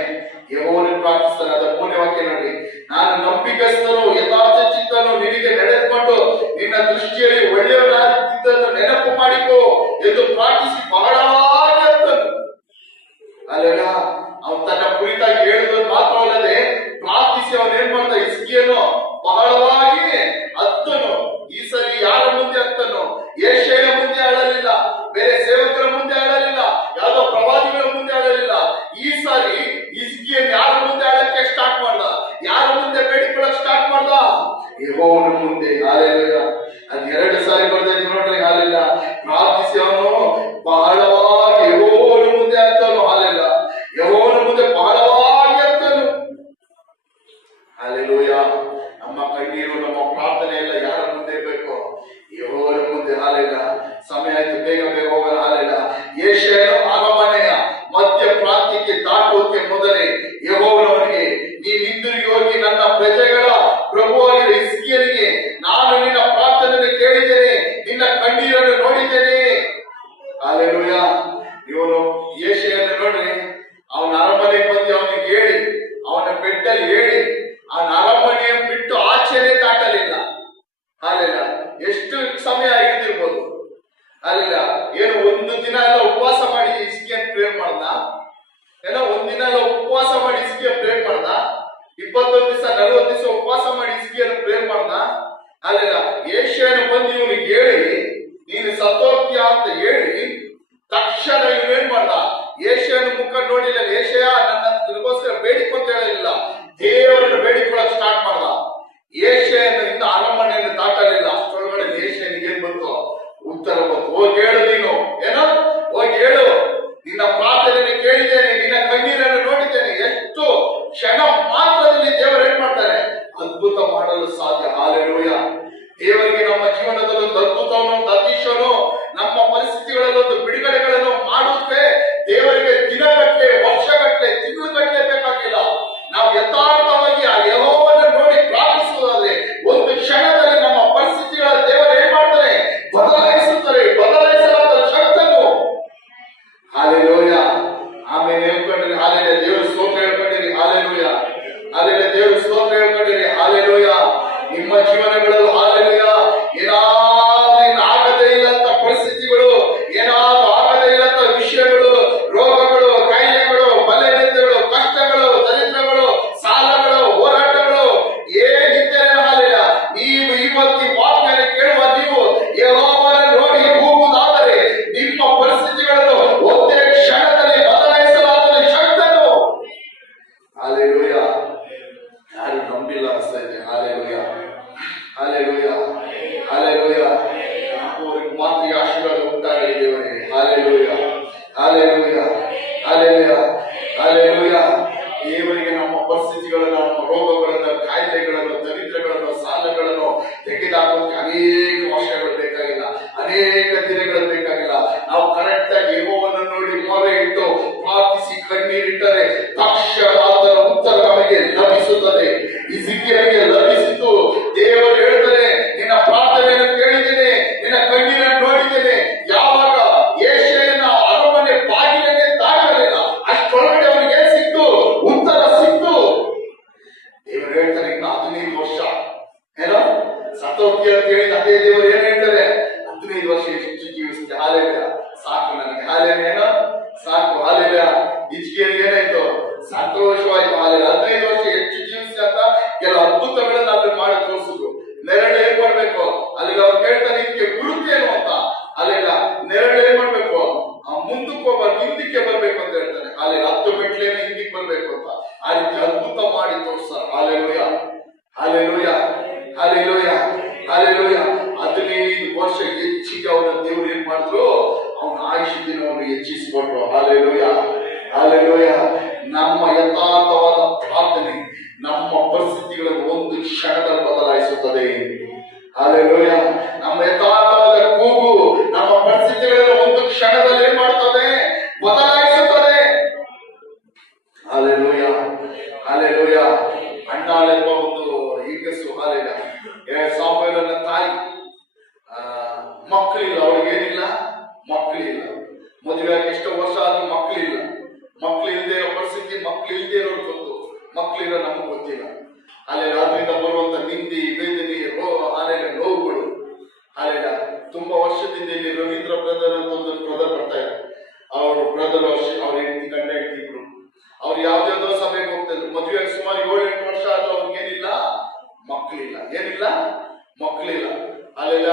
ಯೆಹೋವನಿಗೆ ಪ್ರಾರ್ಥಿಸ್ತಾನೆ. ಅದರ ಮೂರನೇ ವಾಕ್ಯ ನೋಡಿ, ನಾನು ನಂಬಿಕಸ್ಥನು, ಯಥಾರ್ಥ ಚಿತ್ತನು, ನಿನಗೆ ನಡೆದುಕೊಂಡು ನಿನ್ನ ದೃಷ್ಟಿಯಲ್ಲಿ ಒಳ್ಳೆಯವನಾಗಿದ್ದನ್ನು ನೆನಪು ಮಾಡಿಕೋ ಎಂದು ಪ್ರಾರ್ಥಿಸಿ ಬಹಳವಾಗಿ ಅತ್ತನು. ಅಲ್ಲೆಲ್ಲ ಅವನು ತನ್ನ ಕುರಿತಾಗಿ ಹೇಳುವುದು ಮಾತ್ರವಲ್ಲದೆ ಪ್ರಾರ್ಥಿಸಿ ಅವನು ಏನ್ ಮಾಡ್ತಾ? ಹಿಜ್ಕೀಯನು ಬಹಳವಾಗಿ ಅತ್ತನು. ಈ ಸರಿ ಯಾರ ಮುಂದೆ ಅತ್ತನು? ಯೆಶಾಯನ ಮುಂದೆ ಅಳಲಿಲ್ಲ, ಬೇರೆ ಸೇವಕರ ಮುಂದೆ ಅಳಲಿಲ್ಲ, ಯಾವುದೋ ಪ್ರವಾದಿಗಳ ಮುಂದೆ ಅಳಲಿಲ್ಲ. ಈ ಸಾರಿ ಹಿಜ್ಕೀಯನು ಯಾರ ಮುಂದೆ ಅಳಕ್ಕೆ ಸ್ಟಾರ್ಟ್ ಮಾಡ್ದ? ಯಾರ ಮುಂದೆ ಬೇಡಿಕೊಳ್ಳಕ್ಕೆ ಸ್ಟಾರ್ಟ್ ಮಾಡ್ದ? ಯೆಹೋವನ ಮುಂದೆ. ಹಾಲೆಲೂಯ. ಅದು 2 ಸಾರಿ ಬರ್ತಾ ನೋಡ್ರಿ. ಹಾಲೆಲೂಯ. ಪ್ರಾರ್ಥಿಸಿ ಅವನು ಬಹಳವಾಗಿ ಒಂದಿನ ಎಲ್ಲ ಉಪವಾಸ ಮಾಡಿ ಇಸ್ಕಿಯ ಪ್ರೇರ್ ಮಾಡ್ದ, 21 ದಿವಸ 40 ದಿವಸ ಉಪವಾಸ ಮಾಡಿ ಇಸ್ಕಿಯನ್ನು ಪ್ರೇರ್ ಮಾಡ್ದ. ಅಲ್ಲೆಲ್ಲ ಏಷ್ಯನು ಬಂದು ಇವನಿಗೆ ಹೇಳಿ ನೀನು ಸತ್ತೋಗ್ತೀಯ ಅಂತ ಹೇಳಿ ತಕ್ಷಣ ಇವನೇನ್ ಮಾಡ್ದ, ಏಷ್ಯನ ಮುಖ ನೋಡಿಲ್ಲ, ಏಷ್ಯ ನನಗೋಸ್ಕರ ಬೇಡಿಕೊಂತ ಹೇಳಲಿಲ್ಲ, ದೇವರನ್ನು ಬೇಡಿಕೊಳ್ಳಕ್ ಸ್ಟಾರ್ಟ್ ಮಾಡ್ದ. ಏಷ್ಯನಿಂದ ಅರಮನೆಯನ್ನು ದಾಟಲಿಲ್ಲ, ಅಷ್ಟೊಳಗಡೆ ಏಷ್ಯನಿಗೆ ಏನ್ ಬಂತು, ಉತ್ತರ ಬಂತು. ಹೋಗಿ ಹೇಳು, ನೀನು ಏನೋ ಹೋಗಿ ಹೇಳು, ನಿನ್ನ ಪ್ರಾರ್ಥನೆಯನ್ನು ಕೇಳಿದ್ದೇನೆ, ನಿನ್ನ ಕಣ್ಣೀರನ್ನು ನೋಡಿದ್ದೇನೆ. ಎಷ್ಟು ಕ್ಷಣ ಮಾತ್ರದಲ್ಲಿ ದೇವರು ಏನ್ ಮಾಡ್ತಾರೆ, ಅದ್ಭುತ ಮಾಡಲು ಸಾಧ್ಯ. ಹಾಲೆಲೂಯ. ದೇವರಿಗೆ ನಮ್ಮ ಜೀವನದಲ್ಲಿ ಒಂದು ಅದ್ಭುತವನ್ನು, ಅತಿಶಯನು ನಮ್ಮ ಪರಿಸ್ಥಿತಿಗಳಲ್ಲಿ ಒಂದು ಬಿಡುಗಡೆಗಳನ್ನು ಮಾಡುತ್ತೆ. ದೇವರಿಗೆ ದಿನಗಟ್ಟಲೆ, ವರ್ಷಗಟ್ಟಲೆ, ತಿಂಗಳುಗಟ್ಟಲೆ ಬೇಕಾಗಿಲ್ಲ. ನಾವು ಯಥಾರ್ಥವಾಗಿ ಆ ಯೆಹೋವನನ್ನು ನೋಡಿ ಪ್ರಾರ್ಥಿಸುವುದಾದ್ರೆ ಒಂದು ಕ್ಷಣದಲ್ಲಿ ನಮ್ಮ ಪರಿಸ್ಥಿತಿಗಳ ದೇವರು ಏನ್ ಮಾಡ್ತಾರೆ, ಬದಲಾಯಿಸುತ್ತಾರೆ. ಬದಲಾಯಿಸಲಾದ ಶಕ್ತನು. ಹಾಲೆಲೂಯ. ಆಮೇಲೆ ಹೇಳ್ಕೊಂಡ್ರಿ ಹಾಲೆಲೂಯ, ದೇವರು ಸ್ತೋತ್ರ ಹೇಳ್ಕೊಂಡಿರಿ. ಹಾಲೆಲೂಯ. ಹಾಲೆಲೂಯ, ದೇವರು ಸ್ತೋತ್ರ ಹೇಳ್ಕೊಂಡಿರಿ. ಹಾಲೆಲೂಯ. ನಿಮ್ಮ ಜೀವನಗಳಲ್ಲಿ ಹಾಲೆಲೂಯ ಏನಾದ್ರೂ ಆಗದೇ ಇಲ್ಲಂತ ಪರಿಸ್ಥಿತಿಗಳು, ಏನಾದ್ರೂ ಆಗದೇ ಇಲ್ಲಂತ ವಿಷಯಗಳು, ರೋಗಗಳು, ಕಾಯಿಲೆಗಳು, ಬಲಹೀನತೆಗಳು, ಕಷ್ಟಗಳು, ದರಿದ್ರಗಳು, ಸಾಲಗಳು, ಹೋರಾಟಗಳು ಏನಿದ್ದರೆ ಹಾಲೆಲೂಯ, ನೀವು ಇವತ್ತು ಈ ವಾಕ್ಯನ ಕೇಳುವ ನೀವು ಯೆಹೋವನನ್ನು ನೋಡಿ ಕೂಗುವುದಾದರೆ ನಿಮ್ಮ ಪರಿಸ್ಥಿತಿಗಳನ್ನು ಒಂದೇ ಕ್ಷಣದಲ್ಲಿ ಬದಲಾಯಿಸಲಾದ ಶಕ್ತನು. ಹಾಲೆಲೂಯ. ಯಾರು ನಂಬಿಲ್ಲ ಅನಿಸ್ತಾ ಇದೆ. ಹಾಲೆಲೂಯ. ಹಾಲೆಲೂಯ. ಹಾಲೆಲೂಯ. ಅವ್ರಿಗೆ ಮಾತ್ರ ಆಶೀರ್ವಾದ ಉಂಟಾಗಲಿ ದೇವರೇ. ಹಾಲೆಲೂಯ. ಹಾಲೆಲೂಯ. ಹಾಲೆಲೂಯ. ಹಾಲೆಲೂಯ. ದೇವರಿಗೆ ನಮ್ಮ ಪರಿಸ್ಥಿತಿಗಳನ್ನು, ನಮ್ಮ ರೋಗಗಳನ್ನು, ಕಾಯಿಲೆಗಳನ್ನು, ದರಿದ್ರಗಳನ್ನು, ಸಾಲಗಳನ್ನು ತೆಗೆದುಹಾಕೋಕೆ ಅನೇಕ ವರ್ಷಗಳು ಬೇಕಾಗಿಲ್ಲ, ಅನೇಕ ದಿನಗಳು ಬೇಕಾಗಿಲ್ಲ. ನಾವು ಕರೆಕ್ಟ್ ಆಗಿ ಯೆಹೋವನನ್ನು ನೋಡಿ ಮೊರೆ ಇಟ್ಟು ಪ್ರಾರ್ಥಿಸಿ ಕಣ್ಣೀರಿಟ್ಟರೆ ತಕ್ಷಣ ಅದರ ಉತ್ತರ ನಮಗೆ ಲಭಿಸುತ್ತದೆ. ಹಿಜ್ಕೀಯನಿಗೆ ಲಭಿಸಿತು. ದೇವರು ಹೇಳ್ತಾನೆ, ನಿನ್ನ ಪ್ರಾರ್ಥನೆಯನ್ನು ಕೇಳಿದ್ದೇನೆ, ನಿನ್ನ ಕಣ್ಣೀರನ್ನು ನೋಡಿದ್ದೇನೆ. ಯಾವಾಗ ಏಷ್ಯನ ಅರಮನೆ ಬಾಗಿಲನ್ನೇ ದಾಟಲಿಲ್ಲ, ಅಷ್ಟೊಳಗಡೆ ಅವನಿಗೆ ಸಿಕ್ತು, ಉತ್ತರ ಸಿಕ್ತು. ದೇವರು ಹೇಳ್ತಾರೆ, ಇನ್ನು 15 ವರ್ಷ ಏನೋ ಸತ್ತೋಗ್ತಿ ಅಂತ ಹೇಳಿದ ಅದೇ ದೇವರು ಏನ್ ಹೇಳ್ತಾರೆ, 15 ವರ್ಷ ಹೆಚ್ಚು ಜೀವಿಸುತ್ತೆ. ಹಾಲೆಲೂಯ. ಸಾಕು ನನಗೆ. ಹಾಲೆಲೂಯ. ಏನೋ ಸಾಕು. ಹಾಲೆಲೂಯ. ಹಿಜ್ಕೀಯನಿಗೆ ಏನಾಯ್ತು, ಸಂತೋಷವಾಯ್ತು. ಹಾಲೆಲೂಯ. 15 ವರ್ಷ ಹೆಚ್ಚು ಜೀವಿಸಿ ಅಂತ ಕೆಲವು ಅದ್ಭುತಗಳನ್ನ ಅಲ್ಲಿ ಮಾಡಿ ತೋರಿಸಿದ್ರು. ನೆರಳು ಏನ್ ಮಾಡ್ಬೇಕು, ಅಲ್ಲಿ ಅವ್ರು ಕೇಳ್ತಾನೆ, ಇದಕ್ಕೆ ಗುರುತೇನು ಅಂತ. ಅಲ್ಲೆಲ್ಲ ನೆರಳು ಏನ್ ಮಾಡ್ಬೇಕು, ಮುಂದಕ್ಕೆ ಹೋಗ್ಬಾರ್ದು, ಹಿಂದಕ್ಕೆ ಬರ್ಬೇಕು ಅಂತ ಹೇಳ್ತಾನೆ. ಅಲ್ಲಿ 10 ಮೆಟ್ಲೇನ ಹಿಂದಕ್ಕೆ ಬರ್ಬೇಕು ಅಂತ. ಆ ರೀತಿ ಅದ್ಭುತ ಮಾಡಿ ತೋರಿಸ್ತಾರೆ. ಹಾಲೆಲೂಯ. ಹಾಲೆಲೂಯ. ಹಾಲೆಲೂಯ. ಹಾಲೆಲೂಯ. 15 ವರ್ಷ ಹೆಚ್ಚಿಗೆ ಅವರ ದೇವರು ಏನ್ ಮಾಡಿದ್ರು, ಅವನ ಆಯುಷ್ಯ ದಿನವನ್ನು ಹೆಚ್ಚಿಸಿಕೊಟ್ರು. ಹಾಲೆಲೂಯ. ಹಾಲೆಲೂಯ. ನಮ್ಮ ಯಥಾರ್ಥವಾದ ಪ್ರಾರ್ಥನೆ ನಮ್ಮ ಪರಿಸ್ಥಿತಿಗಳನ್ನು ಒಂದು ಕ್ಷಣದಲ್ಲಿ ಬದಲಾಯಿಸುತ್ತದೆ. ಹಾಲೆಲೂಯ. ನಮ್ಮ ಯಥಾರ್ಥವಾದ ಕೂಗು ನಮ್ಮ ಪರಿಸ್ಥಿತಿಗಳನ್ನು ಒಂದು ಕ್ಷಣದಲ್ಲಿ ಏನ್ ಮಾಡುತ್ತದೆ, ಬದಲಾಯಿಸುತ್ತದೆ. ಹಾಲೆಲೂಯ. ಹಾಲೆಲೂಯ. ಅಣ್ಣಾಳೆಂಬ ಒಂದು ಹೆಂಗಸು, ಹಾಲೆಲೂಯ, ಸಾಮುವೇಲನ ತಾಯಿ, ಮಕ್ಕಳಿಲ್ಲ, ಅವಳಿಗೇನಿಲ್ಲ, ಮಕ್ಕಳಿಲ್ಲ. ಮದುವೆಯಾಗಿ ಎಷ್ಟೋ ವರ್ಷ ಆದ್ರೂ ಮಕ್ಕಳಿಲ್ಲ. ಮಕ್ಕಳು ಇಲ್ಲದೆ ಇರೋ ಪರಿಸ್ಥಿತಿ, ಮಕ್ಕಳು ಇಲ್ಲದೆ ಇರೋರು ಗೊತ್ತು, ಮಕ್ಕಳಿರೋ ನಮಗೆ ಗೊತ್ತಿಲ್ಲ. ಅಲ್ಲೆಲ್ಲ ಅದರಿಂದ ಬರುವಂತ ನಿಂದಿ, ವೇದನೆ, ಅಲ್ಲೆಲ್ಲ ನೋವುಗಳು. ಅಲ್ಲೆಲ್ಲ ತುಂಬಾ ವರ್ಷದಿಂದ ಇಲ್ಲಿ ರವೀಂದ್ರ ಬ್ರದರ್ ಅಂತ ಒಂದು ಬ್ರದರ್ ಬರ್ತಾ ಇದ್ದಾರೆ. ಅವರು ಬ್ರದರ್ ಅವ್ರ ಹೆಂಡತಿ, ಗಂಡ ಹೆಂಡತಿ ಇಬ್ರು. ಅವ್ರು ಯಾವ್ದಾವ್ದೋ ಸಭೆಗೆ ಹೋಗ್ತಿದ್ರು. ಮದುವೆಯಾಗಿ ಸುಮಾರು 7-8 ವರ್ಷ ಆದ್ರೂ ಅವ್ರಿಗೇನಿಲ್ಲ, ಮಕ್ಕಳಿಲ್ಲ. ಏನಿಲ್ಲ, ಮಕ್ಕಳಿಲ್ಲ. ಅಲ್ಲೆಲ್ಲ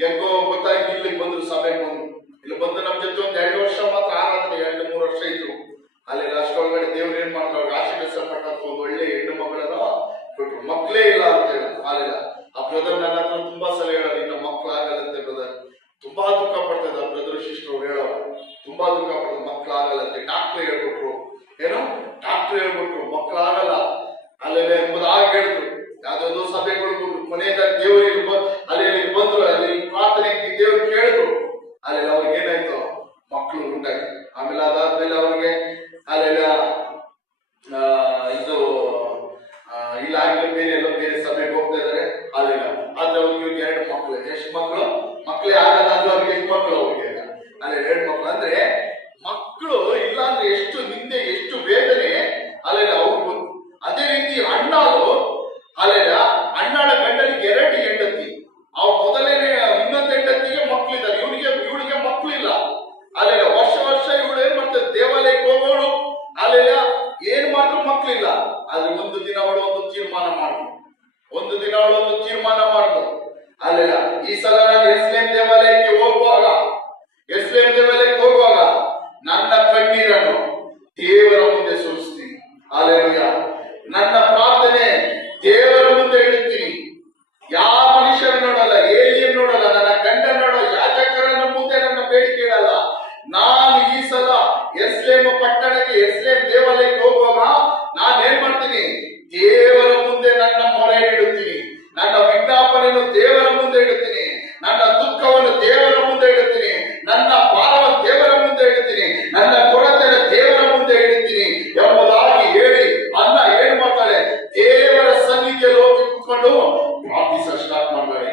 ಹೆಂಗೋ ಗೊತ್ತಾಗಿ ಇಲ್ಲಿಗೆ ಬಂದ್ರು, ಸಭೆಗೆ ಬಂದ್ರು. ಇಲ್ಲಿ ಬಂದು ನಮ್ಮ ಜೊತೆ ಒಂದು 2 ವರ್ಷ ಮಾತ್ರ ಆರಾಧನೆ, 2-3 ವರ್ಷ ಇದ್ರು. ಅಲ್ಲೆಲ್ಲ ಅಷ್ಟೊಳಗಡೆ ದೇವ್ರು ಏನ್ ಮಾಡ್ತಾರೆ, ಅವ್ರಿಗೆ ಆಶೀರ್ವದಿಸಲ್ಪಟ್ಟಂತ ಒಂದು ಒಳ್ಳೆ ಹೆಣ್ಣು ಮಗಳನ್ನ ಕೊಟ್ರು. ಮಕ್ಕಳೇ ಇಲ್ಲ ಅಂತ ಹೇಳ. ಅಲ್ಲೆಲ್ಲ ಆ ಬ್ರದರ್ ನನ್ನ ಹತ್ರ ತುಂಬಾ ಸಲ ಹೇಳೋದು, ಇನ್ನು ಮಕ್ಕಳು ಆಗಲ್ಲಂತೆ ಬ್ರದರ್. ತುಂಬಾ ದುಃಖ ಪಡ್ತದ ಬ್ರದರ್ ಸಿಸ್ಟರ್ ಹೇಳೋರು, ತುಂಬಾ ದುಃಖ ಪಡ್ತದೆ, ಮಕ್ಕಳು ಆಗಲ್ಲಂತೆ. ಡಾಕ್ಟರ್ ಹೇಳ್ಕೊಟ್ರು, ಏನೋ ಡಾಕ್ಟರ್ ಹೇಳ್ಕೊಟ್ರು, ಮಕ್ಕಳು ಆಗಲ್ಲ ಅಲ್ಲೆಲ್ಲ ಎಂಬುದಾಗಿ ಹೇಳಿದ್ರು. ಯಾವ್ದಾವ್ದೋ ಸಭೆಗಳು ಕೊನೆಯದಾಗ ದೇವರಿಗೆ ಅಲ್ಲಿ ಬಂದ್ರು, ಅಲ್ಲಿ ಪ್ರಾರ್ಥನೆ ದೇವ್ರು ಕೇಳಿದ್ರು. ಅಲ್ಲೆಲ್ಲ ಅವ್ರಿಗೆ ಏನಾಯ್ತು, ಮಕ್ಕಳು ಉಂಟಾಯ್ತು. ಆಮೇಲೆ ಅದಾದ್ಮೇಲೆ ಅವ್ರಿಗೆ ಅಲ್ಲೆಲ್ಲ ಇದು ಇಲ್ಲ ಆಗ್ಲಿ, ಬೇರೆ ಎಲ್ಲೋ ಬೇರೆ ಸಭೆಗೆ ಹೋಗ್ತಾ ಇದಾರೆ. ಅಲ್ಲೆಲ್ಲ ಆದ್ರೆ ಅವ್ರಿಗೆ 2 ಮಕ್ಕಳು. ಎಷ್ಟು ಮಕ್ಕಳು, ಮಕ್ಕಳೇ ಆಗಲ್ಲ ಅಂದ್ರೆ ಅವ್ರಿಗೆ ಎಷ್ಟು ಮಕ್ಕಳು, ಅವ್ರಿಗೆ ಅಲ್ಲೇ 2 ಮಕ್ಕಳು. ಅಂದ್ರೆ ಮಕ್ಕಳು ಇಲ್ಲ ಅಂದ್ರೆ ಎಷ್ಟು ನಿಂದೆ, ಎಷ್ಟು ವೇದನೆ. ಅಲ್ಲೆಲ್ಲ ಅವ್ರು ಅದೇ ರೀತಿ ಅಣ್ಣಾಳು, ಅಲ್ಲೆಲ್ಲ ಅಣ್ಣಾಳ ಗಂಡನಿಗೆ 2 ಹೆಂಡತಿ. ಅವ್ರ ಮೊದಲೇನೆ ಇನ್ನೊಂದು ಹೆಂಡತಿಗೆ ಮಕ್ಕಳಿದ್ದಾರೆ, ಇವಳಿಗೆ ಮಕ್ಕಳಿಲ್ಲ. ಅಲ್ಲೆಲ್ಲ ವರ್ಷ ವರ್ಷ ಇವಳು ಏನ್ ಮಾಡ್ತಾರೆ, ದೇವಾಲಯಕ್ಕೆ ಹೋಗೋಳು. ಅಲ್ಲೆಲ್ಲ ದೇವರ ಮುಂದೆ ಸುರಿಸ್ತೀನಿ. ಹಾಲೆಲೂಯ. ನನ್ನ ಪ್ರಾರ್ಥನೆ ದೇವರ ಮುಂದೆ ಇಡುತ್ತೀನಿ. ಯಾವ ಮನುಷ್ಯನ ನೋಡಲ್ಲ, ಏಲಿಯನ್ ನೋಡಲ್ಲ, ನನ್ನ ಗಂಡ ನೋಡಲ್ಲ, ಯಾಜಕರನ್ನ ಮುಂದೆ ನನ್ನ ಬೇಡಿಕೆ ಇಡಲ್ಲ. ನಾನು ಈ ಸಲ ಯೆರೂಸಲೇಮ್ ಪಟ್ಟಣಕ್ಕೆ, ಯೆರೂಸಲೇಮ್ ದೇವಾಲಯಕ್ಕೆ ಹೋಗುವಾಗ ನಾನು ಏನ್ ಮಾಡ್ತೀನಿ? ದೇವರ ಮುಂದೆ ನನ್ನ ಮೊರೆ ಇಡುತ್ತೀನಿ. ನನ್ನ ವಿಜ್ಞಾಪನೆಯನ್ನು ದೇವರ ಮುಂದೆ ಇಡುತ್ತೀನಿ. ನನ್ನ ದುಃಖವನ್ನು ದೇವರ ಮುಂದೆ ಇಡುತ್ತೀನಿ. ನನ್ನ ಭಾರವನ್ನು ದೇವರ ಮುಂದೆ ಇಡುತ್ತೀನಿ. ನನ್ನ ಕೊರತೆಯನ್ನು ದೇವರ ಮುಂದೆ ಇಡುತ್ತೀನಿ ಎಂಬುದಾಗಿ ಹೇಳಿ ಅನ್ನ ಏನ್ ಮಾಡ್ತಾಳೆ? ದೇವರ ಸನ್ನಿಧಿಯಲ್ಲಿ ಹೋಗಿ ಕುತ್ಕೊಂಡು ಪ್ರಾರ್ಥಿಸ ಸ್ಟಾರ್ಟ್ ಮಾಡ್ತಾಳೆ.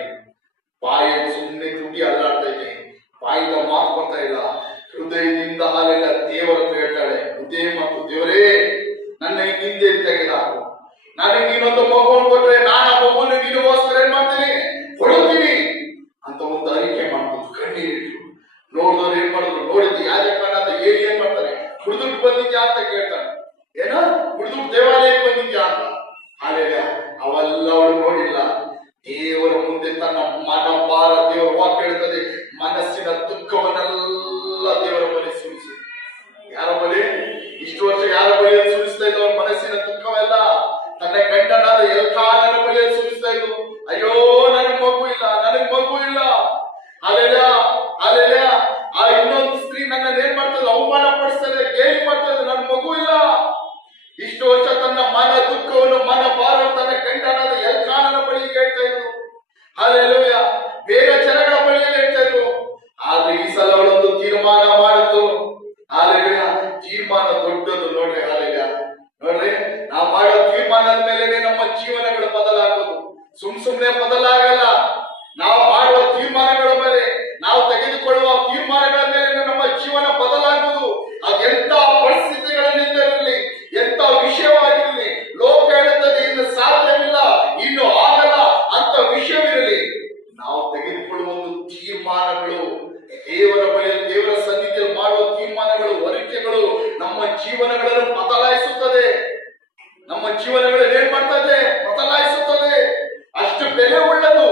ಬಾಯಲ್ಲಿ ಸುಮ್ಮನೆ ತುಟಿ ಅಲ್ಲಾಡ್ತಾ ಇದೆ, ಬಾಯಿಂದ ಮಾತು ಬರ್ತಾ ಇಲ್ಲ. ಹೃದಯದಿಂದ ಹಾಲೆಲ್ಲ ದೇವರ ಹತ್ರ ಹೇಳ್ತಾಳೆ, ಹೃದಯ ಮತ್ತು ದೇವರೇ, ನನ್ನ ಹಿಂದೆ ತೆಗೆದಾಕು. ನನಗೆ ಇನ್ನೊಂದು ಮಗುವನ್ನು ಕೊಟ್ರೆ ನಾನು ಆ ಮಗುವನ್ನು ನಿನಗೋಸ್ಕರ ಏನ್ ಮಾಡ್ತೀನಿ? ಕೊಡುತ್ತೀನಿ ಅಂತ ಒಂದು ಅರಿಕೆ ಮಾಡ್ಬೋದು. ಕಣ್ಣೀರಿಟ್ಟು ನೋಡಿದವ್ರು ಏನ್ ಮಾಡಿದ್ರು? ನೋಡಿದ್ದು ಯಾಜಕನಾದ ಏಲಿ ಏನ್ ಮಾಡ್ತಾರೆ? ಹುಡುದುಟ್ಟು ಬಂದಿದ್ಯಾ ಅಂತ ಕೇಳ್ತಾನೆ. ಏನ ಹುಡುದುಟ್ಟು ದೇವಾಲಯಕ್ಕೆ ಬಂದಿದ್ಯಾ ಅಂತ. ಹಾಲೆಲ್ಲ ಅವೆಲ್ಲ ಅವಳು ನೋಡಿಲ್ಲ. ದೇವರ ಮುಂದೆ ತನ್ನ ಮನಭಾರ, ದೇವರ ವಾಕ್ಯ ಹೇಳ್ತದೆ, ಮನಸ್ಸಿನ ದುಃಖವನ್ನೆಲ್ಲ ದೇವರ ಬಳಿ ಸುರಿಸಿ. ಯಾರ ಬಳಿ? ಇಷ್ಟು ವರ್ಷ ಯಾರ ಬಳಿಯಲ್ಲಿ ಸುರಿಸ್ತಾ ಇದ್ದವ್ರ ಮನಸ್ಸಿನ ದುಃಖವೆಲ್ಲ ತನ್ನ ಗಂಡನಾದ ಎಲ್ಕಾನನ ಬಳಿಯಲ್ಲಿ ಸುರಿಸ್ತಾ ಇದ್ರು. ಅಯ್ಯೋ, ನನಗ್ ಮಗು ಇಲ್ಲ, ನನಗ್ ಮಗು ಇಲ್ಲ. ಅಲ್ಲೆಲ್ಲ ಅಲ್ಲೆಲ್ಲ ಆ ಇನ್ನೊಂದು ಸ್ತ್ರೀ ನನ್ನ ಏನ್ ಮಾಡ್ತದೆ? ಅವಮಾನ ಪಡಿಸ್ತದೆ, ಗೇಲಿ ಮಾಡ್ತದೆ, ನನ್ ಮಗು ಇಲ್ಲ. ಇಷ್ಟು ವರ್ಷ ತನ್ನ ಮನ ದುಃಖವನ್ನು, ಮನ ಭಾರ ತನ್ನ ಗಂಡನಾದ ಎಲ್ಕಾನನ ಬಳಿಗೆ ಹೇಳ್ತಾ ಇದ್ರು. ಅಲ್ಲೆಲ್ಲ ಬೇರೆ ಜನಗಳ ಬಳಿಯಲ್ಲಿ ಹೇಳ್ತಾ ಇದ್ರು. ಆದ್ರೆ ಈ ಸಲ ಅವಳೊಂದು ತೀರ್ಮಾನ ಮಾಡಿತು. ಅಲ್ಲೆಲ್ಲ ತೀರ್ಮಾನ ದೊಡ್ಡದು ನೋಡ್ರಿ. ಅಲ್ಲೆಲ್ಲ ನೋಡ್ರಿ, ನಾವು ಮಾಡೋ ತೀರ್ಮಾನದ ಮೇಲೆ ನಮ್ಮ ಜೀವನಗಳು ಬದಲಾಗೋದು. ಸುಮ್ನೆ ಬದಲಾಗಲ್ಲ. ನಾವು ಮಾಡುವ ತೀರ್ಮಾನಗಳ ಮೇಲೆ, ನಾವು ತೆಗೆದುಕೊಳ್ಳುವ ತೀರ್ಮಾನಗಳ ಮೇಲೆ ನಮ್ಮ ಜೀವನ ಬದಲಾಗುವುದು. ಅದೆಂತ ಪರಿಸ್ಥಿತಿಗಳಲ್ಲಿರಲಿ, ಎಂತ ವಿಷಯವಾಗಿರಲಿ, ಲೋಕ ಹೇಳುತ್ತದೆ ಇನ್ನು ಸಾಧ್ಯವಿಲ್ಲ, ಇನ್ನು ಆಗಲ್ಲ ಅಂತ ವಿಷಯವಿರಲಿ, ನಾವು ತೆಗೆದುಕೊಳ್ಳುವ ಒಂದು ತೀರ್ಮಾನಗಳು, ದೇವರ ಬಳಿಯಲ್ಲಿ ದೇವರ ಸನ್ನಿಧಿಯಲ್ಲಿ ಮಾಡುವ ತೀರ್ಮಾನಗಳು, ಹೊರಕೆಗಳು ನಮ್ಮ ಜೀವನಗಳನ್ನು ಬದಲಾಯಿಸುತ್ತದೆ. ನಮ್ಮ ಜೀವನಗಳನ್ನು ಏನ್ ಮಾಡ್ತದೆ? ಬದಲಾಯಿಸುತ್ತದೆ. ಅಷ್ಟು ಬೆಲೆ ಉಳ್ಳದು.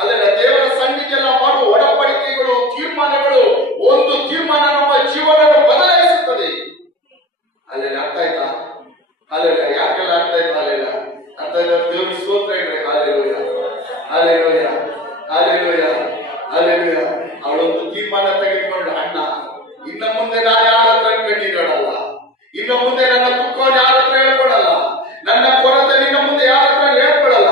ಅಲ್ಲೆಲ್ಲ ದೇವರ ಸನ್ನಿಧಿಯಲ್ಲಿ ಮಾಡುವ ಒಡಂಬಡಿಕೆಗಳು, ತೀರ್ಮಾನಗಳು, ಒಂದು ತೀರ್ಮಾನ ನಮ್ಮ ಜೀವನವನ್ನು ಬದಲಾಯಿಸುತ್ತದೆ. ಅಲ್ಲೆಲ್ಲ ಅರ್ಥ ಆಯ್ತಾ? ಅಲ್ಲೆಲ್ಲ ಯಾಕೆಲ್ಲ ಅರ್ಥ ಆಯ್ತಾ? ಅಲ್ಲೆಲ್ಲ ಅರ್ಥ ಆಯ್ತಾ? ದೇವ್ರ ಸ್ತೋತ್ರ ಇಡ್ರಿ. Hallelujah, hallelujah, hallelujah, hallelujah. ಅವಳೊಂದು ತೀರ್ಮಾನ ತೆಗೆದುಕೊಂಡು, ಅಣ್ಣ, ಇನ್ನ ಮುಂದೆ ನಾನು ಯಾರ ಹತ್ರ ಕಣ್ಣೀರಲ್ಲ, ಇನ್ನು ಮುಂದೆ ನನ್ನ ದುಃಖವನ್ನು ಯಾರ ಹತ್ರ ಹೇಳ್ಕೊಡಲ್ಲ, ನನ್ನ ಕೊರತೆ ನಿನ್ನ ಮುಂದೆ ಯಾರ ಹತ್ರ ಹೇಳ್ಕೊಡಲ್ಲ.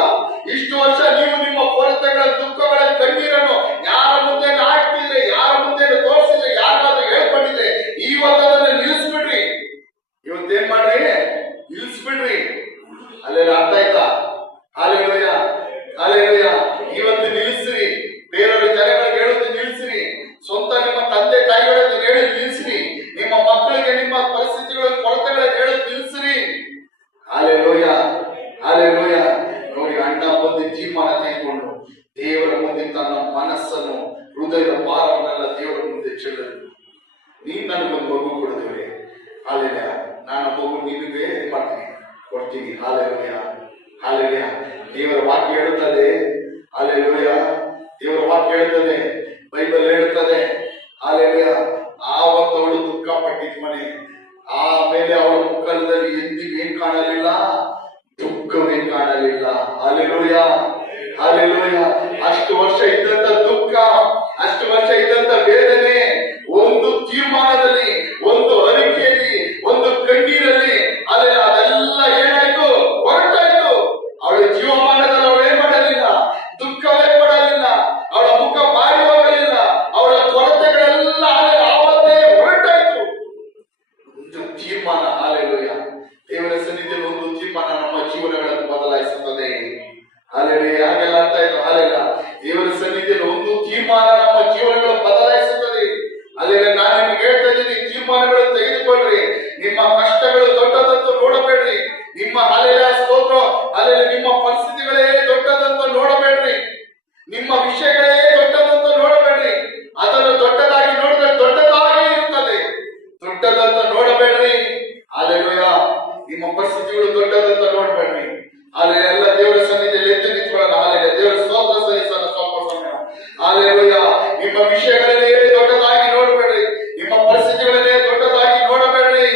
ಇಷ್ಟು ವರ್ಷ ನೀವು ನಿಮ್ಮ ಕೊರತೆಗಳ, ದುಃಖಗಳ, ಕಣ್ಣೀರನ್ನು ಯಾರ ಮುಂದೆ ಹಾಕ್ತಿದ್ರೆ, ಯಾರ ಮುಂದೆ ತೋರಿಸಿದ್ರೆ, ಯಾರಾದ್ರೂ ಹೇಳ್ಕೊಂಡಿದ್ರೆ, ಇವತ್ತು ಅದನ್ನ ನಿಲ್ಲಿಸ್ಬಿಡ್ರಿ. ಇವತ್ತೇನ್ ಮಾಡ್ರಿ? ನಿಲ್ಲಿಸ್ಬಿಡ್ರಿ. ಅಲ್ಲೆಲ್ಲ ಅರ್ಥ ಆಯ್ತಾ? Hallelujah, hallelujah. ಇವತ್ತು ನಿಲ್ಲಿಸ್ರಿ. ಬೇರೆಯವ್ರ ಜನಗಳಿಗೆ ಹೇಳೋದು ನಿಲ್ಲಿಸ್ರಿ. ಸ್ವಂತ ನಿಮ್ಮ ತಂದೆ ತಾಯಿಗಳಿಗೆ ಹೇಳೋದು ನಿಲ್ಲಿಸ್ರಿ. ನಿಮ್ಮ ಮಕ್ಕಳಿಗೆ ನಿಮ್ಮ ಪರಿಸ್ಥಿತಿಗಳ, ಕೊರತೆಗಳಿಗೆ ಹೇಳೋದು ನಿಲ್ಲಿಸ್ರಿ. Hallelujah, hallelujah. ನೋಡಿ, ಅಣ್ಣ ಬಂದು ತೀರ್ಮಾನ ತೆಗೆದುಕೊಂಡು ದೇವರ ಮುಂದೆ ತನ್ನ ಮನಸ್ಸನ್ನು, ಹೃದಯದ ಭಾರವನ್ನೆಲ್ಲ ದೇವರ ಮುಂದೆ ಚೆಲ್ಲಲು, ನೀನ್ ನನಗೊಂದು ಮಗು ಕೊಡುತ್ತೇವೆ. ಹಾಲೆಲೂಯ. ನಾನು ಮಗು ನಿನಗೆ ಏನ್ ಮಾಡ್ತೀನಿ? ಕೊಡ್ತೀನಿ. Hallelujah, hallelujah. ದೇವರ ವಾಕ್ಯ ಹೇಳುತ್ತದೆ. ಹಾಲೆಲೂಯ. ದೇವರ ವಾಕ್ಯ ಹೇಳುತ್ತದೆ, ಬೈಬಲ್ ಹೇಳುತ್ತದೆ. ಹಾಲೆಲೂಯ. ಆವತ್ತು ಅವಳು ದುಃಖ ಪಟ್ಟಿದ್ ಮನೆ. ಆಮೇಲೆ ಅವಳ ಮುಖದಲ್ಲಿ ಎಂದಿಗೂ ಏನ್ ಕಾಣಲಿಲ್ಲ? ದುಃಖವೇ ಕಾಣಲಿಲ್ಲ. Hallelujah, hallelujah. ಅಷ್ಟು ವರ್ಷ ಇದ್ದಂತ ದುಃಖ, ಅಷ್ಟು ವರ್ಷ ಇದ್ದಂತ ವೇದನೆ, ಒಂದು ತೀರ್ಮಾನದಲ್ಲಿ, ಒಂದು ಅರಿಕೆಯಲ್ಲಿ, ಒಂದು ಕಣ್ಣೀರಲ್ಲಿ ಅಲ್ಲೆಲ್ಲ ಅದೆಲ್ಲ ಏನಾಯ್ತು? ಹೊರಟಾಯ್ತು. ಅವಳ ಜೀವಮಾನದಲ್ಲಿ ಅವಳು ಏನ್ ಮಾಡಲಿಲ್ಲ? ದುಃಖವೇ ಪಡಲಿಲ್ಲ. ಅವಳ ಮುಖ ಬಾಡಿ ಹೋಗಲಿಲ್ಲ. ಅವಳ ಕೊರತೆಗಳೆಲ್ಲ ಆವತ್ತೇ ಹೊರಟಾಯ್ತು. ಒಂದು ತೀರ್ಮಾನ. ಹಾಲೆಲೂಯ. ದೇವರ ಸನ್ನಿಧಿಯಲ್ಲಿ ಒಂದು ತೀರ್ಮಾನ ನಮ್ಮ ಜೀವನಗಳನ್ನು ಬದಲಾಯಿಸುತ್ತದೆ. ಹಾಲೆಲೂಯ. ಹಾಗೆಲ್ಲ ಅರ್ಥ ಆಯ್ತು? ಹಾಲೆಲ್ಲ ದೇವರ ಸನ್ನಿಧಿಯಲ್ಲಿ ಒಂದು ತೀರ್ಮಾನ ನಮ್ಮ ಜೀವನಗಳನ್ನು ಬದಲಾಯಿಸುತ್ತದೆ. ಅಲ್ಲೆಲ್ಲ ನಾನು ನಿಮ್ಗೆ ಹೇಳ್ತಾ ಇದ್ದೀನಿ, ತೀರ್ಮಾನಗಳನ್ನು ತೆಗೆದುಕೊಳ್ಳ್ರಿ. ನಿಮ್ಮ ಕಷ್ಟಗಳು ದೊಡ್ಡದಂತ ನೋಡಬೇಡ್ರಿ. ನಿಮ್ಮ ಅಲೆಯ ಸ್ತೋತ್ರ, ಅಲ್ಲೆಲ್ಲ ನಿಮ್ಮ ಪರಿಸ್ಥಿತಿಗಳೇ ದೊಡ್ಡದಂತ ನೋಡಬೇಡ್ರಿ. ನಿಮ್ಮ ವಿಷಯಗಳೇ ದೊಡ್ಡದಂತ ನೋಡಬೇಡ್ರಿ. ಅದನ್ನು ದೊಡ್ಡದಾಗಿ ನೋಡಿದ್ರೆ ದೊಡ್ಡದಾಗಿ ಇರುತ್ತದೆ. ದೊಡ್ಡದಂತ ನೋಡಬೇಡ್ರಿ. ಅಲ್ಲೆಲ್ಲ ನಿಮ್ಮ ಪರಿಸ್ಥಿತಿಗಳು ದೊಡ್ಡದಂತ ನೋಡಬೇಡ್ರಿ. ಅಲ್ಲೆಲ್ಲ ಎಲ್ಲ ದೇವರ ಸನ್ನಿಧಿಯಲ್ಲಿ ಎದ್ದು ನಿಂತ್ಕೊಳ್ಳೋಣ. ಅಲ್ಲೆಲ್ಲ ದೇವರ ಸ್ತೋತ್ರ ಸಲ್ಲಿಸೋಣ ಸ್ವಲ್ಪ ಸಮಯ. ಅಲ್ಲೆಲ್ಲ ನಿಮ್ಮ ವಿಷಯಗಳನ್ನೇ ದೊಡ್ಡದಾಗಿ ನೋಡಬೇಡ್ರಿ. ನಿಮ್ಮ ಪರಿಸ್ಥಿತಿಗಳನ್ನೇ ದೊಡ್ಡದಾಗಿ ನೋಡಬೇಡ್ರಿ.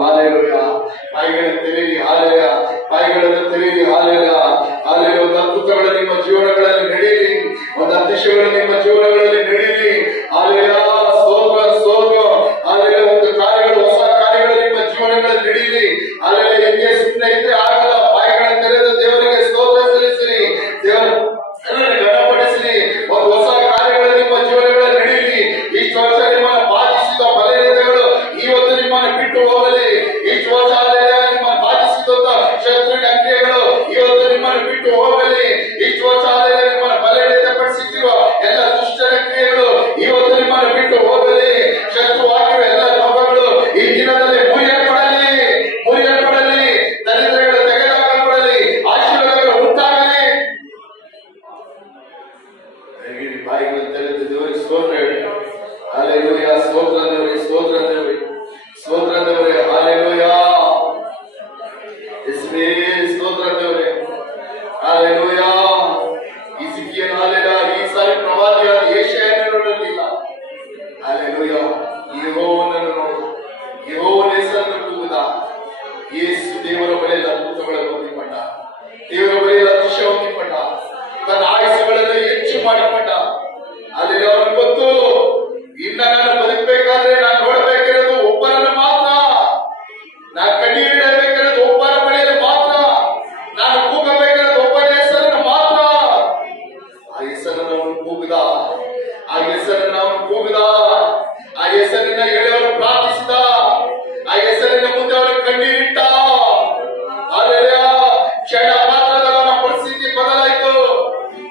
ಹಾಲೆಲೂಯ. ಬಾಯಿಗಳನ್ನು ತೆರೆಯಿರಿ, ಹಾಲೆಲೂಯ. ಬಾಯಿಗಳನ್ನು ತೆರೆಯಿರಿ, ಹಾಲೆಲೂಯ. ಹಾಲೆಲೂಯ. ಒಂದು ಅದ್ಭುತಗಳು ನಿಮ್ಮ ಜೀವನಗಳಲ್ಲಿ ನಡೆಯಿರಿ, ಒಂದು ಅತಿಶಯಗಳು ನಿಮ್ಮ ಜೀವನಗಳಲ್ಲಿ ನಡೆಯಿರಿ. ಹಾಲೆಲೂಯ. ಸ್ತೋತ್ರ, ಸ್ತೋತ್ರ. ಹಾಲೆಲೂಯ. ಒಂದು ಕಾರ್ಯಗಳು, ಹೊಸ ಕಾರ್ಯಗಳು ನಿಮ್ಮ ಜೀವನಗಳಲ್ಲಿ ನಡೆಯಿರಿ. ಹಾಲೆಲೂಯ. ಹೆಂಗೆ ಸುಮ್ಮನೆ ಇದ್ರೆ ಆಗಲ್ಲ. ಬಾಯಿಗಳನ್ನು ತೆರೆದು ದೇವರಿಗೆ ಸ್ತೋತ್ರ ಸಲ್ಲಿಸಿರಿ, ದೇವರನ್ನು ಘನಪಡಿಸಿರಿ. ಒಂದು ಹೊಸ ಕಾರ್ಯಗಳು ನಿಮ್ಮ ಜೀವನಗಳಲ್ಲಿ ನಡೆಯಿರಿ. ಇಷ್ಟು ವರ್ಷ ನಿಮ್ಮನ್ನು ಬಾಧಿಸಿದ ಬಲಹೀನತೆಗಳು ಇವತ್ತು ನಿಮ್ಮನ್ನು ಬಿಟ್ಟು ಹೋಗಲಿ. ಇಷ್ಟು ವರ್ಷ ನಿಮ್ಮನ್ನು ಬಾಧಿಸಿದಂತ ಶತ್ರುವಿನ ಕ್ರಿಯೆಗಳು ಇವತ್ತು ನಿಮ್ಮನ್ನು ಬಿಟ್ಟು ಹೋಗಲಿ. ಇಷ್ಟು ವರ್ಷ ನಿಮ್ಮನ್ನು ಬಲಹೀನತೆ ಪಡಿಸುತ್ತಿರುವ ಎಲ್ಲ ದುಷ್ಟರ ಕ್ರಿಯೆಗಳು ಇವತ್ತು ನಿಮ್ಮನ್ನು ಬಿಟ್ಟು ಹೋಗಲಿ. ಶತ್ರುವಾಗಿರುವ ಎಲ್ಲ ಲೋಕಗಳು ಈ ದಿನದಲ್ಲಿ ಮುರಿಯಲ್ಪಡಲಿ, ಮುರಿಯಲ್ಪಡಲಿ. ದರಿದ್ರಗಳು ತೆಗೆದುಹಾಕಲ್ಪಡಲಿ, ಆಶೀರ್ವಾದಗಳು ಉಂಟಾಗಲಿ. ಬಾಯಿಗಳನ್ನು ತೆರೆದು ದೇವರಿಗೆ ಸ್ತೋತ್ರ ಹೇಳಿ. ಹಾಲೆಲೂಯ. ಸ್ತೋತ್ರ ದೇವರೇ, ಸ್ತೋತ್ರ ದೇವರೇ, ಸ್ತೋತ್ರ ದೇವರೇ. ಹಾಲೆಲೂಯ. ಯೇಸುವೇ, ಸ್ತೋತ್ರ ದೇವರೇ. ಹಾಲೆಲೂಯ. ಹಿಜ್ಕೀಯನು ಹಾಲೆಲೂಯ ಈ ಸಾರಿ ಪ್ರವಾದಿಯಾದ ಯೆಶಾಯನನ್ನು ನೋಡಲಿಲ್ಲ. ಹಾಲೆಲೂಯ. ಯೆಹೋವನನ್ನು ನೋಡು, ಯೆಹೋವನ ಹೆಸರನ್ನು ಕೂಗುದ. ಯೇಸು ದೇವರ ಬಳಿಯಲ್ಲಿ ಅದ್ಭುತಗಳನ್ನು ಹೊಂದಿಕೊಂಡ, ದೇವರ ಬಳಿಯಲ್ಲಿ ಅತಿಶಯ ಹೊಂದಿಕೊಂಡ, ತನ್ನ ಆಯುಷ್ಯಗಳನ್ನು ಹೆಚ್ಚು ಮಾಡಿಕೊಂಡ. ಅಲ್ಲಿ ಅವನಿಗೆ ಗೊತ್ತು, ಇನ್ನ ನಾನು ಬದುಕಬೇಕಾದ್ರೆ ನಾನು ನೋಡಬೇಕಿರೋದು ಒಬ್ಬರನ್ನು ಮಾತ್ರ, ನಾನು ಕಣ್ಣೀರಿಡಬೇಕಿರೋದು ಒಬ್ಬರ ಬಳಿಯಲ್ಲಿ ಮಾತ್ರ, ನಾನು ಕೂಗಬೇಕಿರೋದು ಒಬ್ಬನ ಹೆಸರನ್ನು ಮಾತ್ರ. ಆ ಹೆಸರನ್ನು ಅವನು ಕೂಗಿದ, ಆ ಹೆಸರನ್ನು ಅವನು ಕೂಗಿದ, ಆ ಹೆಸರಿನ ಹೇಳೋರು ಪ್ರಾರ್ಥಿಸಿದ, ಆ ಹೆಸರಿನ ಮುಂದೆ ಅವನು ಕಣ್ಣೀರಿಟ್ಟ. ಅಲ್ಲೆಲ್ಲ ಕ್ಷಣ ಮಾತ್ರದಲ್ಲಿ ಅವನ ಪರಿಸ್ಥಿತಿ ಬದಲಾಯಿತು.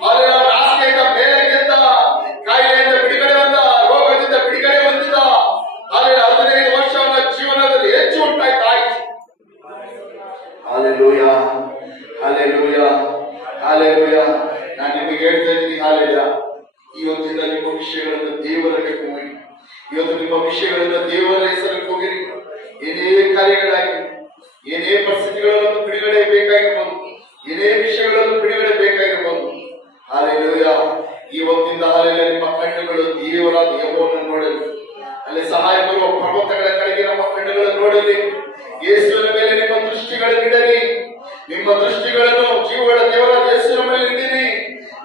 ಅಲ್ಲೆಲ್ಲ ಹಾಸಿಗೆಯಿಂದ ಮೇಲೆ ಗೆದ್ದ, ಕಾಯಿಲೆಯಿಂದ ಬಿಡುಗಡೆ ಹೊಂದ, ರೋಗದಿಂದ ಬಿಡುಗಡೆ ಹೊಂದಿದ. ಅಲ್ಲೆಲ್ಲ 15 ವರ್ಷ ಅವನ ಜೀವನದಲ್ಲಿ ಹೆಚ್ಚು ಉಂಟಾಯ್ತು. Hallelujah, hallelujah, hallelujah. ನಾನು ನಿಮಗೆ ಹೇಳ್ತಾ ಇದ್ದೀನಿ, ಹಾಲೆಲೂಯ. ಇವತ್ತಿನ ನಿಮ್ಮ ವಿಷಯಗಳನ್ನು ದೇವರಿಗೆ ಹೋಗಿ, ಇವತ್ತು ನಿಮ್ಮ ವಿಷಯಗಳನ್ನು ದೇವರ ಹೆಸರಿಗೆ ಹೋಗಿರಿ. ಏನೇ ಕಾರ್ಯಗಳಾಗಿ, ಏನೇ ಪರಿಸ್ಥಿತಿಗಳನ್ನು ಬಿಡುಗಡೆ ಬೇಕಾಗಿರ್ಬೋದು, ಏನೇ ವಿಷಯಗಳನ್ನು ಬಿಡುಗಡೆ ಬೇಕಾಗಿರ್ಬೋದು. ಹಾಲೆಲೂಯ. ಇವತ್ತಿಂದ ಹಾಲೆಲೂಯ ನಿಮ್ಮ ಕಣ್ಣುಗಳು ದೇವರಾದ ಯೆಹೋವನನ್ನು ನೋಡಲಿ. ಅಲ್ಲಿ ಸಹಾಯ ಬರುವ ಪರ್ವತಗಳ ಕಡೆಗೆ ನಮ್ಮ ಕಣ್ಣುಗಳನ್ನು ನೋಡಲಿ. ಯೇಸುವಿನ ಮೇಲೆ ನಿಮ್ಮ ದೃಷ್ಟಿಗಳನ್ನು ಇಡಲಿ. ನಿಮ್ಮ ದೃಷ್ಟಿಗಳನ್ನು ಜೀವಗಳ ದೇವರಾದ ಯೇಸುವಿನ ಮೇಲೆ ಇಡಿರಿ.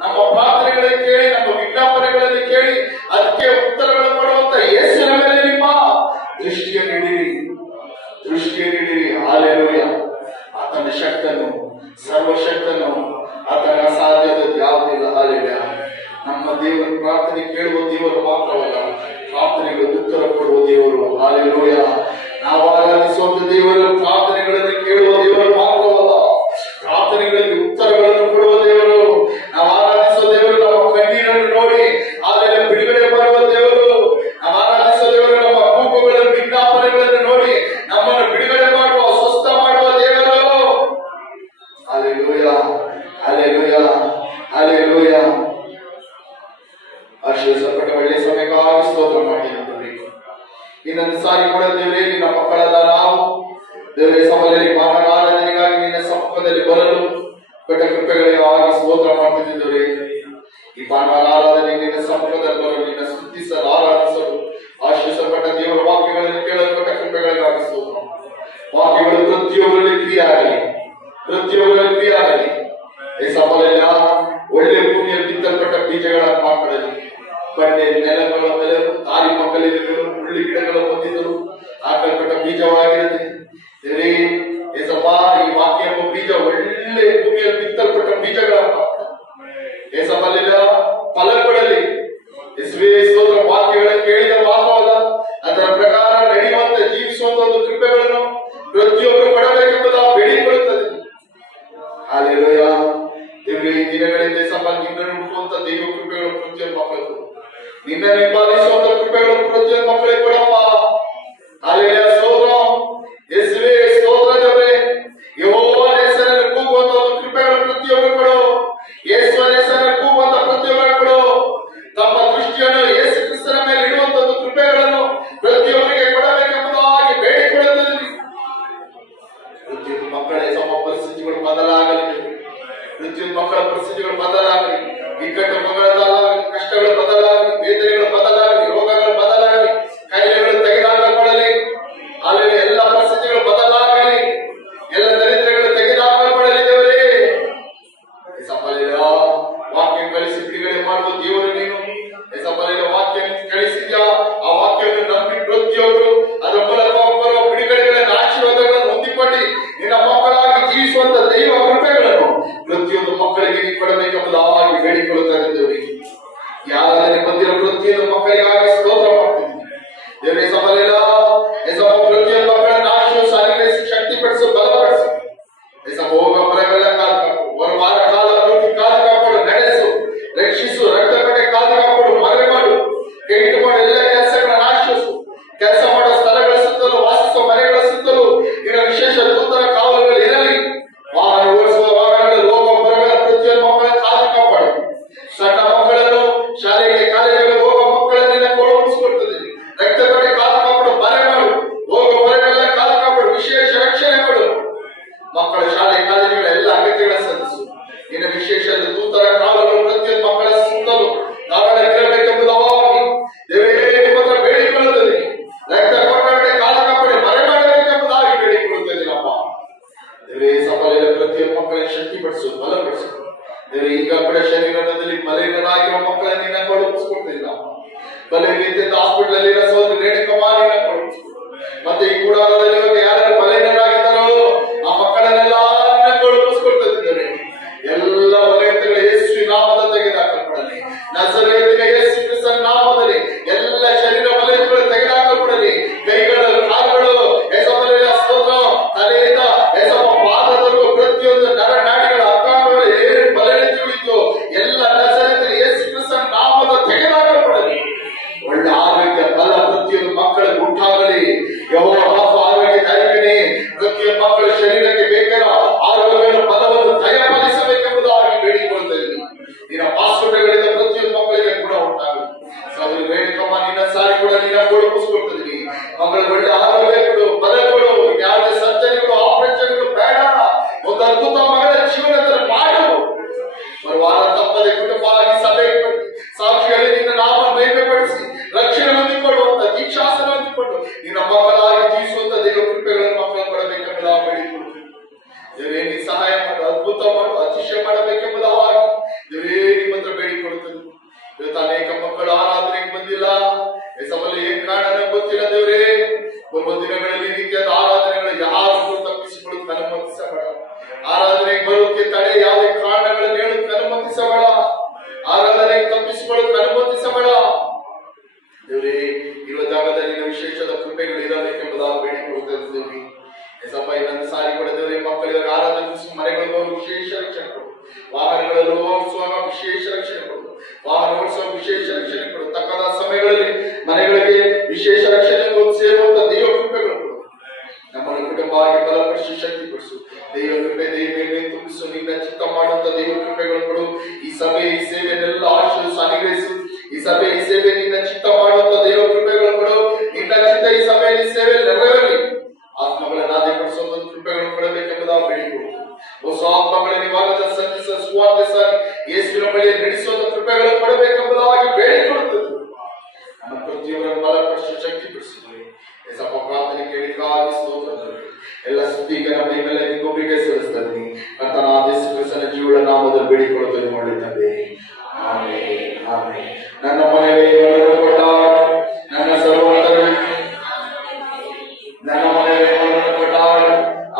ನಮ್ಮ ಪ್ರಾರ್ಥನೆಗಳನ್ನು ಕೇಳಿ, ನಮ್ಮ ವಿಜ್ಞಾಪನೆಗಳಲ್ಲಿ ಕೇಳಿ, ಅದಕ್ಕೆ ಉತ್ತರಗಳನ್ನು ಕೊಡುವಂತ ಯೇಸುವಿನ ಮೇಲೆ ನಿಮ್ಮ ದೃಷ್ಟಿಯನ್ನು ಇಡಿರಿ, ದೃಷ್ಟಿಯನ್ನು ಇಡಿರಿ. ಹಾಲೆಲೂಯ. ಆತನ ಶಕ್ತನು, ಸರ್ವಶಕ್ತನು, ಆತನ ಅಸಾಧ್ಯದ ಯಾವುದಿಲ್ಲ. ಹಾಲೆಲೂಯ. ನಮ್ಮ ದೇವರು ಪ್ರಾರ್ಥನೆ ಕೇಳುವ ದೇವರು ಮಾತ್ರವಲ್ಲ, ಪ್ರಾರ್ಥನೆಗೆ ಉತ್ತರ ಕೊಡುವ ದೇವರು. ಹಾಲೆಲೂಯ. ನಾವು ಆರಾಧಿಸುವಂತ ದೇವರು ಪ್ರಾರ್ಥನೆಗಳನ್ನು ಕೇಳುವ ದೇವರು ಮಾತ್ರವಲ್ಲ, ಪ್ರಾರ್ಥನೆಗಳಿಗೆ ಉತ್ತರಗಳನ್ನು ಕೊಡುವ ದೇವರು. ನಾವು ಆರಾಧಿಸುವ ದೇವರು ನಮ್ಮ ಕಣ್ಣೀರನ್ನು ನೋಡಿ ಅದನ್ನು ಬಿಡುಗಡೆ ಮಾಡುವ ದೇವರು. ನಾವು ಆರಾಧಿಸುವ ದೇವರು ನಮ್ಮ ಕೂಗುಗಳನ್ನು, ವಿಜ್ಞಾಪನೆಗಳನ್ನು ನೋಡಿ ನಮ್ಮನ್ನು ಬಿಡುಗಡೆ ಮಾಡುವ, ಸ್ವಸ್ಥ ಮಾಡುವ ದೇವರು. Hallelujah, hallelujah, hallelujah. ಆಶೀರ್ವದಿಸಲ್ಪಟ್ಟ ಒಳ್ಳೆಯ ಸಮಯಕ್ಕಾಗಿ ಸ್ತೋತ್ರ ಮಾಡಿದ್ದೀವಿ. ಇನ್ನೊಂದು ಸಾರಿ ಕೂಡ ದೇವರೇ, ನಿನ್ನ ಮಕ್ಕಳಾದ ನಾವು ದೇವರೇ ಸಭೆಯಲ್ಲಿ ಆರಾಧನೆಗಾಗಿ ನಿನ್ನ ಸಮ್ಮುಖದಲ್ಲಿ ಬರಲು ಕೊಟ್ಟ ಕೃಪೆಗಳಿಗಾಗಿ ಸ್ತೋತ್ರ ಮಾಡ್ತಿದ್ದೇವೆ. ಈ ಭಾನುವಾರ ಆರಾಧನೆ ನಿನ್ನ ಸಮ್ಮುಖದಲ್ಲಿ ಬರಲು, ನಿನ್ನ ಸ್ತುತಿಸಲು, ಆರಾಧಿಸಲು ಆಶೀರ್ವದಿಸಲ್ಪಟ್ಟ ದೇವರ ವಾಕ್ಯಗಳನ್ನು ಕೇಳಲು ಕೊಟ್ಟ ಕೃಪೆಗಳಿಗಾಗಿ ಸ್ತೋತ್ರ. ವಾಕ್ಯಗಳು ಪ್ರತಿಯೊಬ್ಬರಲ್ಲಿ ಕ್ರಿಯೆ ಆಗಲಿ, ಪ್ರತಿಯೊಬ್ಬರಲ್ಲಿ ಕ್ರಿಯೆ ಆಗಲಿ. ಈ ಸಭೆಯಲ್ಲಿ ಒಳ್ಳೆ ಭೂಮಿಯಲ್ಲಿ ಬಿತ್ತಲ್ಪಟ್ಟ ಬೀಜಗಳನ್ನು ಮಕ್ಕಳಲ್ಲಿ ಬಂಡೆ ನೆಲಗಳ ಮೇಲೆ ತಾರಿ ಮಕ್ಕಳಿಗೆ ಹುಳ್ಳಿ ಗಿಡಗಳು ಹೊಂದಿದ್ದರು ಹಾಕಲ್ಪಟ್ಟ ಬೀಜವಾಗಿರುತ್ತೆ. ಏಸಪ್ಪ, ಈ ವಾಕ್ಯ ಬೀಜ ಒಳ್ಳೆ ಭೂಮಿಯಲ್ಲಿ ಬಿತ್ತಲ್ಪಟ್ಟ ಬೀಜಗಳನ್ನು ಏಸಪ್ಪಲ್ಲಿಲ್ಲ ಫಲ ಕೊಡಲಿ. ಯೇಸುವೇ ಸ್ತೋತ್ರ. ವಾಕ್ಯಗಳನ್ನು ಕೇಳಿದ ಮಾತ್ರವಲ್ಲ, ಅದರ ಪ್ರಕಾರ ನಡೆಯುವಂತೆ ಜೀವಿಸುವಂತ ಒಂದು ಕೃಪೆಗಳನ್ನು ಪ್ರತಿಯೊಬ್ಬರು ಕೊಡಬೇಕೆಂಬುದು ಬೇಡಿಕೊಳ್ಳುತ್ತದೆ. ಹಾಲೆಲೂಯ. ದೇವರೇ, ಈ ದಿನಗಳಿಂದ ಸಹ ನಿನ್ನನ್ನು ಹುಡುಕುವಂತ ದೈವ ಕೃಪೆಗಳು ಪ್ರತಿಯೊಂದು ಮಕ್ಕಳು, ನಿನ್ನನ್ನು ಹಿಂಬಾಲಿಸುವಂತ ಕೃಪೆಗಳು ಪ್ರತಿಯೊಂದು ಮಕ್ಕಳಿಗೆ ಕೊಡಪ್ಪ. ಹಾಲೆಲೂಯ. ಸ್ತೋತ್ರ. ಯೇಸುವೇ ಸ್ತೋತ್ರ ದೇವರೇ. ಯೆಹೋವನ ಹೆಸರನ್ನು ಕೂಗುವಂತ ಒಂದು ಕೃಪೆಗಳು ಪ್ರತಿಯೊಬ್ಬರು ಕೊಡು. ಯೇಸುವಿನ ಹೆಸರನ್ನು ಕೂಗುವಂತ ಪ್ರತಿಯೊಬ್ಬರು ಕೊಡು. ತಮ್ಮ ದೃಷ್ಟಿಯನ್ನು ಯೇಸು ಕ್ರಿಸ್ತನ ಮೇಲೆ ಇಡುವಂತ ಒಂದು ಕೃಪೆಗಳನ್ನು ಪ್ರತಿಯೊಬ್ಬರಿಗೆ ಕೊಡಬೇಕೆಂಬುದಾಗಿ ಬೇಡಿಕೊಳ್ಳುತ್ತಿದ್ದೀವಿ. ಪ್ರತಿಯೊಂದು ಮಕ್ಕಳ ತಮ್ಮ ಪರಿಸ್ಥಿತಿಗಳು ಬದಲಾಗಲಿ, ಪ್ರತಿಯೊಂದು ಮಕ್ಕಳ ಪರಿಸ್ಥಿತಿಗಳು ಬದಲಾಗಲಿ, ಇಕ್ಕಟ್ಟು ಬದಲಾಗಲಿ, ಕಷ್ಟಗಳು ಬದಲಾಗಲಿ, ವೇದನೆಗಳು ಬದಲಾಗಲಿ, ರೋಗಗಳು ಬದಲಾಗಲಿ, ಕಾಯಿಲೆಗಳು ತೆಗೆದುಕೊಳ್ಳಲಿ. ಅಲ್ಲಿ ಎಲ್ಲ ಪರಿಸ್ಥಿತಿ ದೇವರೇ ಸಫಲ ಪ್ರತಿಯೊಂದು ಮಕ್ಕಳಿಗೆ ಶಕ್ತಿ ಪಡಿಸು, ಬಲಪಡಿಸು ದೇವರೇ. ಈಗ ಕೂಡ ಶರೀರದಲ್ಲಿ ಬಲಹೀನರಾಗಿರೋ ಮಕ್ಕಳನ್ನ ನಿನ್ನ ಕೊಡುಗಿಸ್ಕೊಡ್ತೀವಿ ನಾವು. ಬಲಹೀನತೆಯಿಂದ ಹಾಸ್ಪಿಟಲ್ ಅಲ್ಲಿ ಸಹೋದರಿ ರೇಣುಕಮ್ಮ ನಿನ್ನ ಕೊಡುಗಿಸ್ಕೊಡು. ಮತ್ತೆ ಈ ಕೂಡಾರದಲ್ಲಿ ಯಾರ್ಯಾರು ಬಲಹೀನರಾಗಿದ್ದಾರೋ ಆ ಮಕ್ಕಳನ್ನೆಲ್ಲ ನಿನ್ನ ಕೊಡುಗಿಸ್ಕೊಡ್ತಿದ್ದಾರೆ. ಎಲ್ಲ ಬಲಹೀನತೆಗಳು ಯೇಸು ನಾಮದ ತೆಗೆದುಹಾಕಲ್ಪಡಲಿ. ನಜರೇತಿನ ಯೇಸು ಕ್ರಿಸ್ತನ ನಾಮದಲ್ಲಿ ಎಲ್ಲ ಶರೀರ ಬಲಹೀನತೆಗಳು ತೆಗೆದುಹಾಕಲ್ಪಡಲಿ. ಕೈಗಳು, ಕಾಲುಗಳು, ಯೇಸಪ್ಪನ ಸ್ತೋತ್ರ, ತಲೆಯಿಂದ ಯೇಸಪ್ಪ ಪಾದದವರೆಗೂ ಪ್ರತಿಯೊಂದು ನರನಾಡಿಗಳ ಅಂಗಾಂಗಗಳು ಏನು ಬಲಹೀನತೆಗಳಿತ್ತು ಎಲ್ಲ ನಜರೇತಿನ ಯೇಸು ಕ್ರಿಸ್ತನ ನಾಮದ ತೆಗೆದುಹಾಕಲ್ಪಡಲಿ. ಒಳ್ಳೆ ಆರೋಗ್ಯ ಬಲ ಪ್ರತಿಯೊಂದು ಮಕ್ಕಳಿಗೆ ಉಂಟಾಗಲಿ. ಯೆಹೋವ ಆರೋಗ್ಯ ದಾಯಕನೇ, ಪ್ರತಿಯೊಂದು ಮಕ್ಕಳ ಶರೀರಕ್ಕೆ ಬೇಕಾದ ಆರೋಗ್ಯವನ್ನು ಬಲವನ್ನು ದಯಪಾಲಿಸಬೇಕೆಂಬುದಾಗಿ ಬೇಡಿಕೊಳ್ಳುತ್ತೇನೆ. ನಿನ್ನ ಹಾಸ್ಪಿಟಲ್ಗಳಿಂದ ಪ್ರತಿಯೊಂದು ಮಕ್ಕಳಿಗೆ ಗುಣ ಉಂಟಾಗಲಿ. ಸಹೋದರಿ ರೇಣುಕಮ್ಮ ನಿನ್ನ ಸಾರಿ ಕೂಡ ನಿನ್ನ ಕೊಡುಗಿಸ್ಕೊಡ್ತಿದ್ದೀನಿ. ಮಕ್ಕಳಿಗೆ ಒಳ್ಳೆ ಆರೋಗ್ಯ ಕೊಡು, ಬಲ ಕೊಡು. ಯಾವುದೇ ಸರ್ಜರಿಗಳು, ಆಪರೇಷನ್ಗಳು ಬೇಡ. ಒಂದು ಅದ್ಭುತ ಮಗಳ ಜೀವನದಲ್ಲಿ ಮಾಡು. ಬರುವಾರ ತಪ್ಪದೆ ಕುಟುಂಬವಾಗಿ ಸಭೆಗೆ ಬನ್ನಿ. ಸಾಕ್ಷಿಯಲ್ಲಿ ನಿನ್ನ ನಾಮ ಮಹಿಮೆಪಡಿಸಿ ರಕ್ಷಣೆ ಹೊಂದಿಕೊಳ್ಳುವಂತ ದೀಕ್ಷಾಸನ ಹೊಂದಿಕೊಂಡು ನಿನ್ನ ಮಕ್ಕಳಾಗಿ ಜೀವಿಸುವಂತ ದೇವ ಕೃಪೆಗಳನ್ನು ಮಕ್ಕಳು ಕೊಡಬೇಕೆಂಬುದಾಗಿ ಬೇಡಿಕೊಳ್ಳುತ್ತೇವೆ. ದೇವರೇ ನೀ ಸಹಾಯ ಮಾಡು, ಅದ್ಭುತ ಮಾಡು, ಅತಿಶಯ ಮಾಡಬೇಕೆಂಬುದಾಗಿ ದೇವರೇ ನಿಮ್ಮ ಹತ್ರ ಬೇಡಿಕೊಳ್ಳುತ್ತೇವೆ. ಇವತ್ತು ಅನೇಕ ಮಕ್ಕಳು ಆರಾಧನೆಗೆ ಬಂದಿಲ್ಲ. ಸಫಲ ಏನ್ ಕಾರಣ ಗೊತ್ತಿಲ್ಲ ದೇವರೇ. ಬರುವ ದಿನಗಳಲ್ಲಿ ರೀತಿಯಾದ ಆರಾಧನೆಗಳು ಯಾರು ತಪ್ಪಿಸಿಕೊಳ್ಳುತ್ತ ಅನುಮತಿಸಬೇಡ. ಆರಾಧನೆಗೆ ಬರೋಕೆ ತಡೆ ಯಾವುದೇ ಕಾರಣಗಳನ್ನು ಹೇಳುತ್ತ ಅನುಮತಿಸಬೇಡ. ಆರಾಧನೆಗೆ ತಪ್ಪಿಸಿಕೊಳ್ಳುತ್ತ ಅನುಮತಿಸಬೇಡ ದೇವರೇ. ಇರುವ ಜಾಗದಲ್ಲಿ ವಿಶೇಷದ ಕೃಪೆಗಳು ಇರಬೇಕೆಂಬುದಾಗಿ ಬೇಡಿಕೊಳ್ಳುತ್ತೇವೆ. ಎಸಪ್ಪ ಇನ್ನೊಂದು ಸಾರಿ ಕೂಡ ದೇವರೇ ಮಕ್ಕಳಿಗೆ ಆರಾಧನೆ ಮನೆಗಳು ವಿಶೇಷ ರಕ್ಷಣೆ ಕೊಡು. ವಾಹನಗಳಲ್ಲಿ ಓಡಿಸುವಾಗ ವಿಶೇಷ ರಕ್ಷಣೆ ಕೊಡು. ವಾಹನ ಓಡಿಸುವ ವಿಶೇಷ ರಕ್ಷಣೆ ಕೊಡು. ತಕ್ಕದ ಸಮಯಗಳಲ್ಲಿ ಮನೆಗಳಿಗೆ ವಿಶೇಷ ರಕ್ಷಣೆ ಸೇರುವಂತ ದೇವ ಕೃಪೆಗಳು ಕೊಡು. ನಮ್ಮನ್ನು ಕುಟುಂಬವಾಗಿ ಬಲಪಡಿಸಿ ಶಕ್ತಿಪಡಿಸು. ದೇವ ಕೃಪೆ ದೇವೇ ತುಂಬಿಸು. ನಿನ್ನ ಚಿತ್ತ ಮಾಡುವಂತ ದೇವ ಕೃಪೆಗಳು ಕೊಡು. ಈ ಸಭೆ ಈ ಸೇವೆಯನ್ನೆಲ್ಲ ಆಶೀರ್ವದಿಸು, ಅನುಗ್ರಹಿಸು. ಈ ಸಭೆ ಈ ಸೇವೆ ನಿನ್ನ ಚಿತ್ತ ಮಾಡುವಂತ ದೇವ ಕೃಪೆಗಳು ಕೊಡು. ನಿನ್ನ ಚಿತ್ತ ಈ ಸಭೆಯಲ್ಲಿ ಸೇವೆ ನೆರವೇರಲಿ. ಆತ್ಮಗಳ ನಾದ್ಯಪಡಿಸುವಂತ ಕೃಪೆಗಳನ್ನು ಕೊಡಬೇಕೆಂಬುದಾಗಿ ಬೇಡಿಕೊಳ್ಳುತ್ತೇವೆ. ಹೊಸ ಆತ್ಮಗಳ ನಿವಾರದ ಸಂಚಿಸ ಸುವಾರ್ತೆ ಸಾರಿ ಯೇಸುವಿನ ಬಳಿ ನಡೆಸುವಂತ ಕೃಪೆಗಳನ್ನು ಕೊಡಬೇಕೆಂಬುದಾಗಿ ಬೇಡಿಕೊಳ್ಳುತ್ತೇವೆ. ನಮ್ಮ ಪ್ರತಿಯೊಬ್ಬರನ್ನು ಬಲಪಡಿಸಿ ಶಕ್ತಿಪಡಿಸುತ್ತೇವೆ. ಯೇಸಪ್ಪ ಪ್ರಾರ್ಥನೆ ಕೇಳಿಗಾಗಿ ಸ್ತೋತ್ರ. ಎಲ್ಲ ಸ್ತುತಿಗೆ ನಮ್ಮ ಮೇಲೆ ನಿಮಗೊಬ್ಬರಿಗೆ ಸಲ್ಲಿಸ್ತೀನಿ. ಕರ್ತನಾದ ಯೇಸು ಕ್ರಿಸ್ತನ ಜೀವನ ನಾಮದಲ್ಲಿ ಬೇಡಿಕೊಳ್ಳುತ್ತೇವೆ ಮಾಡಿದ್ದೇವೆ. Amen, amen. ನನ್ನ ಮನೆಯಲ್ಲಿ ನನ್ನ ಸರ್ವೋತ್ತಮ ನನ್ನ ಮನೆಯಲ್ಲಿ ಕೊಟ್ಟಾಗ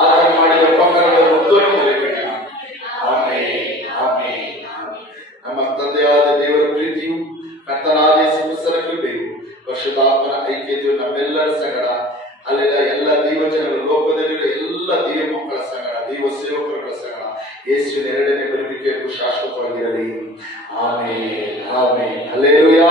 ಆತನ ಮಾಡಿದ ಉಪಕಾರಗಳನ್ನು ಮುಂದುವರಿಸಬೇಡ. Amen, amen. ನಮ್ಮ ತಂದೆಯಾದ ದೇವರ ಪ್ರೀತಿಯು ಕರ್ತನಾದ ಯೇಸು ಕ್ರಿಸ್ತನ ಕೃಪೆಯು ಪರಿಶುದ್ಧಾತ್ಮನ ಐಕ್ಯತೆಯು ನಮ್ಮೆಲ್ಲರ ಸಂಗಡ ಅಲ್ಲಿನ ಎಲ್ಲ ದೈವಜನರು ಲೋಕದಲ್ಲಿರುವ ಎಲ್ಲ ದೇವ ಮಕ್ಕಳ ಸಂಗಡ ದೇವ ಸೇವಕರುಗಳ ಸಂಗಡ ಯೇಸುವಿನ ಎರಡನೇ ಬರುವಿಕೆಗೂ ಶಾಶ್ವತವಾಗಿರಲಿ. Amen, amen. ಹಲ್ಲೆಲೂಯಾ.